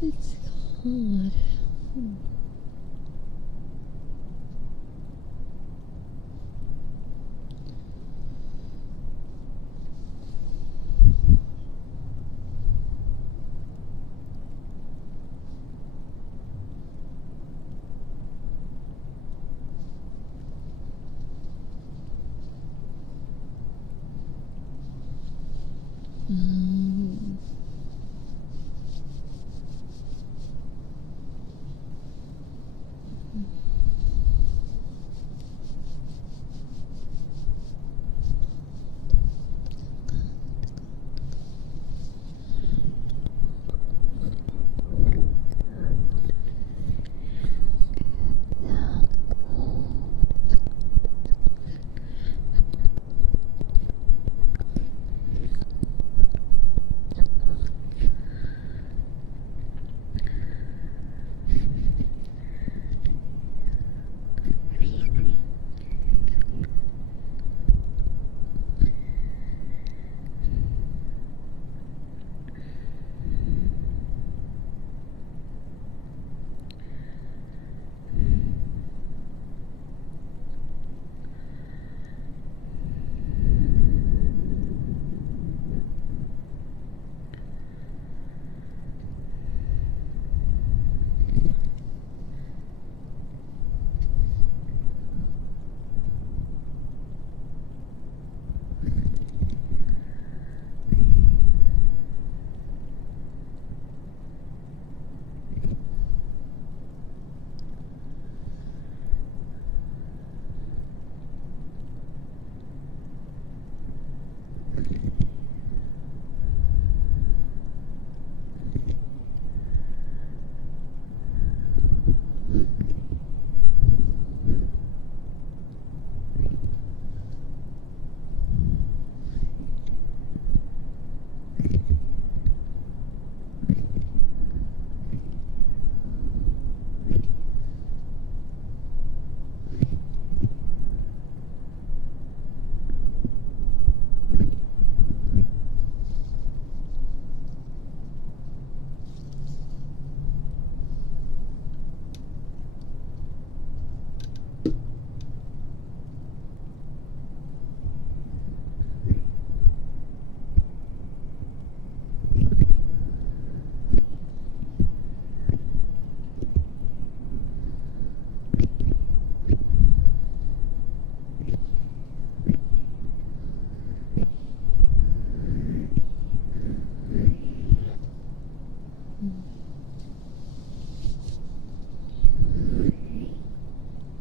It's cold.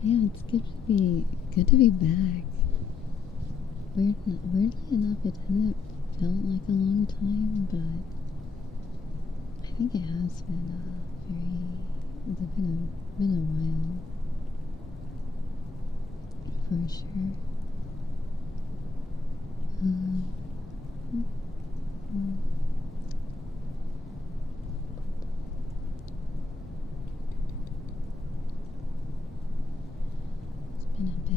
Yeah, it's good to be back. Weirdly enough, it hasn't felt like a long time, but I think it has been been a while for sure. been a bit.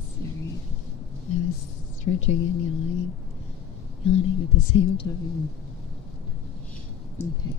Sorry, I was stretching and yawning at the same time. Okay.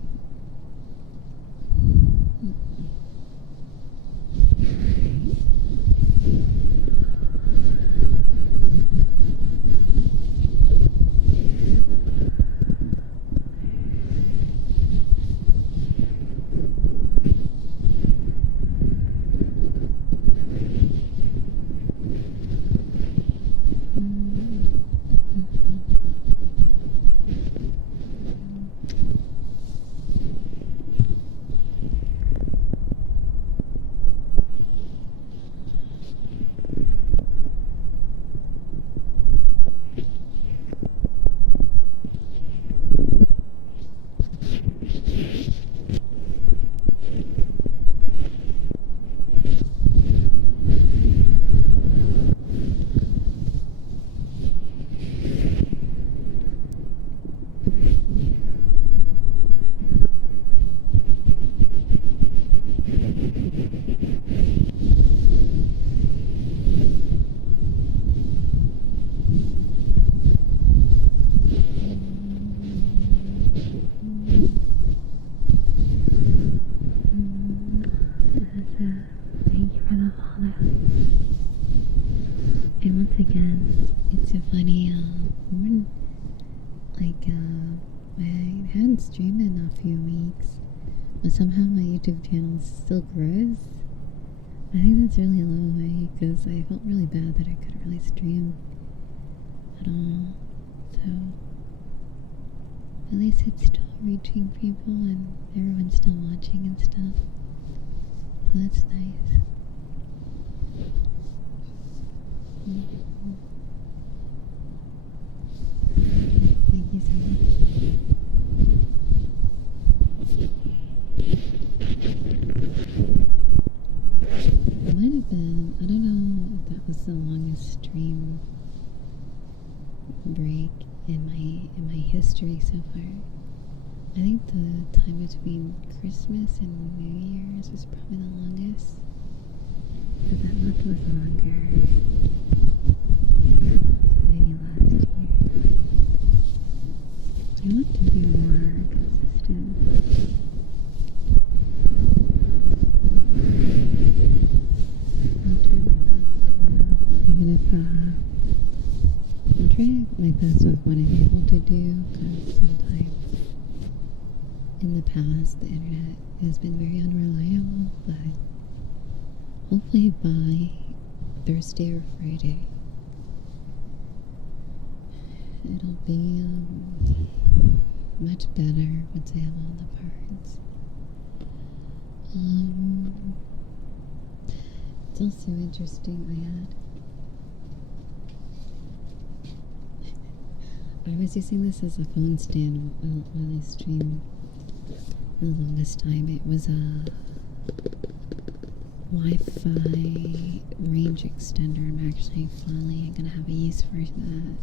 Thank you for the follow. And once again, it's so funny. I hadn't streamed in a few weeks, but somehow my YouTube channel still grows. I think that's really low because I felt really bad that I couldn't really stream at all. So at least it's still reaching people and everyone's still watching and stuff. So that's nice. Thank you so much. It might have been, I don't know if that was the longest stream break in my history so far. I think the time between Christmas and New Year's was probably the longest. But that month was longer. Maybe less. I'll try my best with what I'm able to do, because sometimes in the past the internet has been very unreliable, but hopefully by Thursday or Friday it'll be much better once I have all the parts. It's also interesting, I was using this as a phone stand while I streamed the longest time. It was a Wi-Fi range extender. I'm actually finally gonna have a use for that.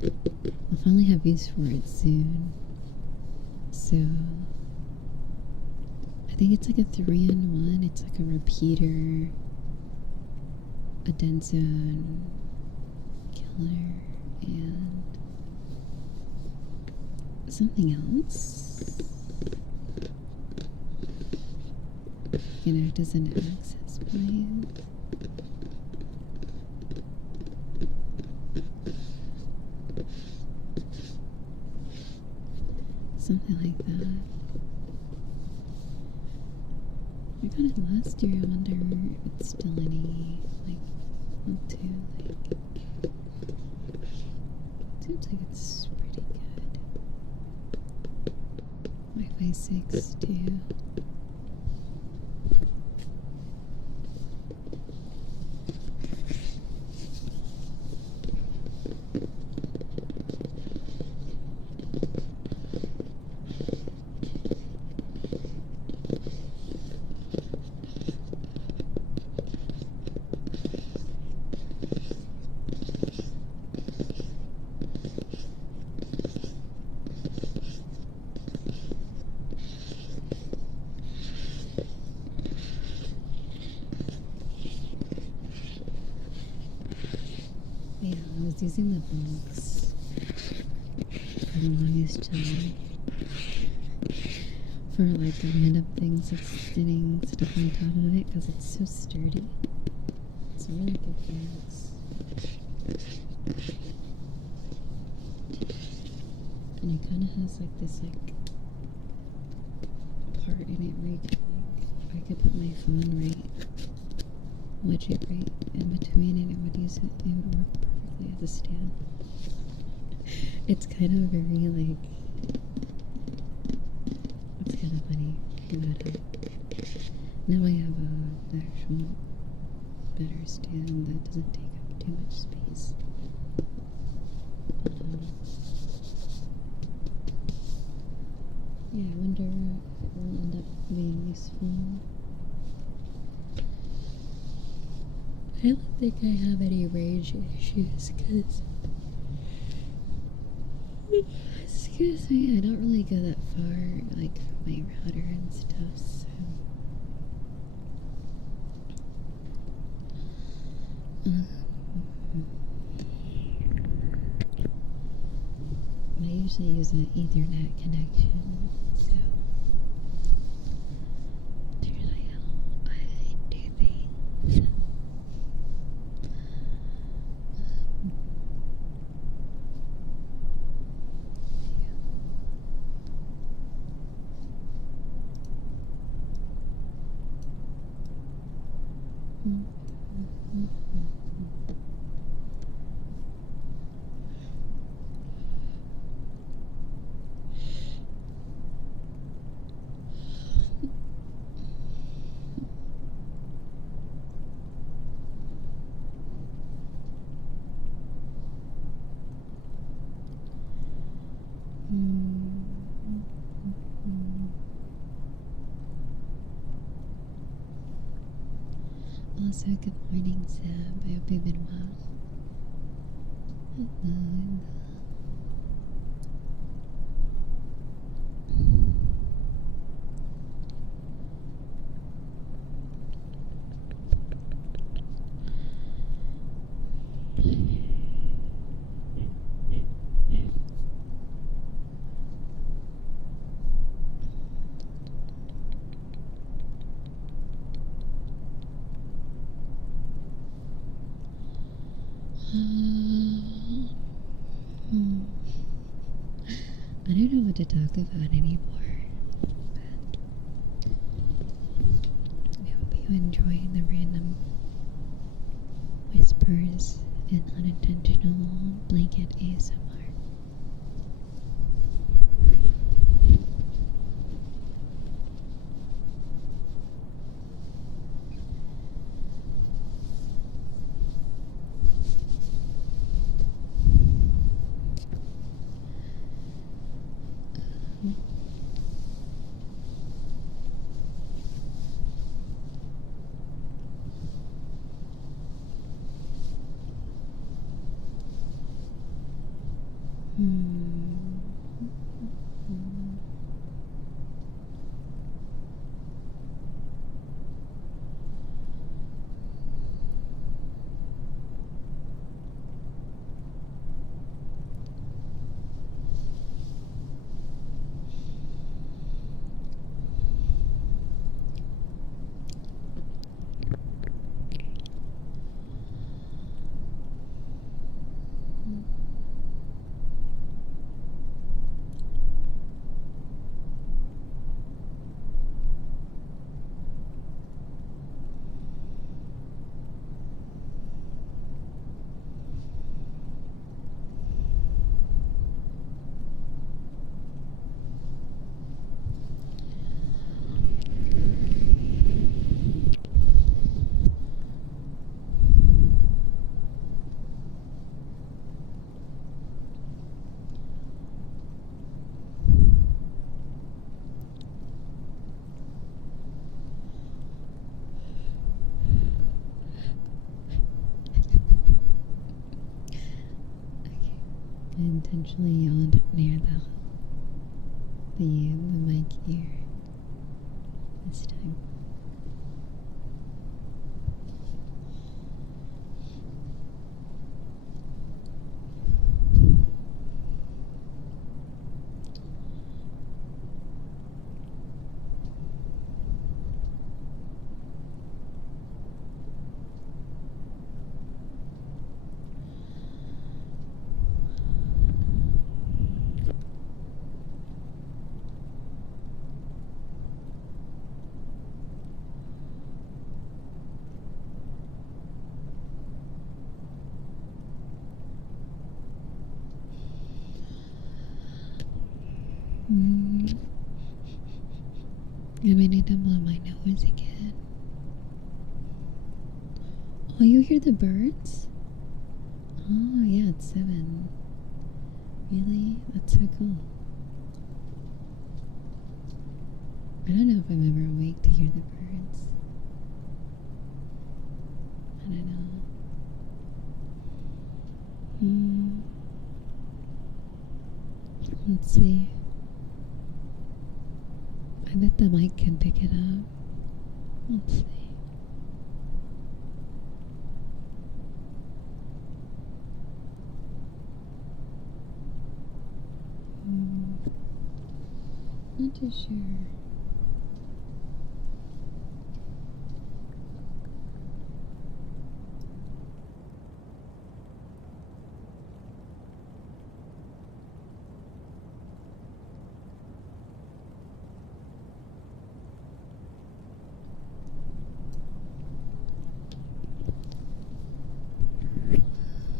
I'll finally have use for it soon. So I think it's like a 3-in-1. It's like a repeater, a dead zone killer, and something else. You know, it doesn't access point. Something like that. I got it last year. I wonder if it's still any, like, up to, like, seems like it's pretty good. Wi-Fi 6 too. Yeah, I was using the box for the longest time for like random things that's sitting stuff on top of it because it's so sturdy. It's a really good box. And it kind of has like this like part in it where you can like, I could put my phone right, widget right in between and it would use it, it would work perfectly as a stand. It's kind of very like, it's kind of funny, but now I have an actual better stand that doesn't take up too much space. But, yeah, I wonder if it will end up being useful. I don't think I have any range issues because, excuse me, I don't really go that far, like, from my router and stuff, so. I usually use an Ethernet connection, so that's usually how I do things. Also, good morning, Sam. I hope you've been well. Hello. I don't know what to talk about anymore. I hope you enjoy the random whispers and unintentional blanket ASMR. I intentionally yawned near the mic here this time. I may need to blow my nose again. Oh, you hear the birds? Oh, yeah, it's 7. Really? That's so cool. I don't know if I'm ever awake to hear the birds. I don't know. Let's see. I bet the mic can pick it up. Let's see. Not too sure.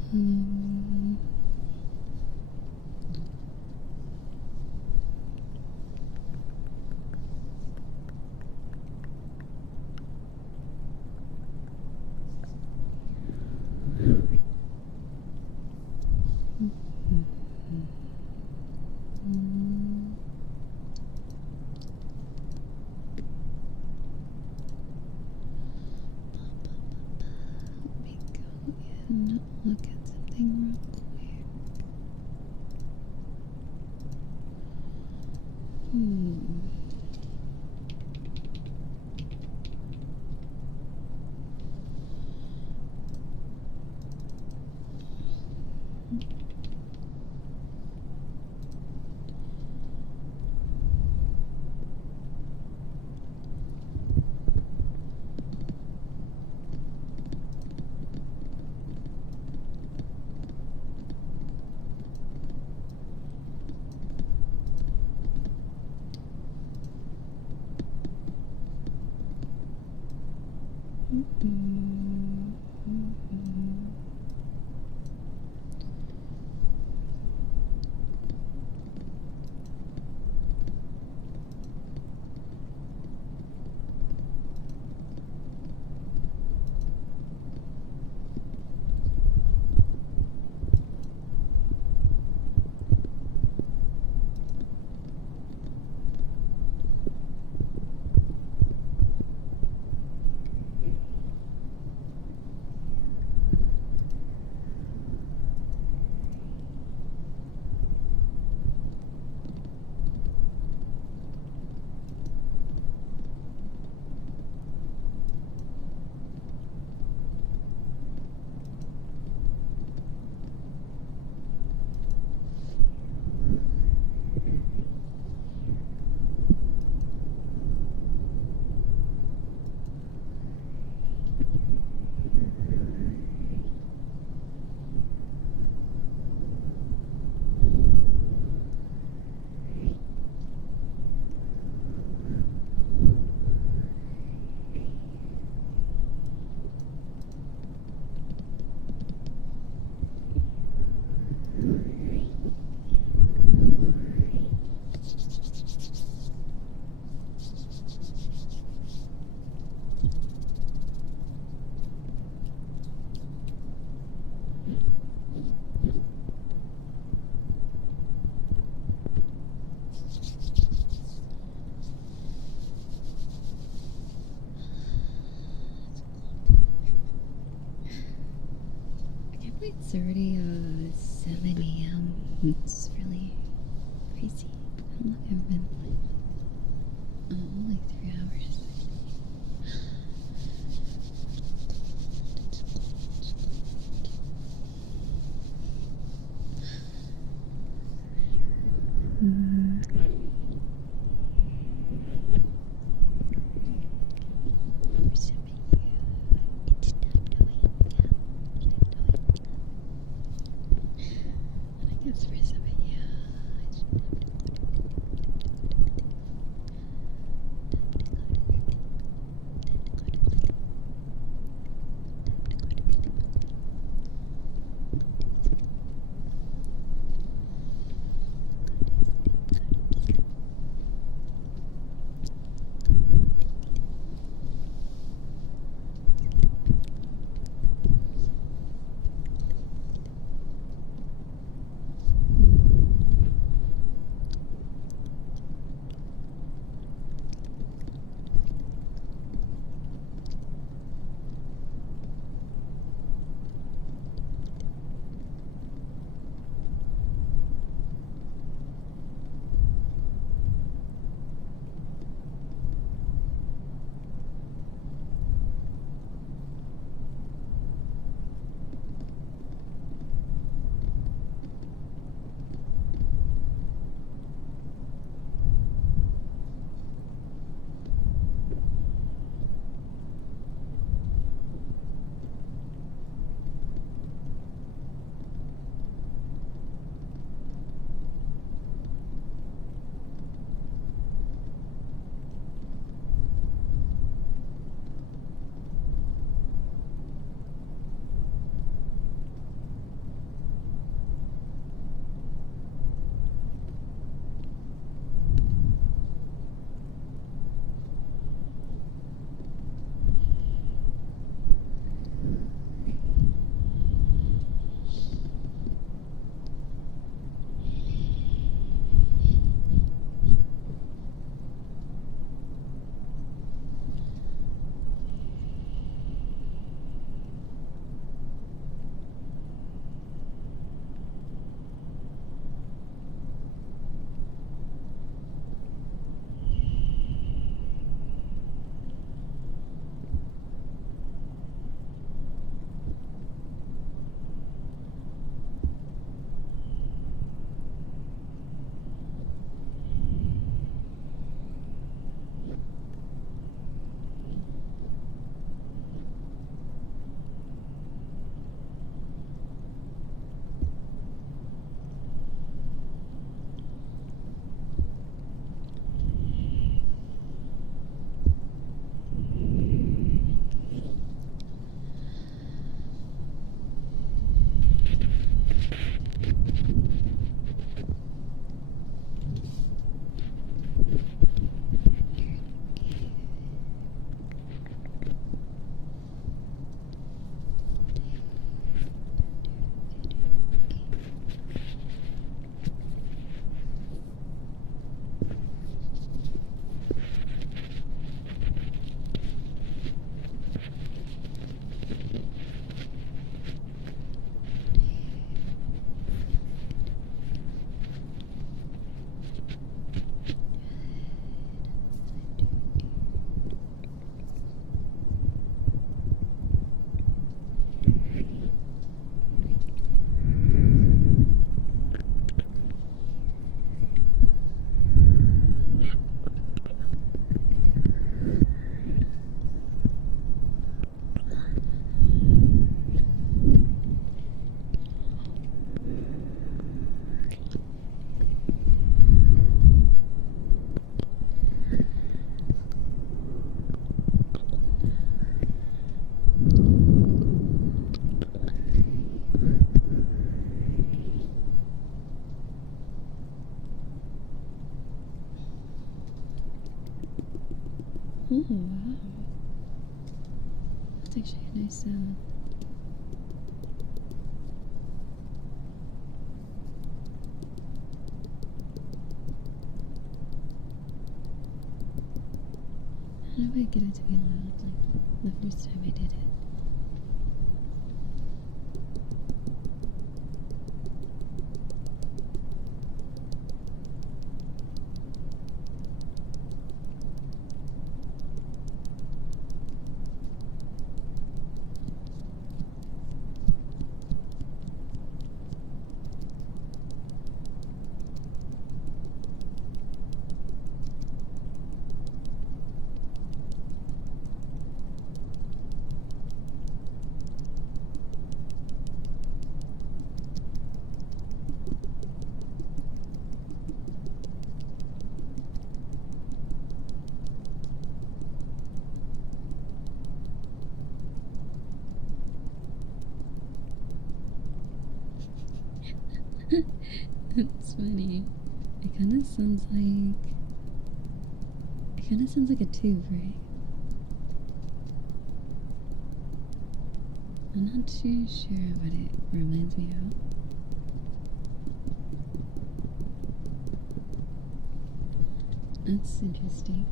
Let me go and look at something real quick. It's already 7 a.m. It's really crazy how long I've been playing. Only 3 hours. Oh, wow. That's actually a nice sound. How do I get it to be loud like the first time I did it? That's funny. It kind of sounds like. It kind of sounds like a tube, right? I'm not too sure what it reminds me of. That's interesting.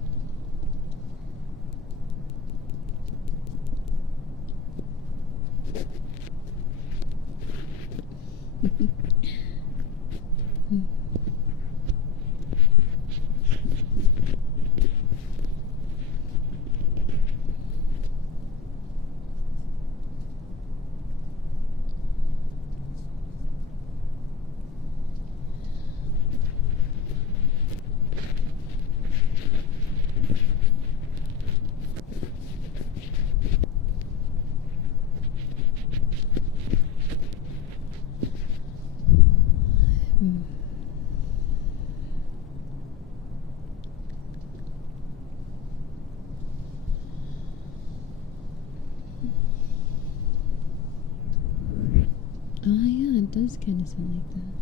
Oh yeah, it does kind of sound like that.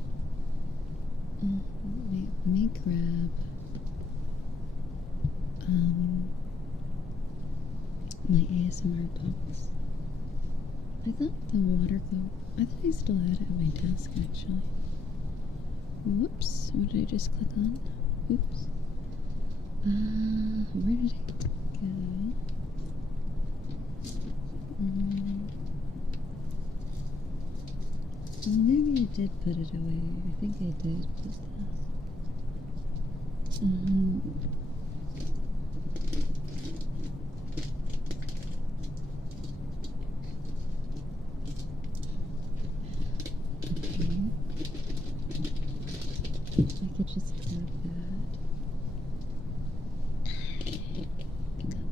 Wait, let me grab my ASMR box. I thought the water globe. I thought I still had it at my desk actually. Whoops! What did I just click on? Oops. Where did it go? Well, maybe I did put it away. I think I did put that. Okay. I could just grab that.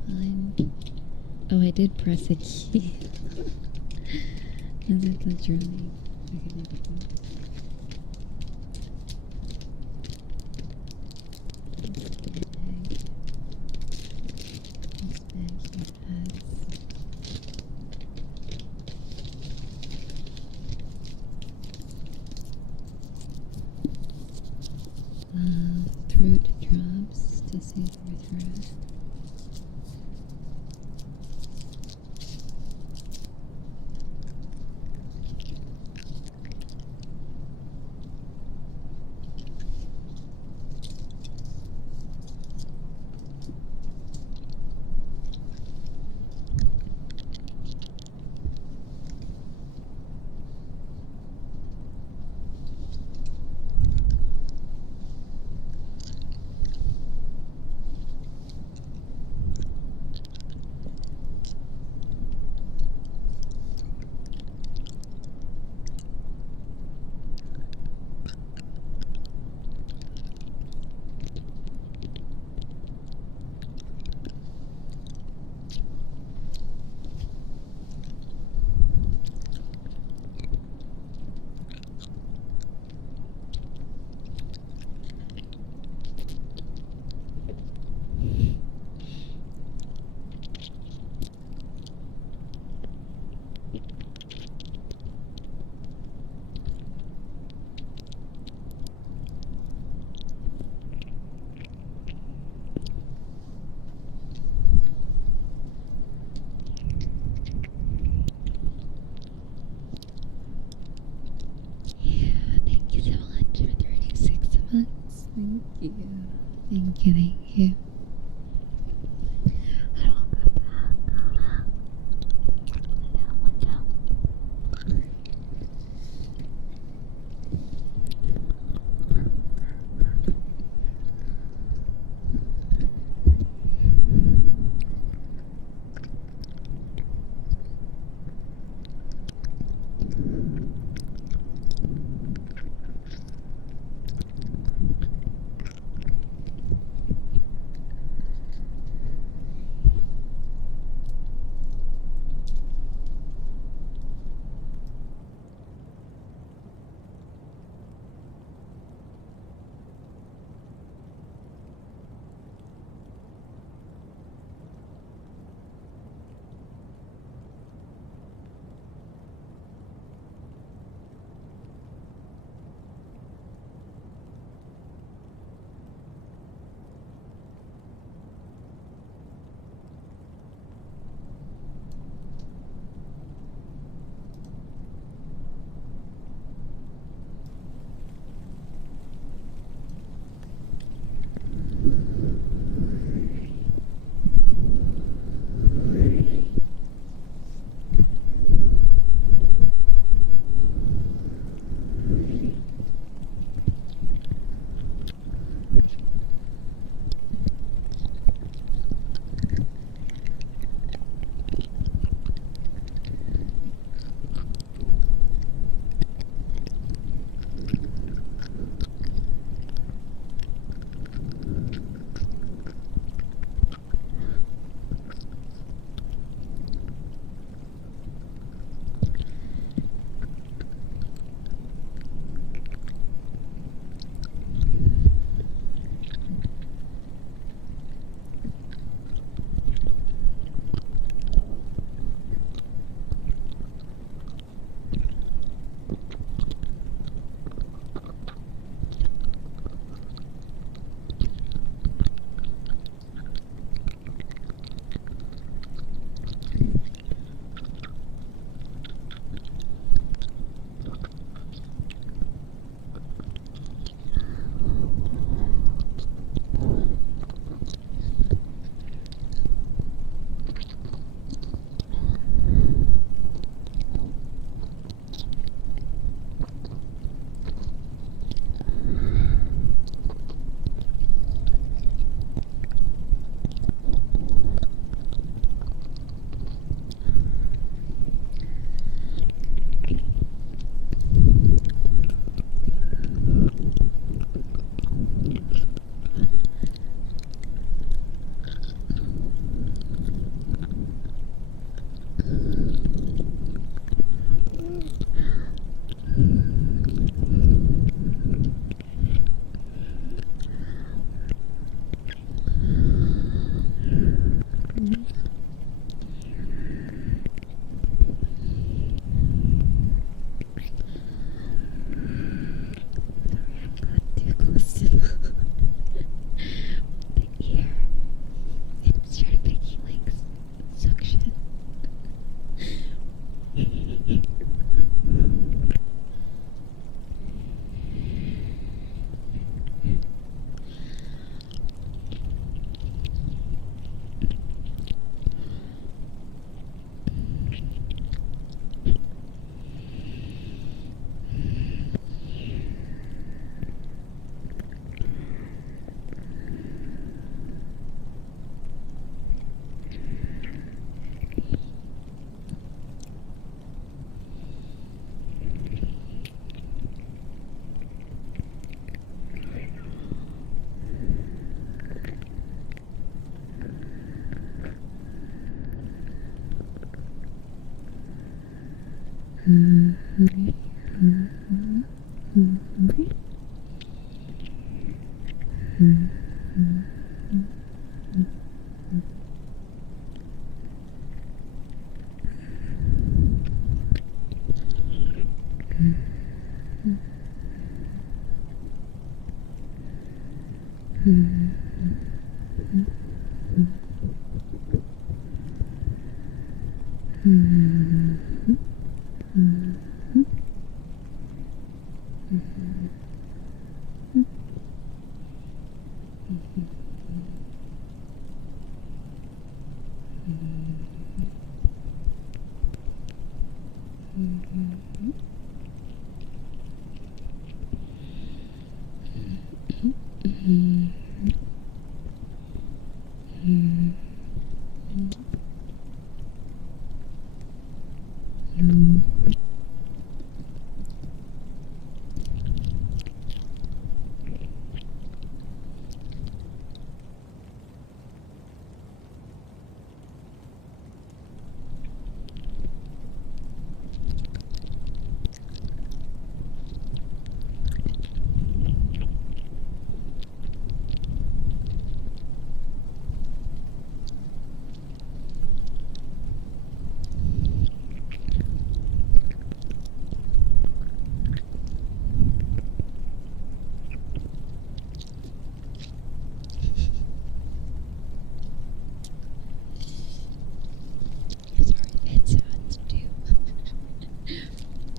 Come on. Oh, I did press a key. As I thought you were like, okay, there we go. This bag here has throat drops to soothe your throat. Thank you. Thank you, thank you.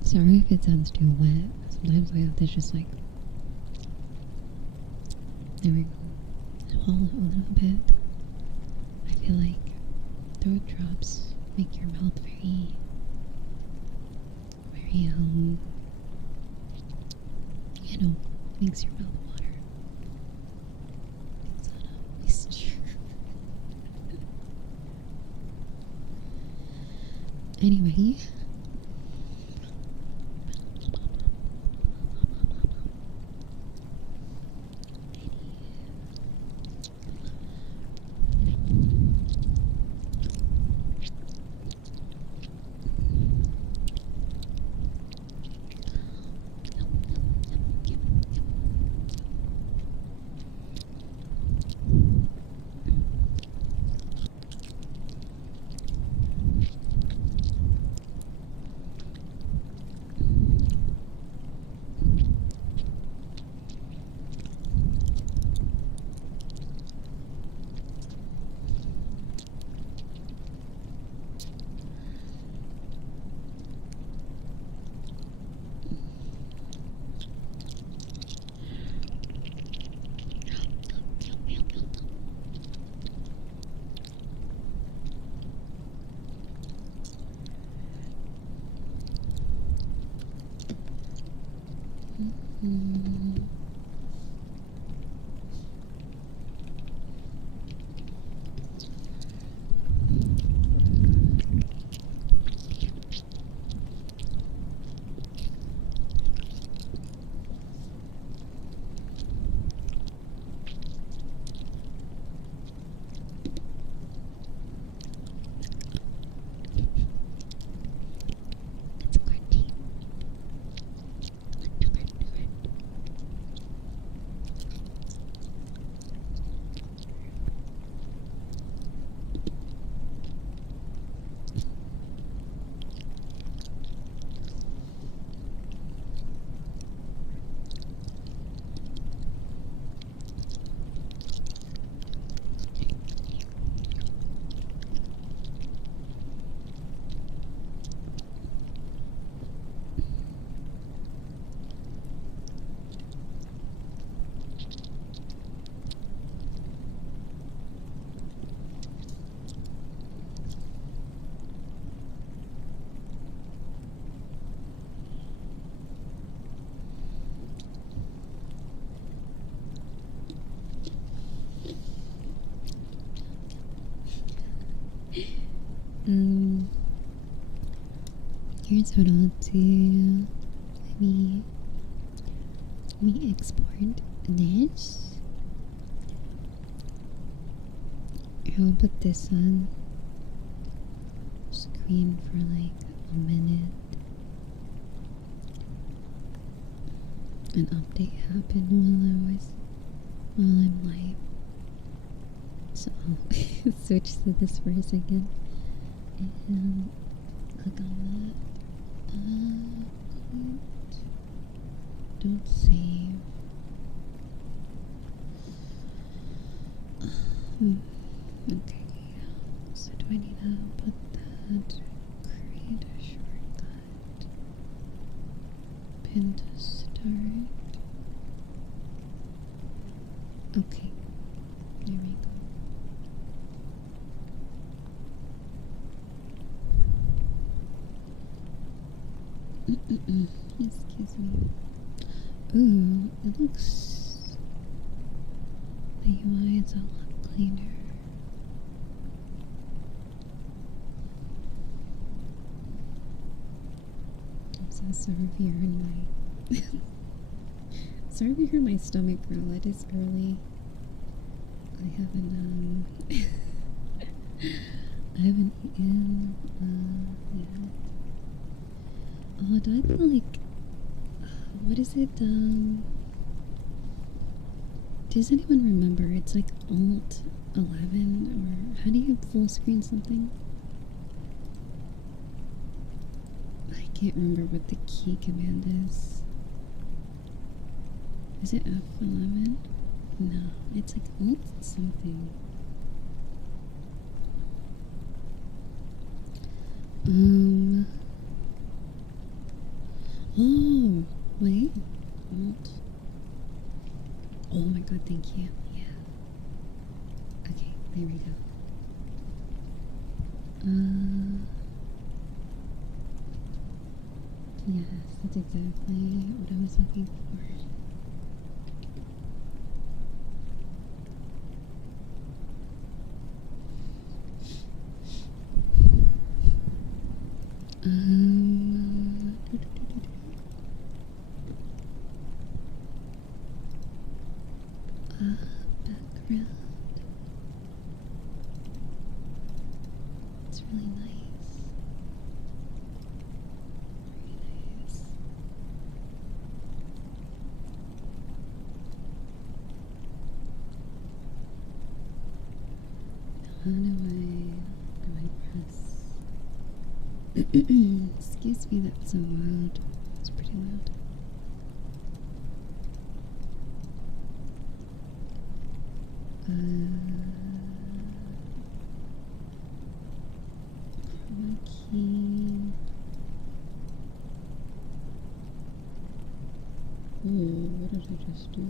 Sorry if it sounds too wet. Sometimes I have to just like, there we go, swallow a little bit. I feel like throat drops make your mouth very, you know, makes your mouth water. Makes that a moisture. Anyway. Here's what I'll do. Let me export this. I'll put this on screen for like a minute. an update happened while I'm live. So I'll switch to this for a second and click on that. Don't save. Okay, so do I need to put that, create a shortcut, pin to start? Okay, there we go. Excuse me. Ooh, it looks, the UI is a lot cleaner. I'm so sorry if you heard my sorry if you heard my stomach growl. It is early. I haven't I haven't eaten yet. Oh, do I feel like what is it? Does anyone remember? It's like Alt 11, or how do you full screen something? I can't remember what the key command is. Is it F11? No, it's like Alt something. Oh, wait. Alt. Oh my god, thank you. Yeah. Okay, there we go. Yes, that's exactly what I was looking for. Background. It's really nice. Very nice. How do I press? Excuse me, that's so loud. It's pretty loud. Chroma key. Ooh, what did I just do?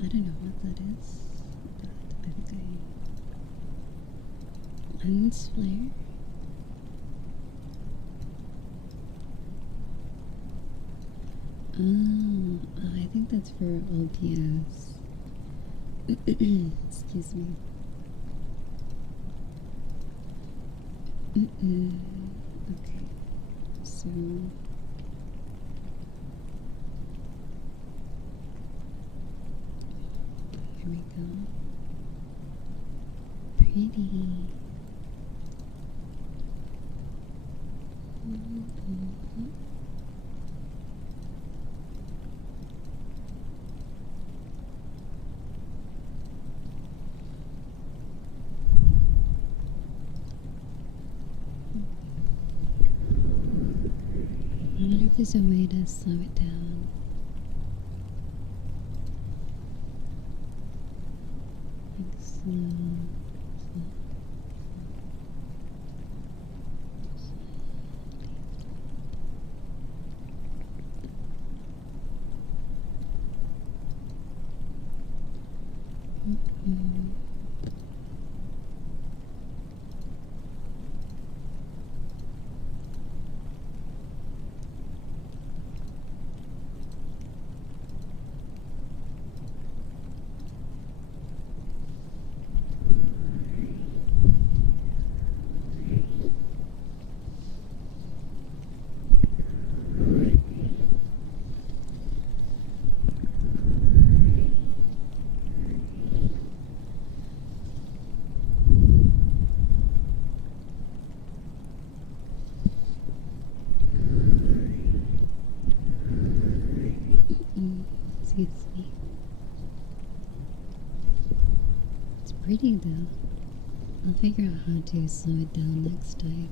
I don't know what that is, but I think lens flare. Oh, I think that's for OBS. Excuse me. Okay, so here we go. Pretty. I wonder if there's a way to slow it down. Like slow. pretty though. I'll figure out how to slow it down next time.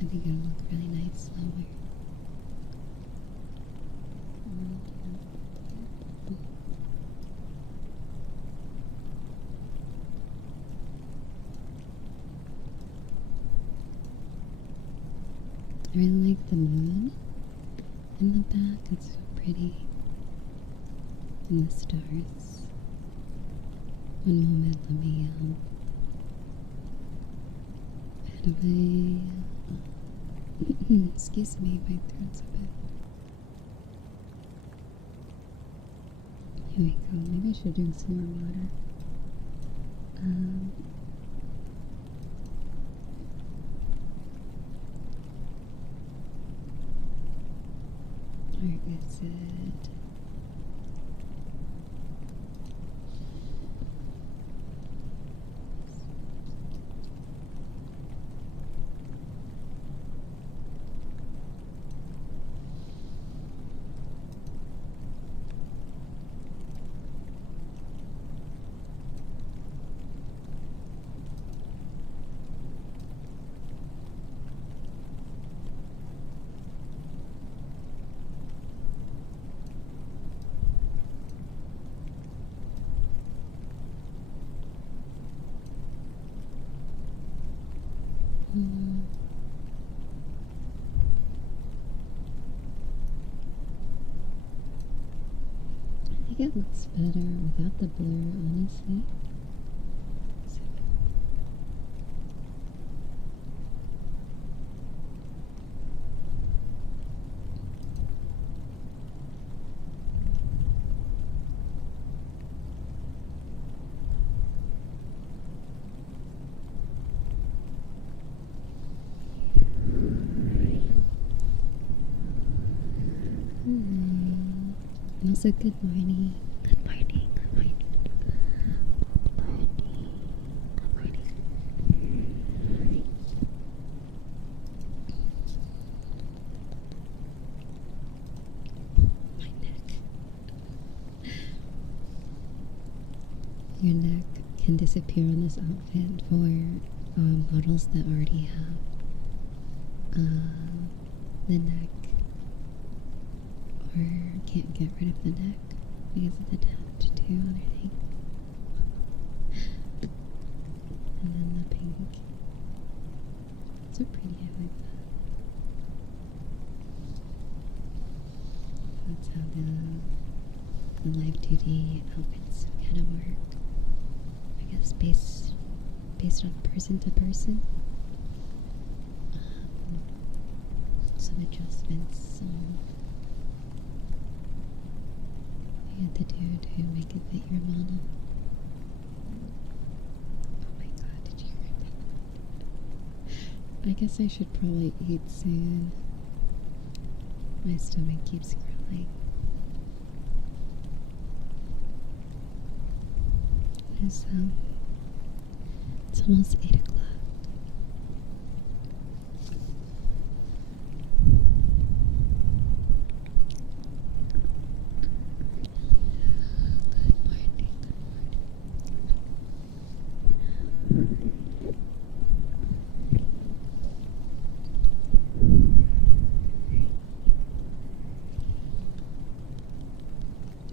I think it'll look really nice slower. I really like the moon in the back. It's so pretty. And the stars. One moment, let me out of my excuse me, my throat's a bit. Here we go. Maybe I should drink some more water. Where is it? I think it looks better without the blur, honestly. And also, good morning. Good morning. Good morning. Good morning. Good morning. My neck. Your neck can disappear on this outfit for models that already have the neck, or can't get rid of the neck because it's attached to other things. And then the pink. So pretty, I like that. That's how the live 2D outfits kind of work. I guess based on person to person. Some adjustments you have to do to make it fit your model. Oh my god, did you hear that? I guess I should probably eat soon. My stomach keeps growling. It's almost 8 o'clock.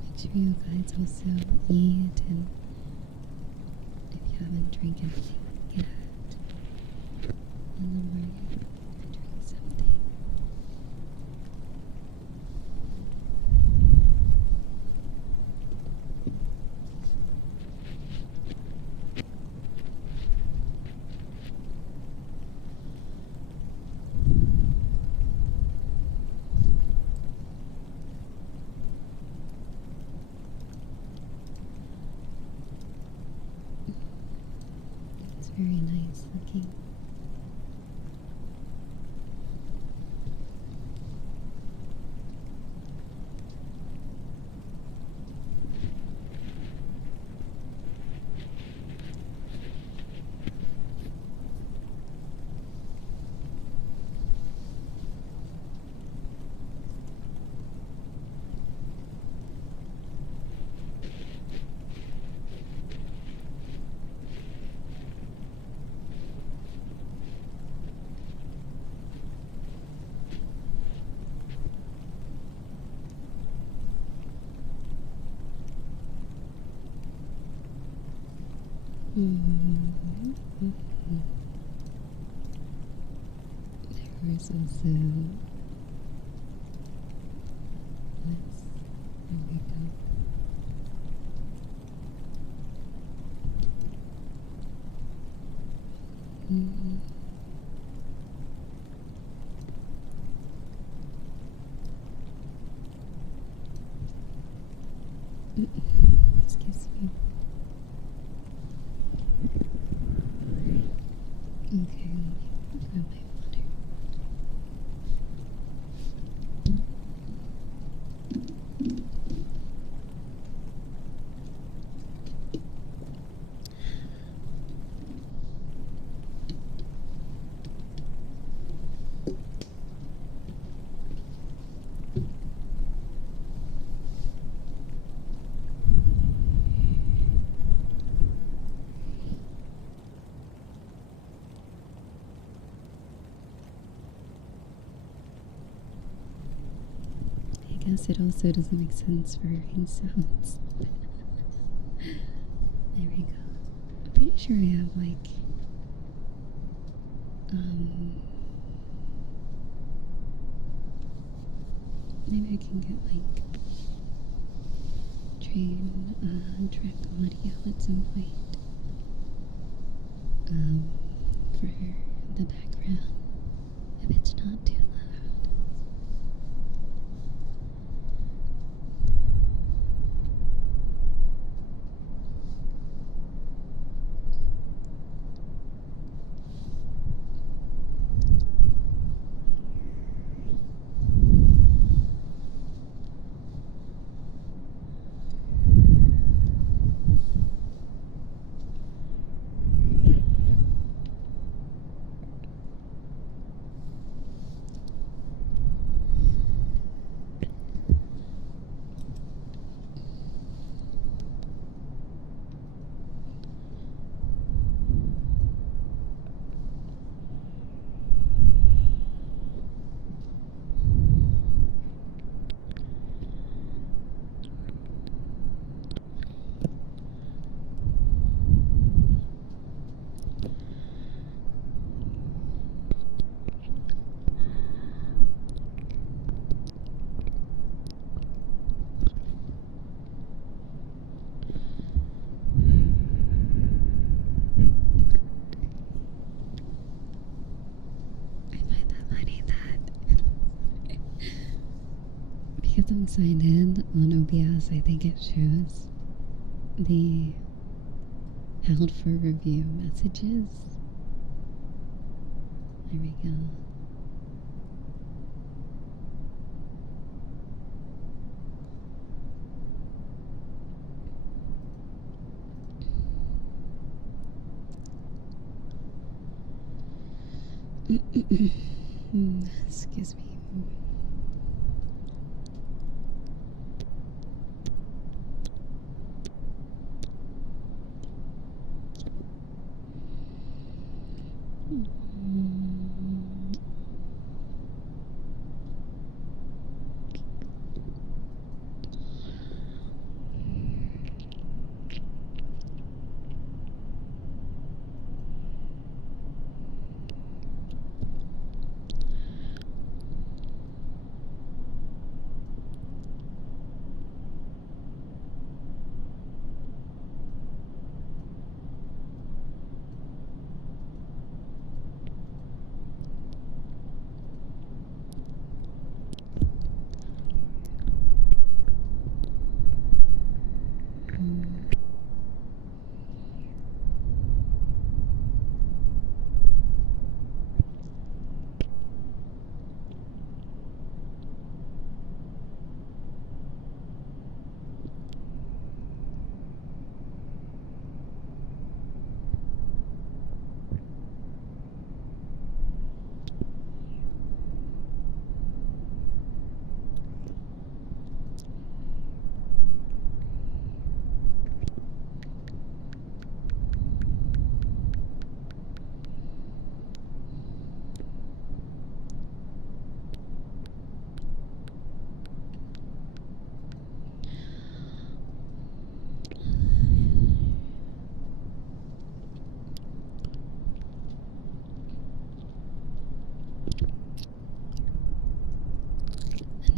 Make sure you guys also eat, and if you haven't drank anything yet in the morning, drink something. It's very nice looking. There was also this. There we go. Excuse me. Okay, let me grab my water. I guess it also doesn't make sense for rain sounds. There we go. I'm pretty sure I have like maybe I can get like track audio at some point for the background if it's not too loud. Because I'm signed in on OBS, I think it shows the held for review messages. There we go. Excuse me.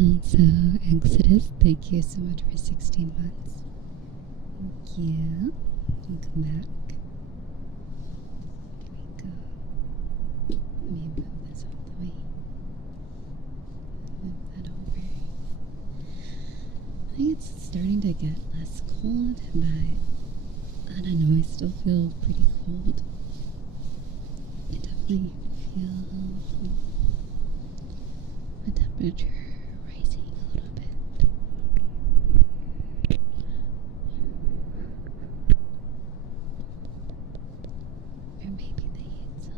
So, Exodus, thank you so much for 16 months. Thank you. Welcome back. Here we go. Let me move this out the way. Move that over. I think it's starting to get less cold, but I don't know, I still feel pretty cold. I definitely feel the temperature rising a little bit. Or maybe the heat's on.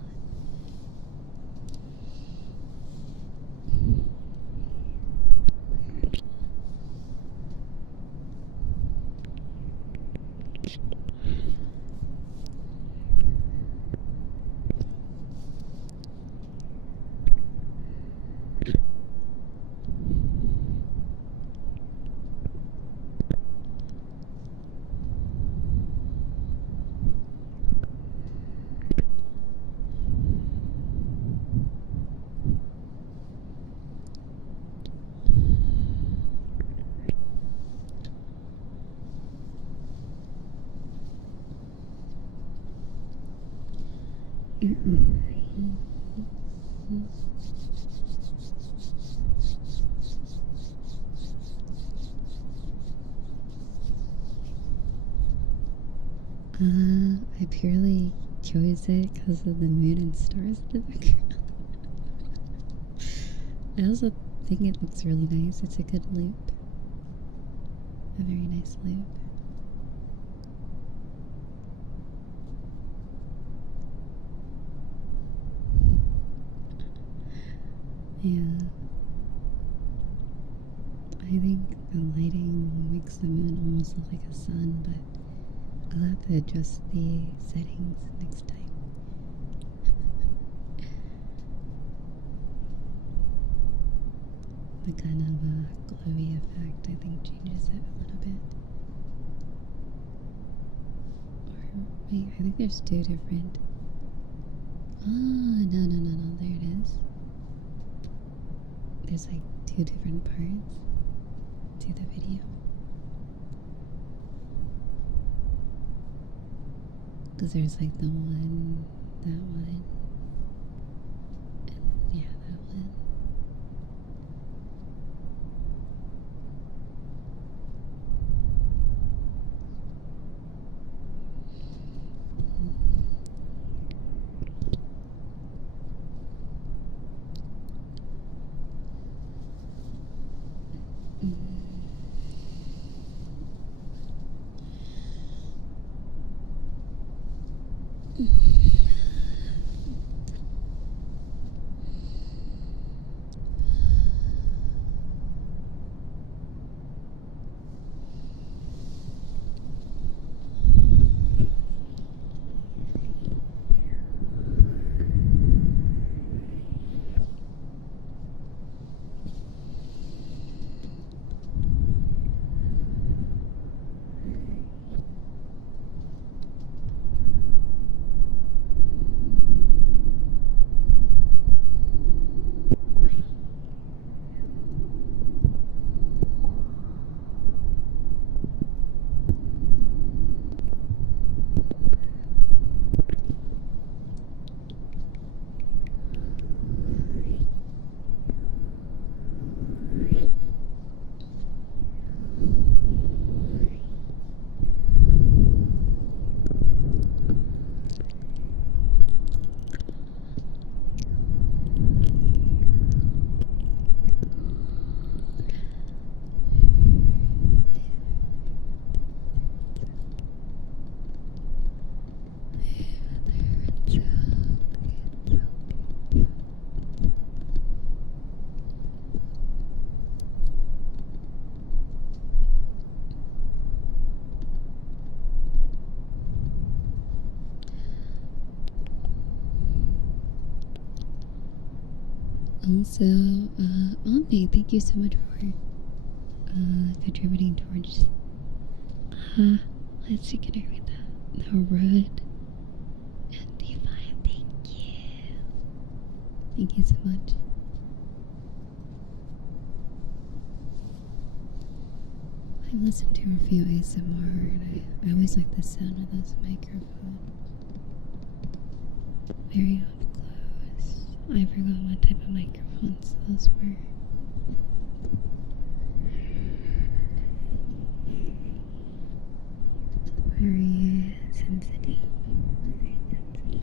I purely chose it because of the moon and stars in the background. I also think it looks really nice. It's a good loop. A very nice loop. Yeah. I think the lighting makes the moon almost look like a sun, but I'll have to adjust the settings next time. The kind of glowy effect, I think, changes it a little bit. Or, wait, I think there's two different. Oh, no, there it is. There's like two different parts to the video. Because there's like the one, that one, and yeah, that one. Also, Omni, thank you so much for contributing towards let's see, can I read that? The road and D5, thank you. Thank you so much. I've listened to a few ASMR and I always like the sound of those microphones. Very up close. I forgot what type of microphones those were. Very sensitive. Very sensitive.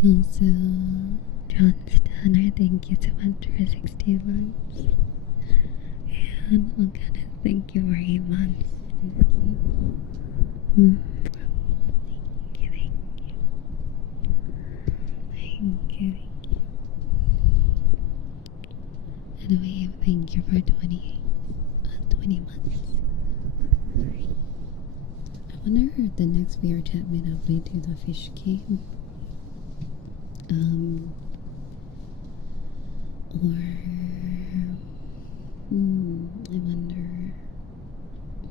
Also, Johnston, thank you so much for 16 months. And O'Connor, thank you for 8 months. Thank you. Thank you, thank you. Thank you, thank you. Anyway, thank you for 20 months. I wonder if the next VR chat might not be to the fish game. I wonder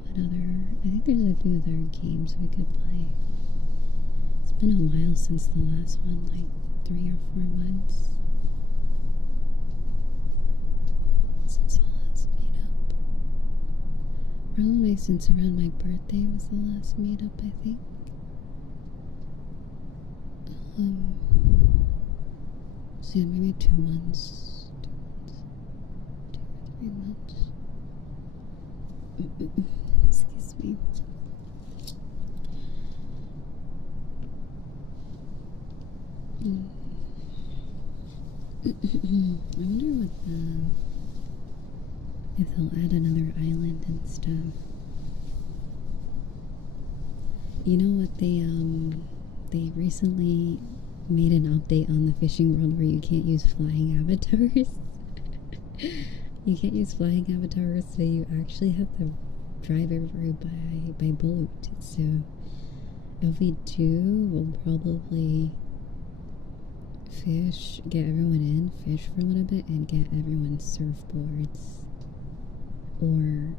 what other. I think there's a few other games we could play. It's been a while since the last one, like 3 or 4 months. Since the last meetup. Probably since around my birthday was the last meetup, I think. So yeah, maybe 2 months. 2 or 3 months. Excuse me. I wonder what if they'll add another island and stuff. You know what, they recently made an update on the fishing world where you can't use flying avatars. You can't use flying avatars, so you actually have to drive everywhere by boat. So if we do, we'll probably fish, get everyone in, fish for a little bit, and get everyone surfboards. Or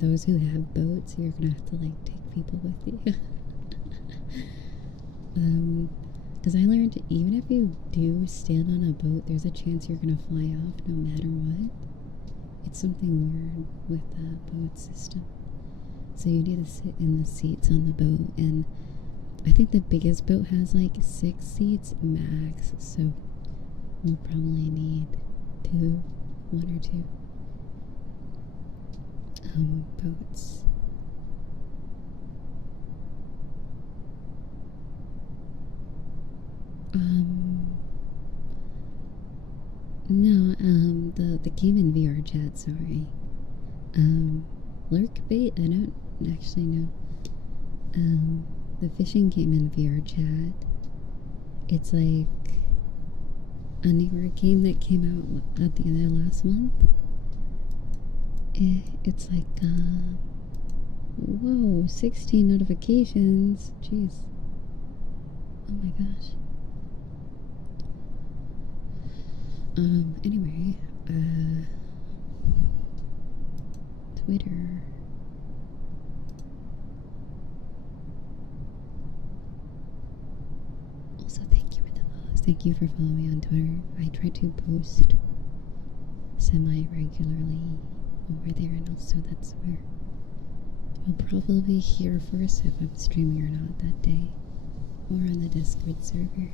those who have boats, you're gonna have to like take people with you. Because I learned even if you do stand on a boat, there's a chance you're gonna fly off no matter what. It's something weird with the boat system. So you need to sit in the seats on the boat, and I think the biggest boat has like 6 seats max, so we'll probably need 1 or 2 boats. No, the game in VR chat, sorry. Lurk bait? I don't actually know. The fishing game in VR chat, it's like a newer game that came out at the end of last month. It's like, whoa, 16 notifications. Jeez. Oh my gosh. Anyway, Twitter. Also, thank you for the follows. Thank you for following me on Twitter. I try to post semi-regularly over there, and also that's where you'll probably hear first if I'm streaming or not that day, or on the Discord server.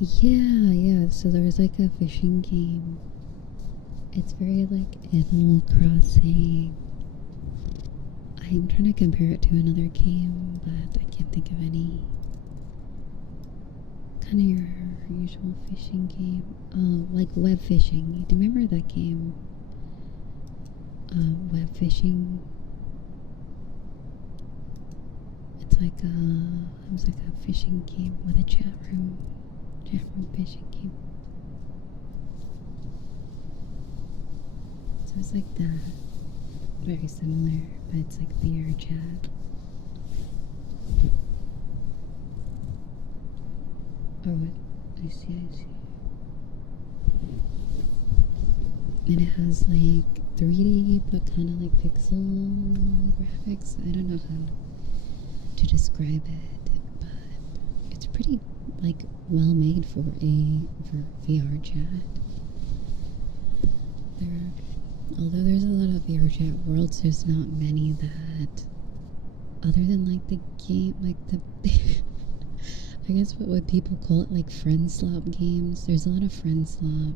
Yeah, so there's like a fishing game. It's very like Animal Crossing. I'm trying to compare it to another game, but I can't think of any. Kind of your usual fishing game. Like web fishing. Do you remember that game? Web fishing. It's like it was like a fishing game with a chat room fishing game. So it's like that. Very similar, but it's like VR chat. Oh, I see. And it has like 3D, but kind of like pixel graphics. I don't know to describe it, but it's pretty like well made for VR chat. Although there's a lot of VR chat worlds, there's not many that, other than like the game, like the I guess what would people call it, like friend slop games. There's a lot of friend slop,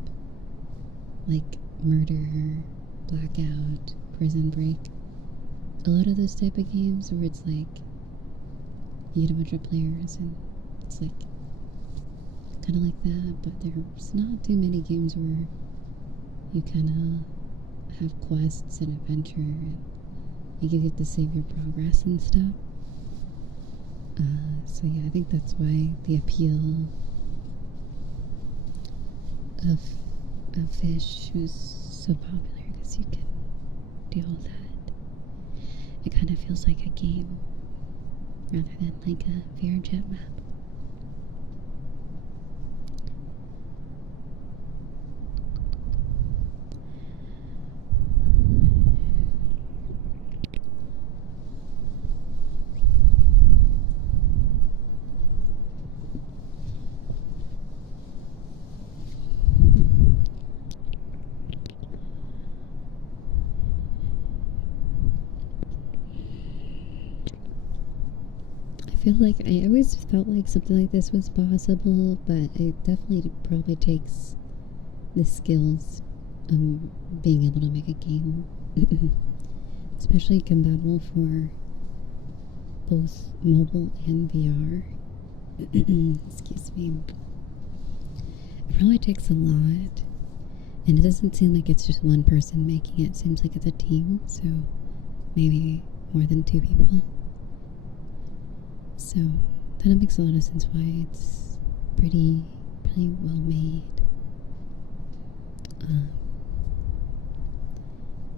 like Murder, Blackout, Prison Break. A lot of those type of games where it's like you get a bunch of players and it's like kind of like that, but there's not too many games where you kind of have quests and adventure and you get to save your progress and stuff. So yeah, I think that's why the appeal of Fish was so popular, because you can do all that. It kind of feels like a game rather than like a VR chat map. I feel like I always felt like something like this was possible, but it definitely probably takes the skills being able to make a game especially compatible for both mobile and VR. Excuse me. It probably takes a lot, and it doesn't seem like it's just one person making it. It seems like it's a team, so maybe more than 2 people. So that makes a lot of sense why it's pretty well made.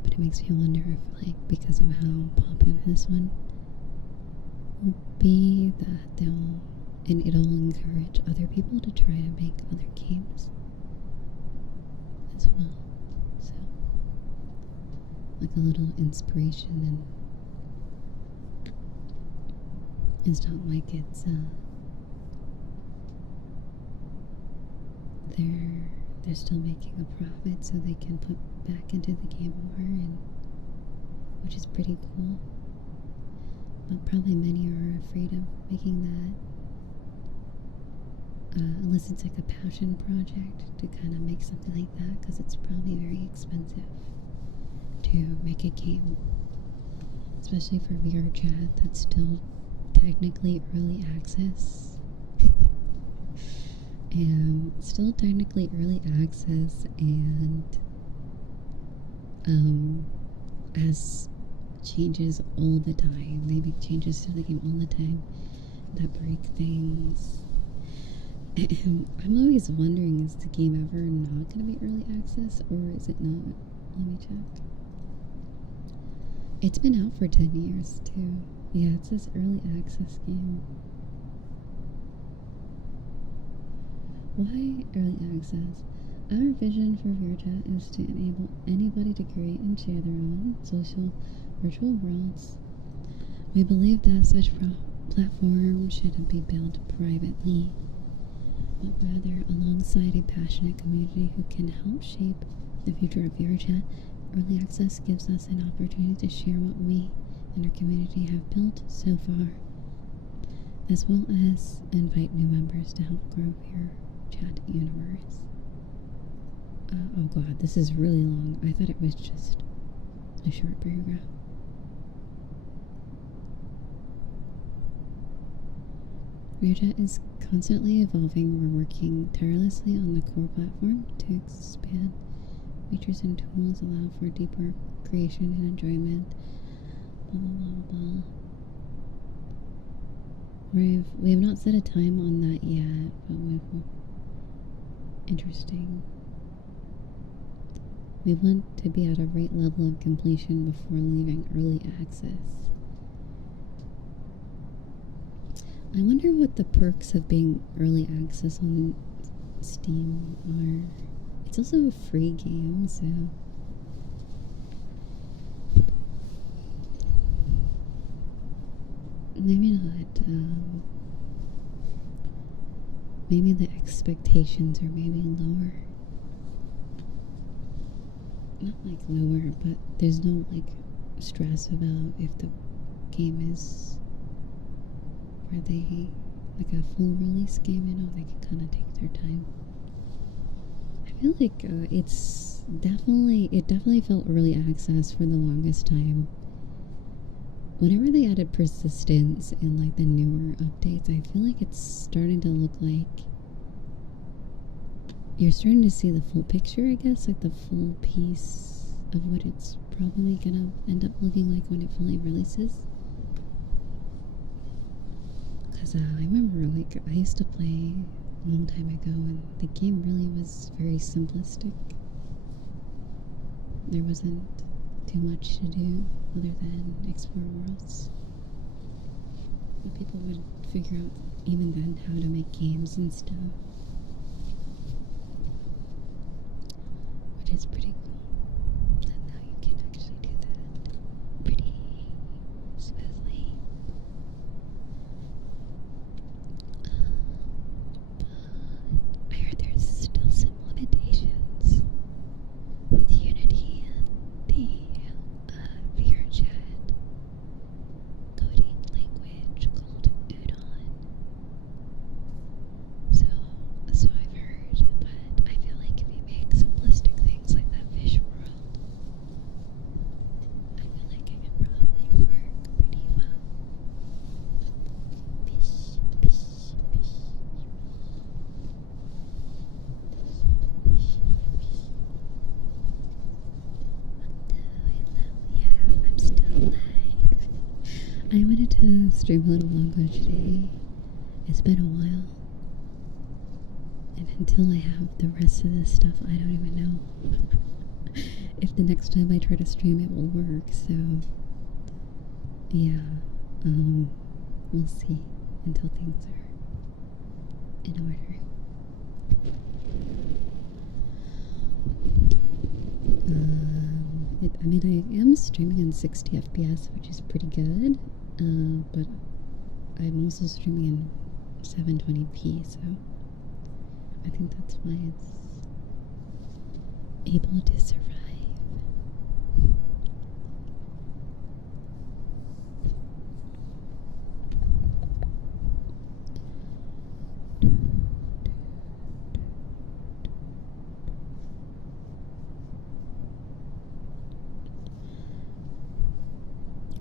But it makes me wonder if, like, because of how popular this one will be, that it'll encourage other people to try to make other games as well. So, like a little inspiration, and it's not like it's they're still making a profit, so they can put back into the game more, and which is pretty cool. But probably many are afraid of making that unless it's like a passion project, to kind of make something like that, because it's probably very expensive to make a game, especially for VR chat that's still technically early access. And still technically early access, and as changes all the time. They make changes to the game all the time that break things. And I'm always wondering, is the game ever not going to be early access, or is it not? Let me check. It's been out for 10 years too. Yeah, it says early access game. Why early access? Our vision for VRChat is to enable anybody to create and share their own social virtual worlds. We believe that such platform shouldn't be built privately, but rather alongside a passionate community who can help shape the future of VRChat. Early access gives us an opportunity to share what we and our community have built so far, as well as invite new members to help grow VRChat universe. Oh god, this is really long. I thought it was just a short paragraph. VRChat is constantly evolving. We're working tirelessly on the core platform to expand features and tools, allow for deeper creation and enjoyment. Blah blah blah blah. We have not set a time on that yet, but interesting. We want to be at a right level of completion before leaving early access. I wonder what the perks of being early access on Steam are. It's also a free game, so maybe not. Maybe the expectations are maybe lower. Not like lower, but there's no like stress about if the game is, are they like a full release game, you know, they can kind of take their time. I feel like it definitely felt early access for the longest time. Whenever they added persistence in like the newer updates, I feel like it's starting to look like you're starting to see the full picture, I guess, like the full piece of what it's probably gonna end up looking like when it fully releases. Because I remember, like, I used to play a long time ago, and the game really was very simplistic. There wasn't too much to do other than explore worlds. But people would figure out, even then, how to make games and stuff. Which is pretty cool. And now you can actually do that pretty smoothly. But I heard there's still some limitations with Unity and the VRChat coding language called Udon. So I've heard, but I feel like if you make simplistic things like that fish world, I feel like it could probably work pretty well. Fish, fish, fish. Yeah, I'm still live. I wanted to stream a little longer today. It's been a while. And until I have the rest of this stuff, I don't even know if the next time I try to stream it will work. So, yeah, we'll see until things are in order. I mean, I am streaming in 60 FPS, which is pretty good, but I'm also streaming in 720p, so I think that's why it's able to survive.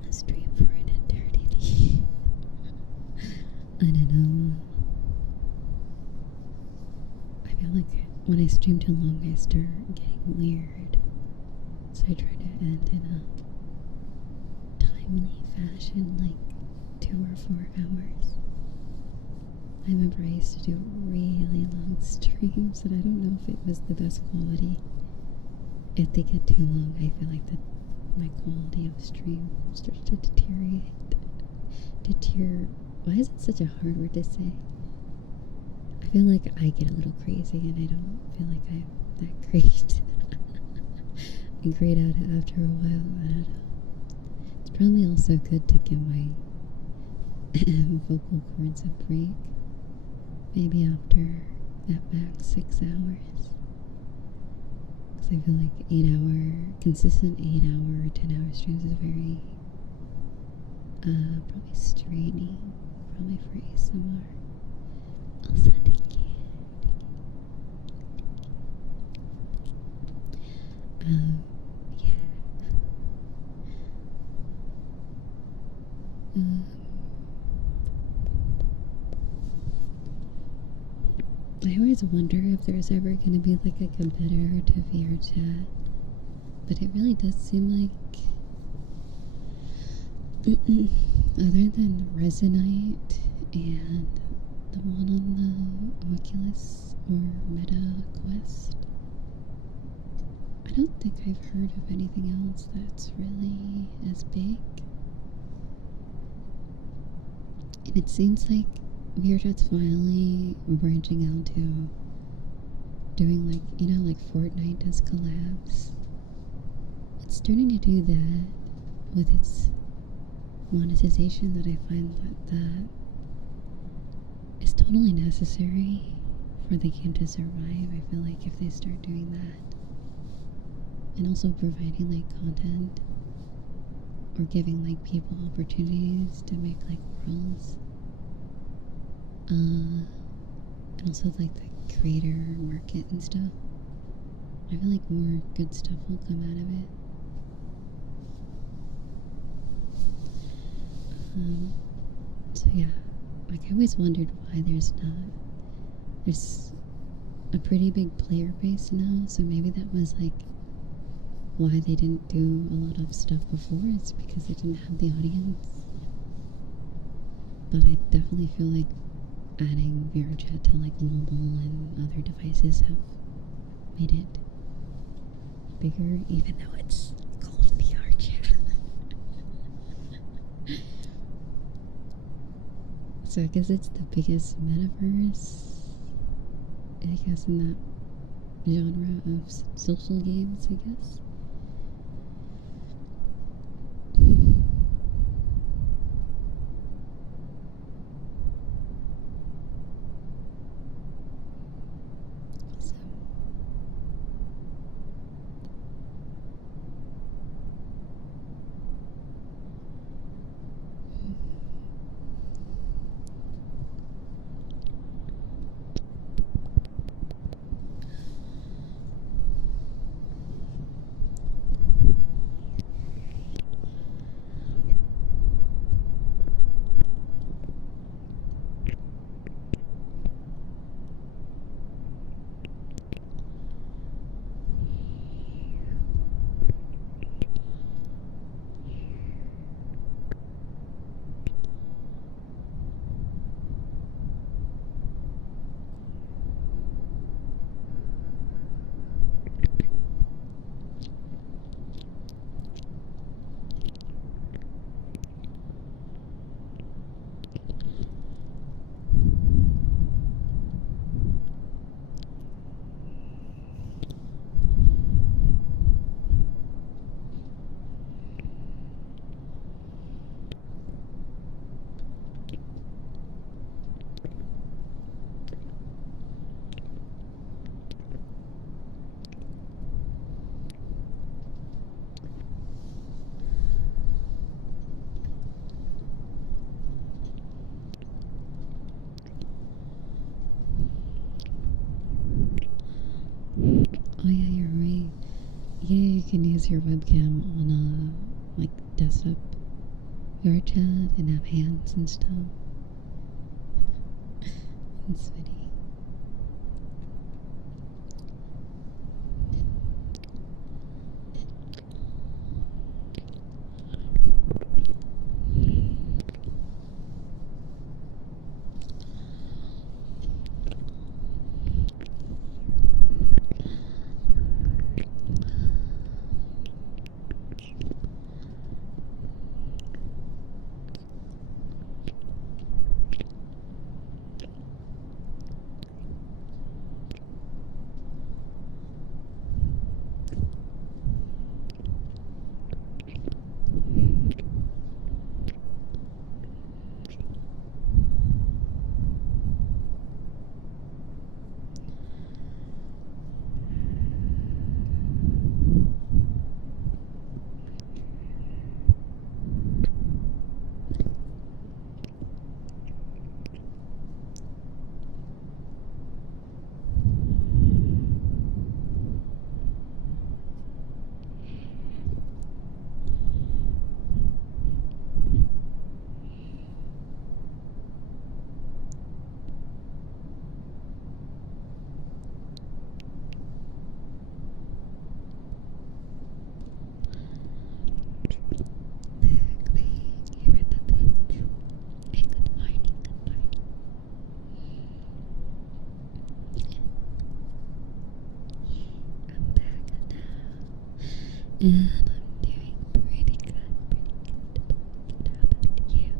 A stream for an eternity. I don't know. I feel like when I stream too long, I start getting weird. So I try to end in a timely fashion, like 2 or 4 hours. I remember I used to do really long streams, and I don't know if it was the best quality. If they get too long, I feel like my quality of stream starts to deteriorate. Why is it such a hard word to say? I feel like I get a little crazy, and I don't feel like I'm that great. I'm great at it after a while. I don't know. It's probably also good to give my vocal cords a break. Maybe after at max 6 hours. Because I feel like consistent 8 hour or 10 hour streams is very, probably straining. Probably for ASMR. Also, thank you. Yeah. I always wonder if there's ever going to be like a competitor to VRChat, but it really does seem like, other than Resonite and the one on the Oculus or Meta Quest, I don't think I've heard of anything else that's really as big. And it seems like VRChat's finally branching out to doing like Fortnite does collabs. It's starting to do that with its monetization that I find that is totally necessary for the game to survive. I feel like if they start doing that, and also providing like content or giving like people opportunities to make like worlds, and also like the creator market and stuff, I feel like more good stuff will come out of it. So yeah, like I always wondered why there's a pretty big player base now, so maybe that was like why they didn't do a lot of stuff before. It's because they didn't have the audience. But I definitely feel like adding VR chat to like mobile and other devices have made it bigger, even though it's called VR chat. So I guess it's the biggest metaverse, I guess, in that genre of social games, I guess. So oh yeah, you're right. Yeah, you can use your webcam on a like desktop VR chat and have hands and stuff. It's funny. And I'm doing pretty good, How about you?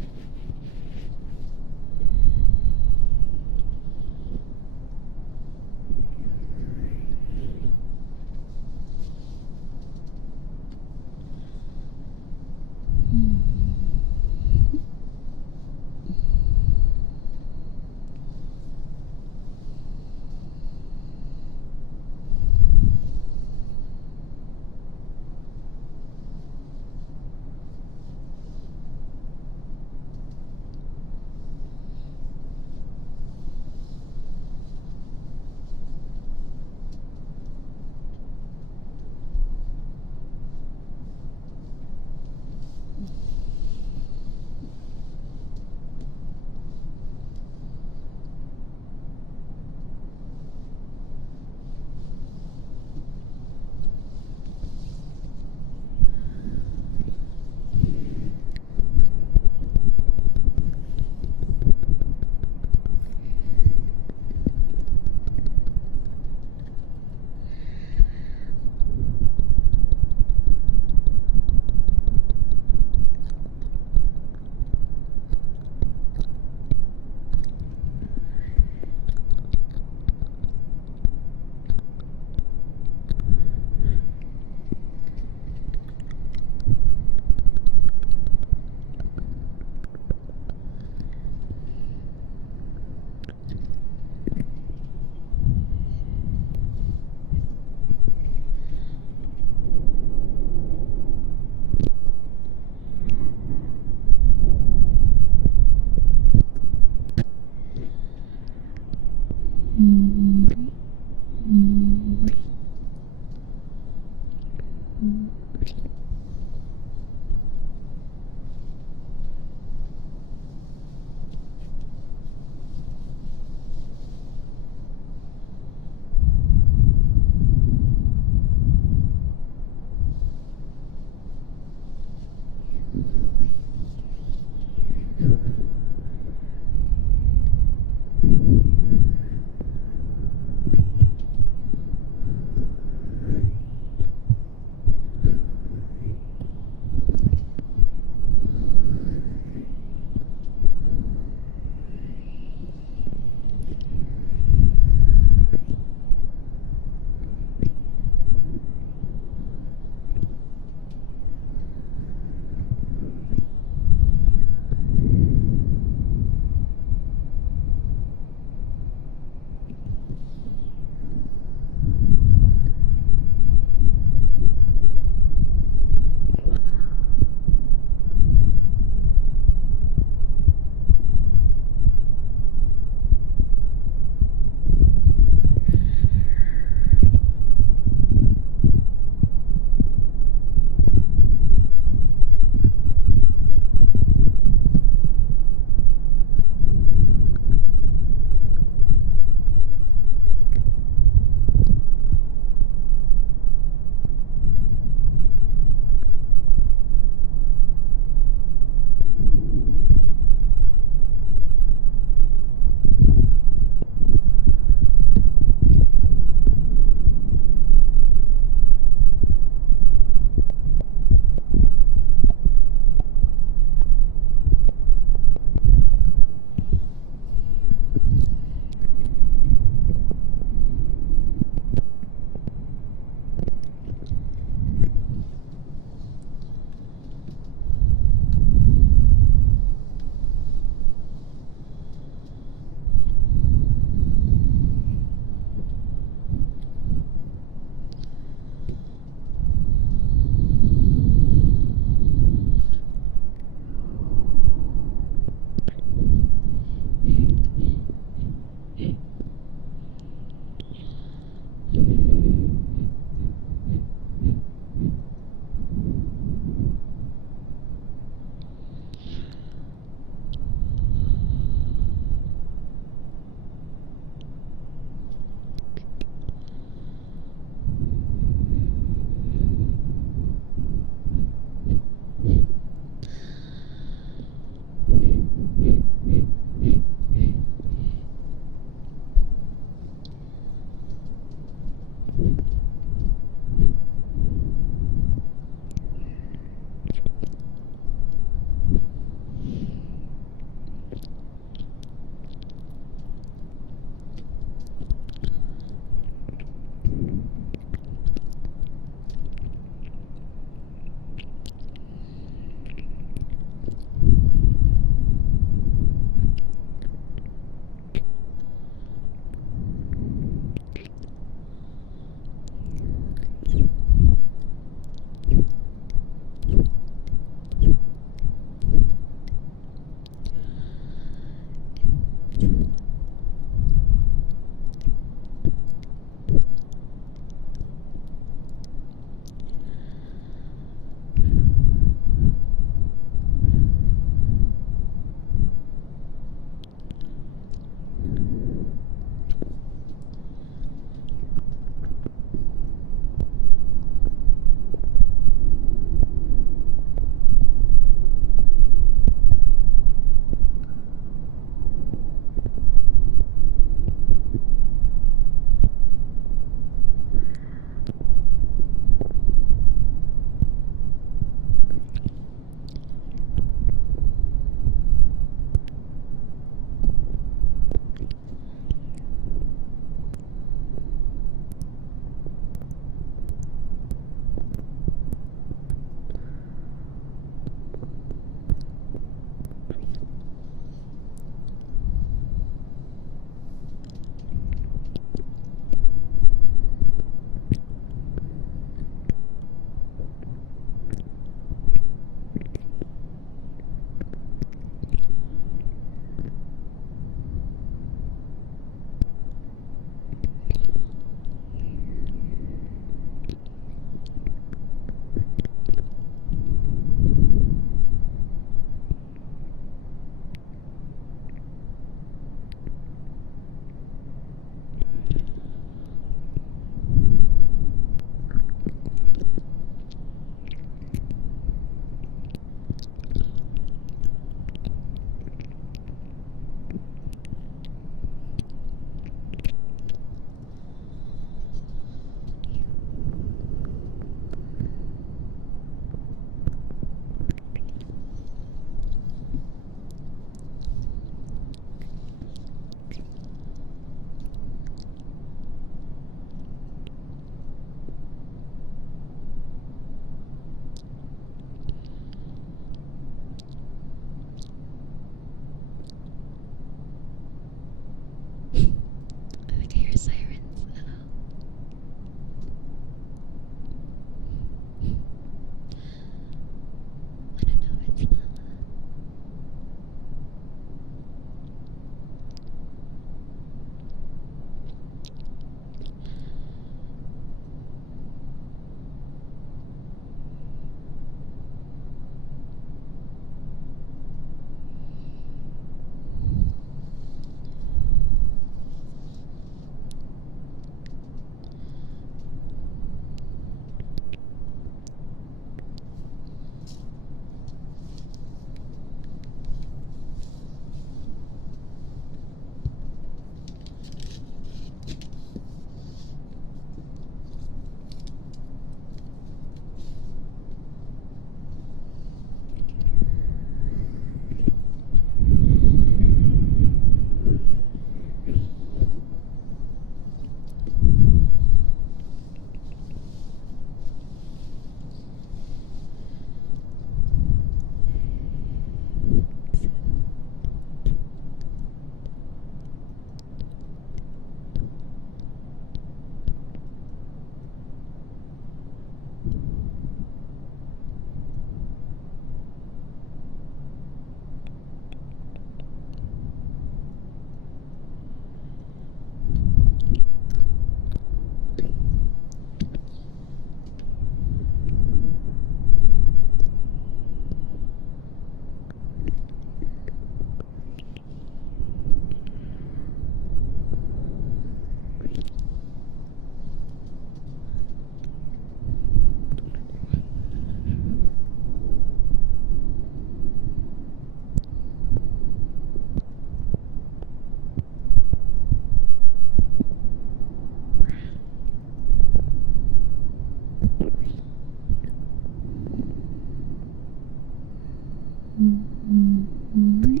Excuse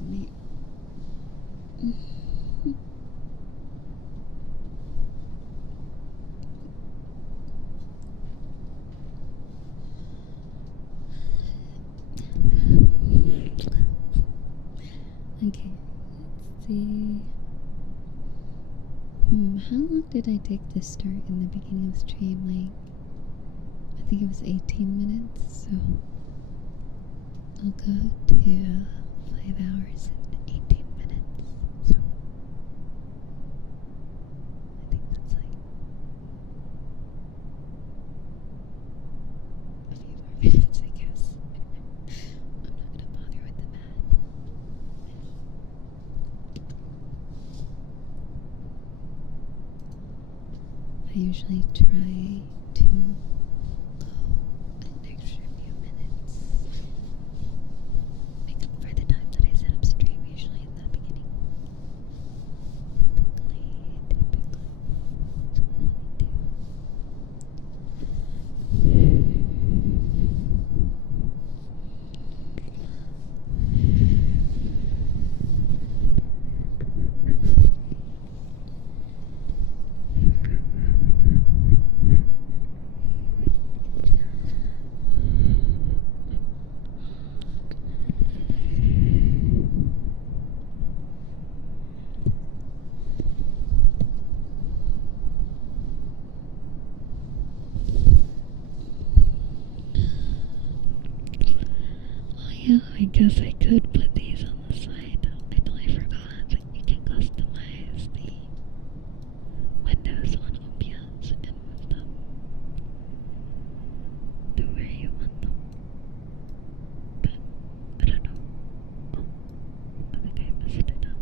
me. Okay, let's see. How long did I take to start in the beginning of stream? Like, I think it was 18 minutes, so I'll go to 5 hours and 18 minutes. So I think that's like a few more minutes, I guess. I'm not gonna bother with the math. I usually try to go an extra few minutes. Make up for the time that I set up stream, usually in the beginning. Typically. So what I do. Oh yeah, I guess I could put these on the side. I totally forgot that you can customize the windows on OBS and move them to where you want them. But I don't know. Oh, I think I messed it up.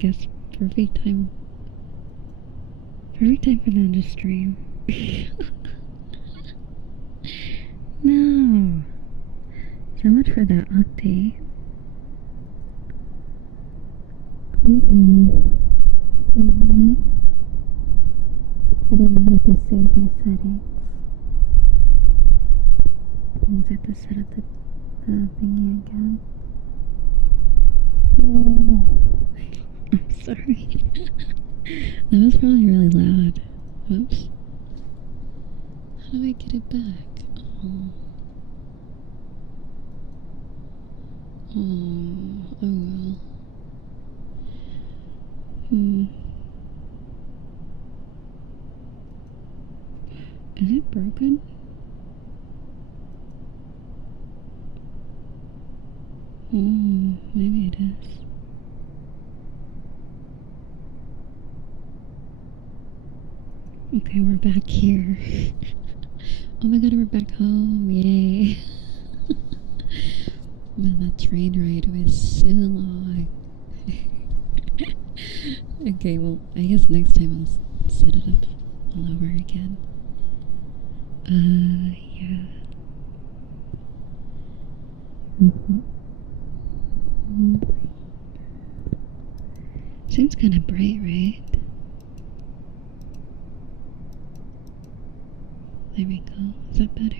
Guess perfect time for them to stream. No. So much for that update. I didn't know how to save my settings. I have to set up the thingy again. Oh. I'm sorry. That was probably really loud. Whoops. How do I get it back? Oh. Oh well. Is it broken? Oh, maybe it is. Okay, we're back here. Oh my god, we're back home. Yay. Man, that train ride was so long. Okay, well, I guess next time I'll set it up all over again. Yeah. Seems kind of bright, right? There we go. Is that better?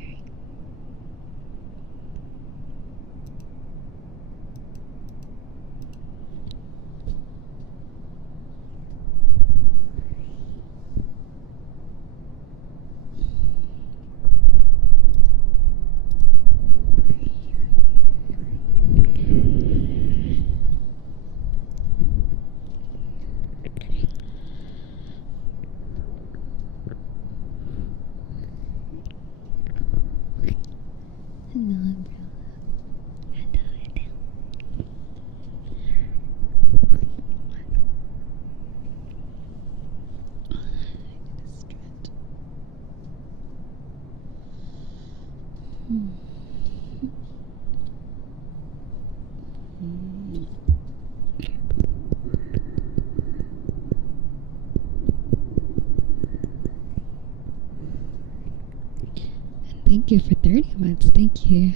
Thank you for 30 months. Thank you.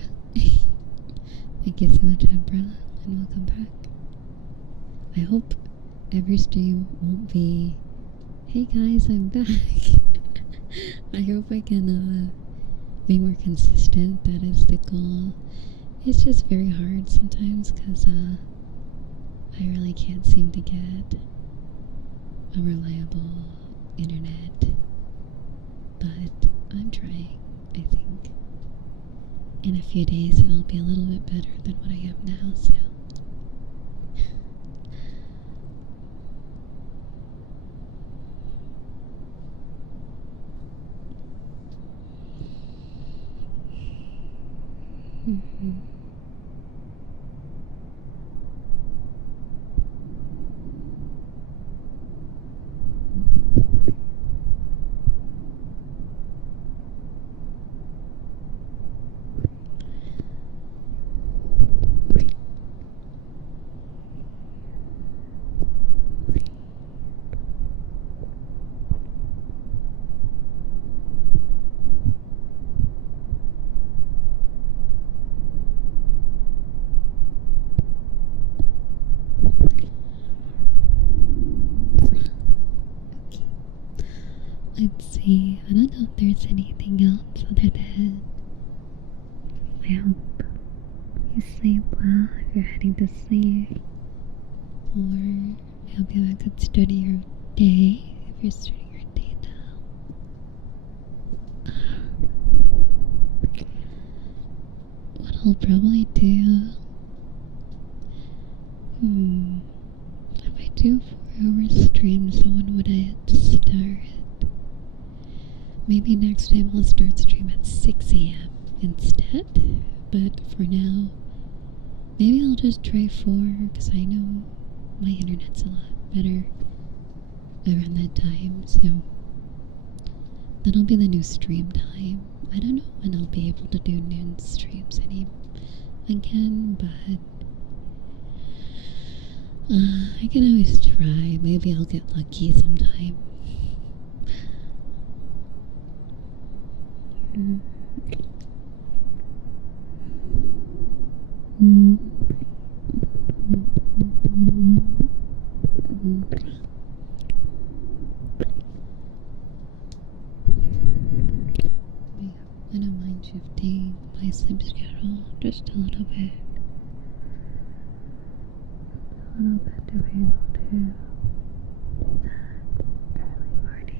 Thank you so much, Umbrella, and welcome back. I hope every stream won't be, hey guys, I'm back. I hope I can be more consistent. That is the goal. It's just very hard sometimes because I really can't seem to get a reliable internet. But I'm trying, I think. In a few days it'll be a little bit better than what I have now, so. Let's see, I don't know if there's anything else other than I hope you sleep well if you're heading to sleep, or I hope you have a good start of your day if you're starting your day now. What I'll probably do, if I do 4-hour streams, so when would I start? Maybe next time I'll start stream at 6 a.m. instead, but for now, maybe I'll just try 4, because I know my internet's a lot better around that time, so that'll be the new stream time. I don't know when I'll be able to do noon streams again, but I can always try. Maybe I'll get lucky sometime. I don't mind shifting my sleep schedule just a little bit. To be able to do that early morning.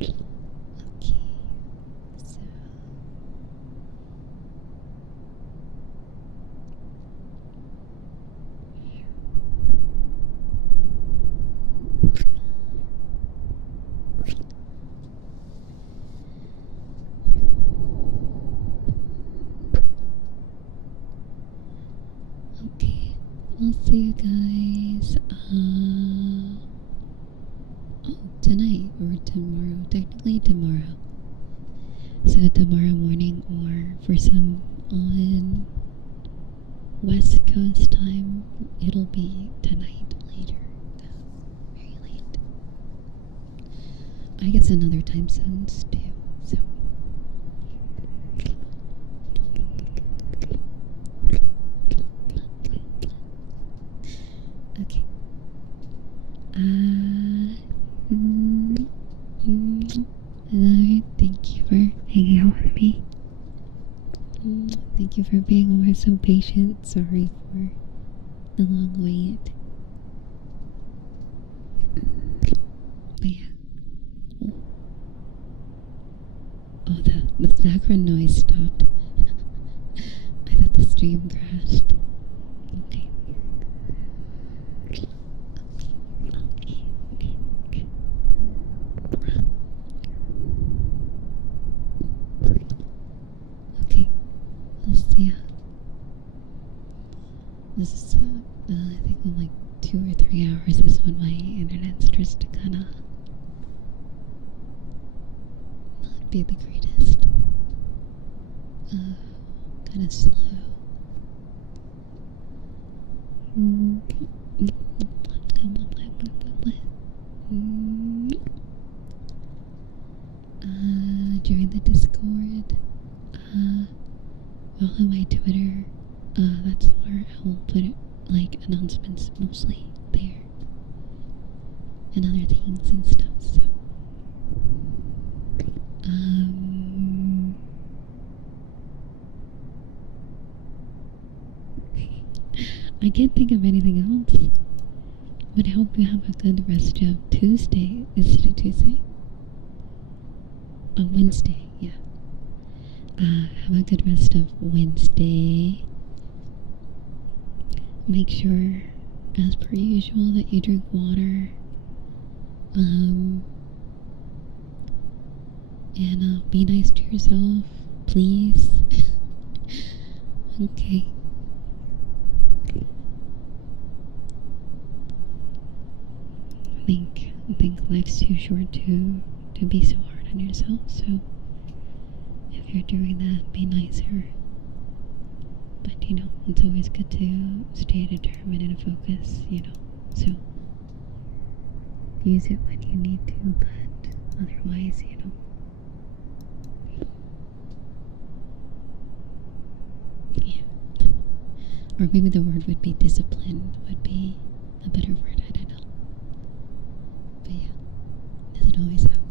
Okay, so okay, I'll see you guys tonight or tomorrow, technically tomorrow. So tomorrow morning, or for some on West Coast time, it'll be tonight later. Very late. I guess another time zones too, so. Okay. Thank you for hanging out with me. Thank you for being always so patient. Sorry for the long wait. But yeah. Oh, the background noise stopped. I thought the stream crashed. Okay. Okay, let's see. This is, I think in like 2 or 3 hours is when my internet starts to kind of not be the greatest. kind of slow. Join the Discord. Follow my Twitter. That's where I'll put it, like, announcements mostly there. And other things and stuff, so. I can't think of anything else. But I hope you have a good rest of Tuesday. Is it a Tuesday? A Wednesday, yeah. Have a good rest of Wednesday. Make sure, as per usual, that you drink water. And be nice to yourself, please. Okay. I think life's too short to be so hard on yourself, so if you're doing that, be nicer. But you know, it's always good to stay determined and focus, you know, so use it when you need to, but otherwise, you know. Yeah. Or maybe the word would be discipline, would be a better word, I don't know. But yeah, does it always happen?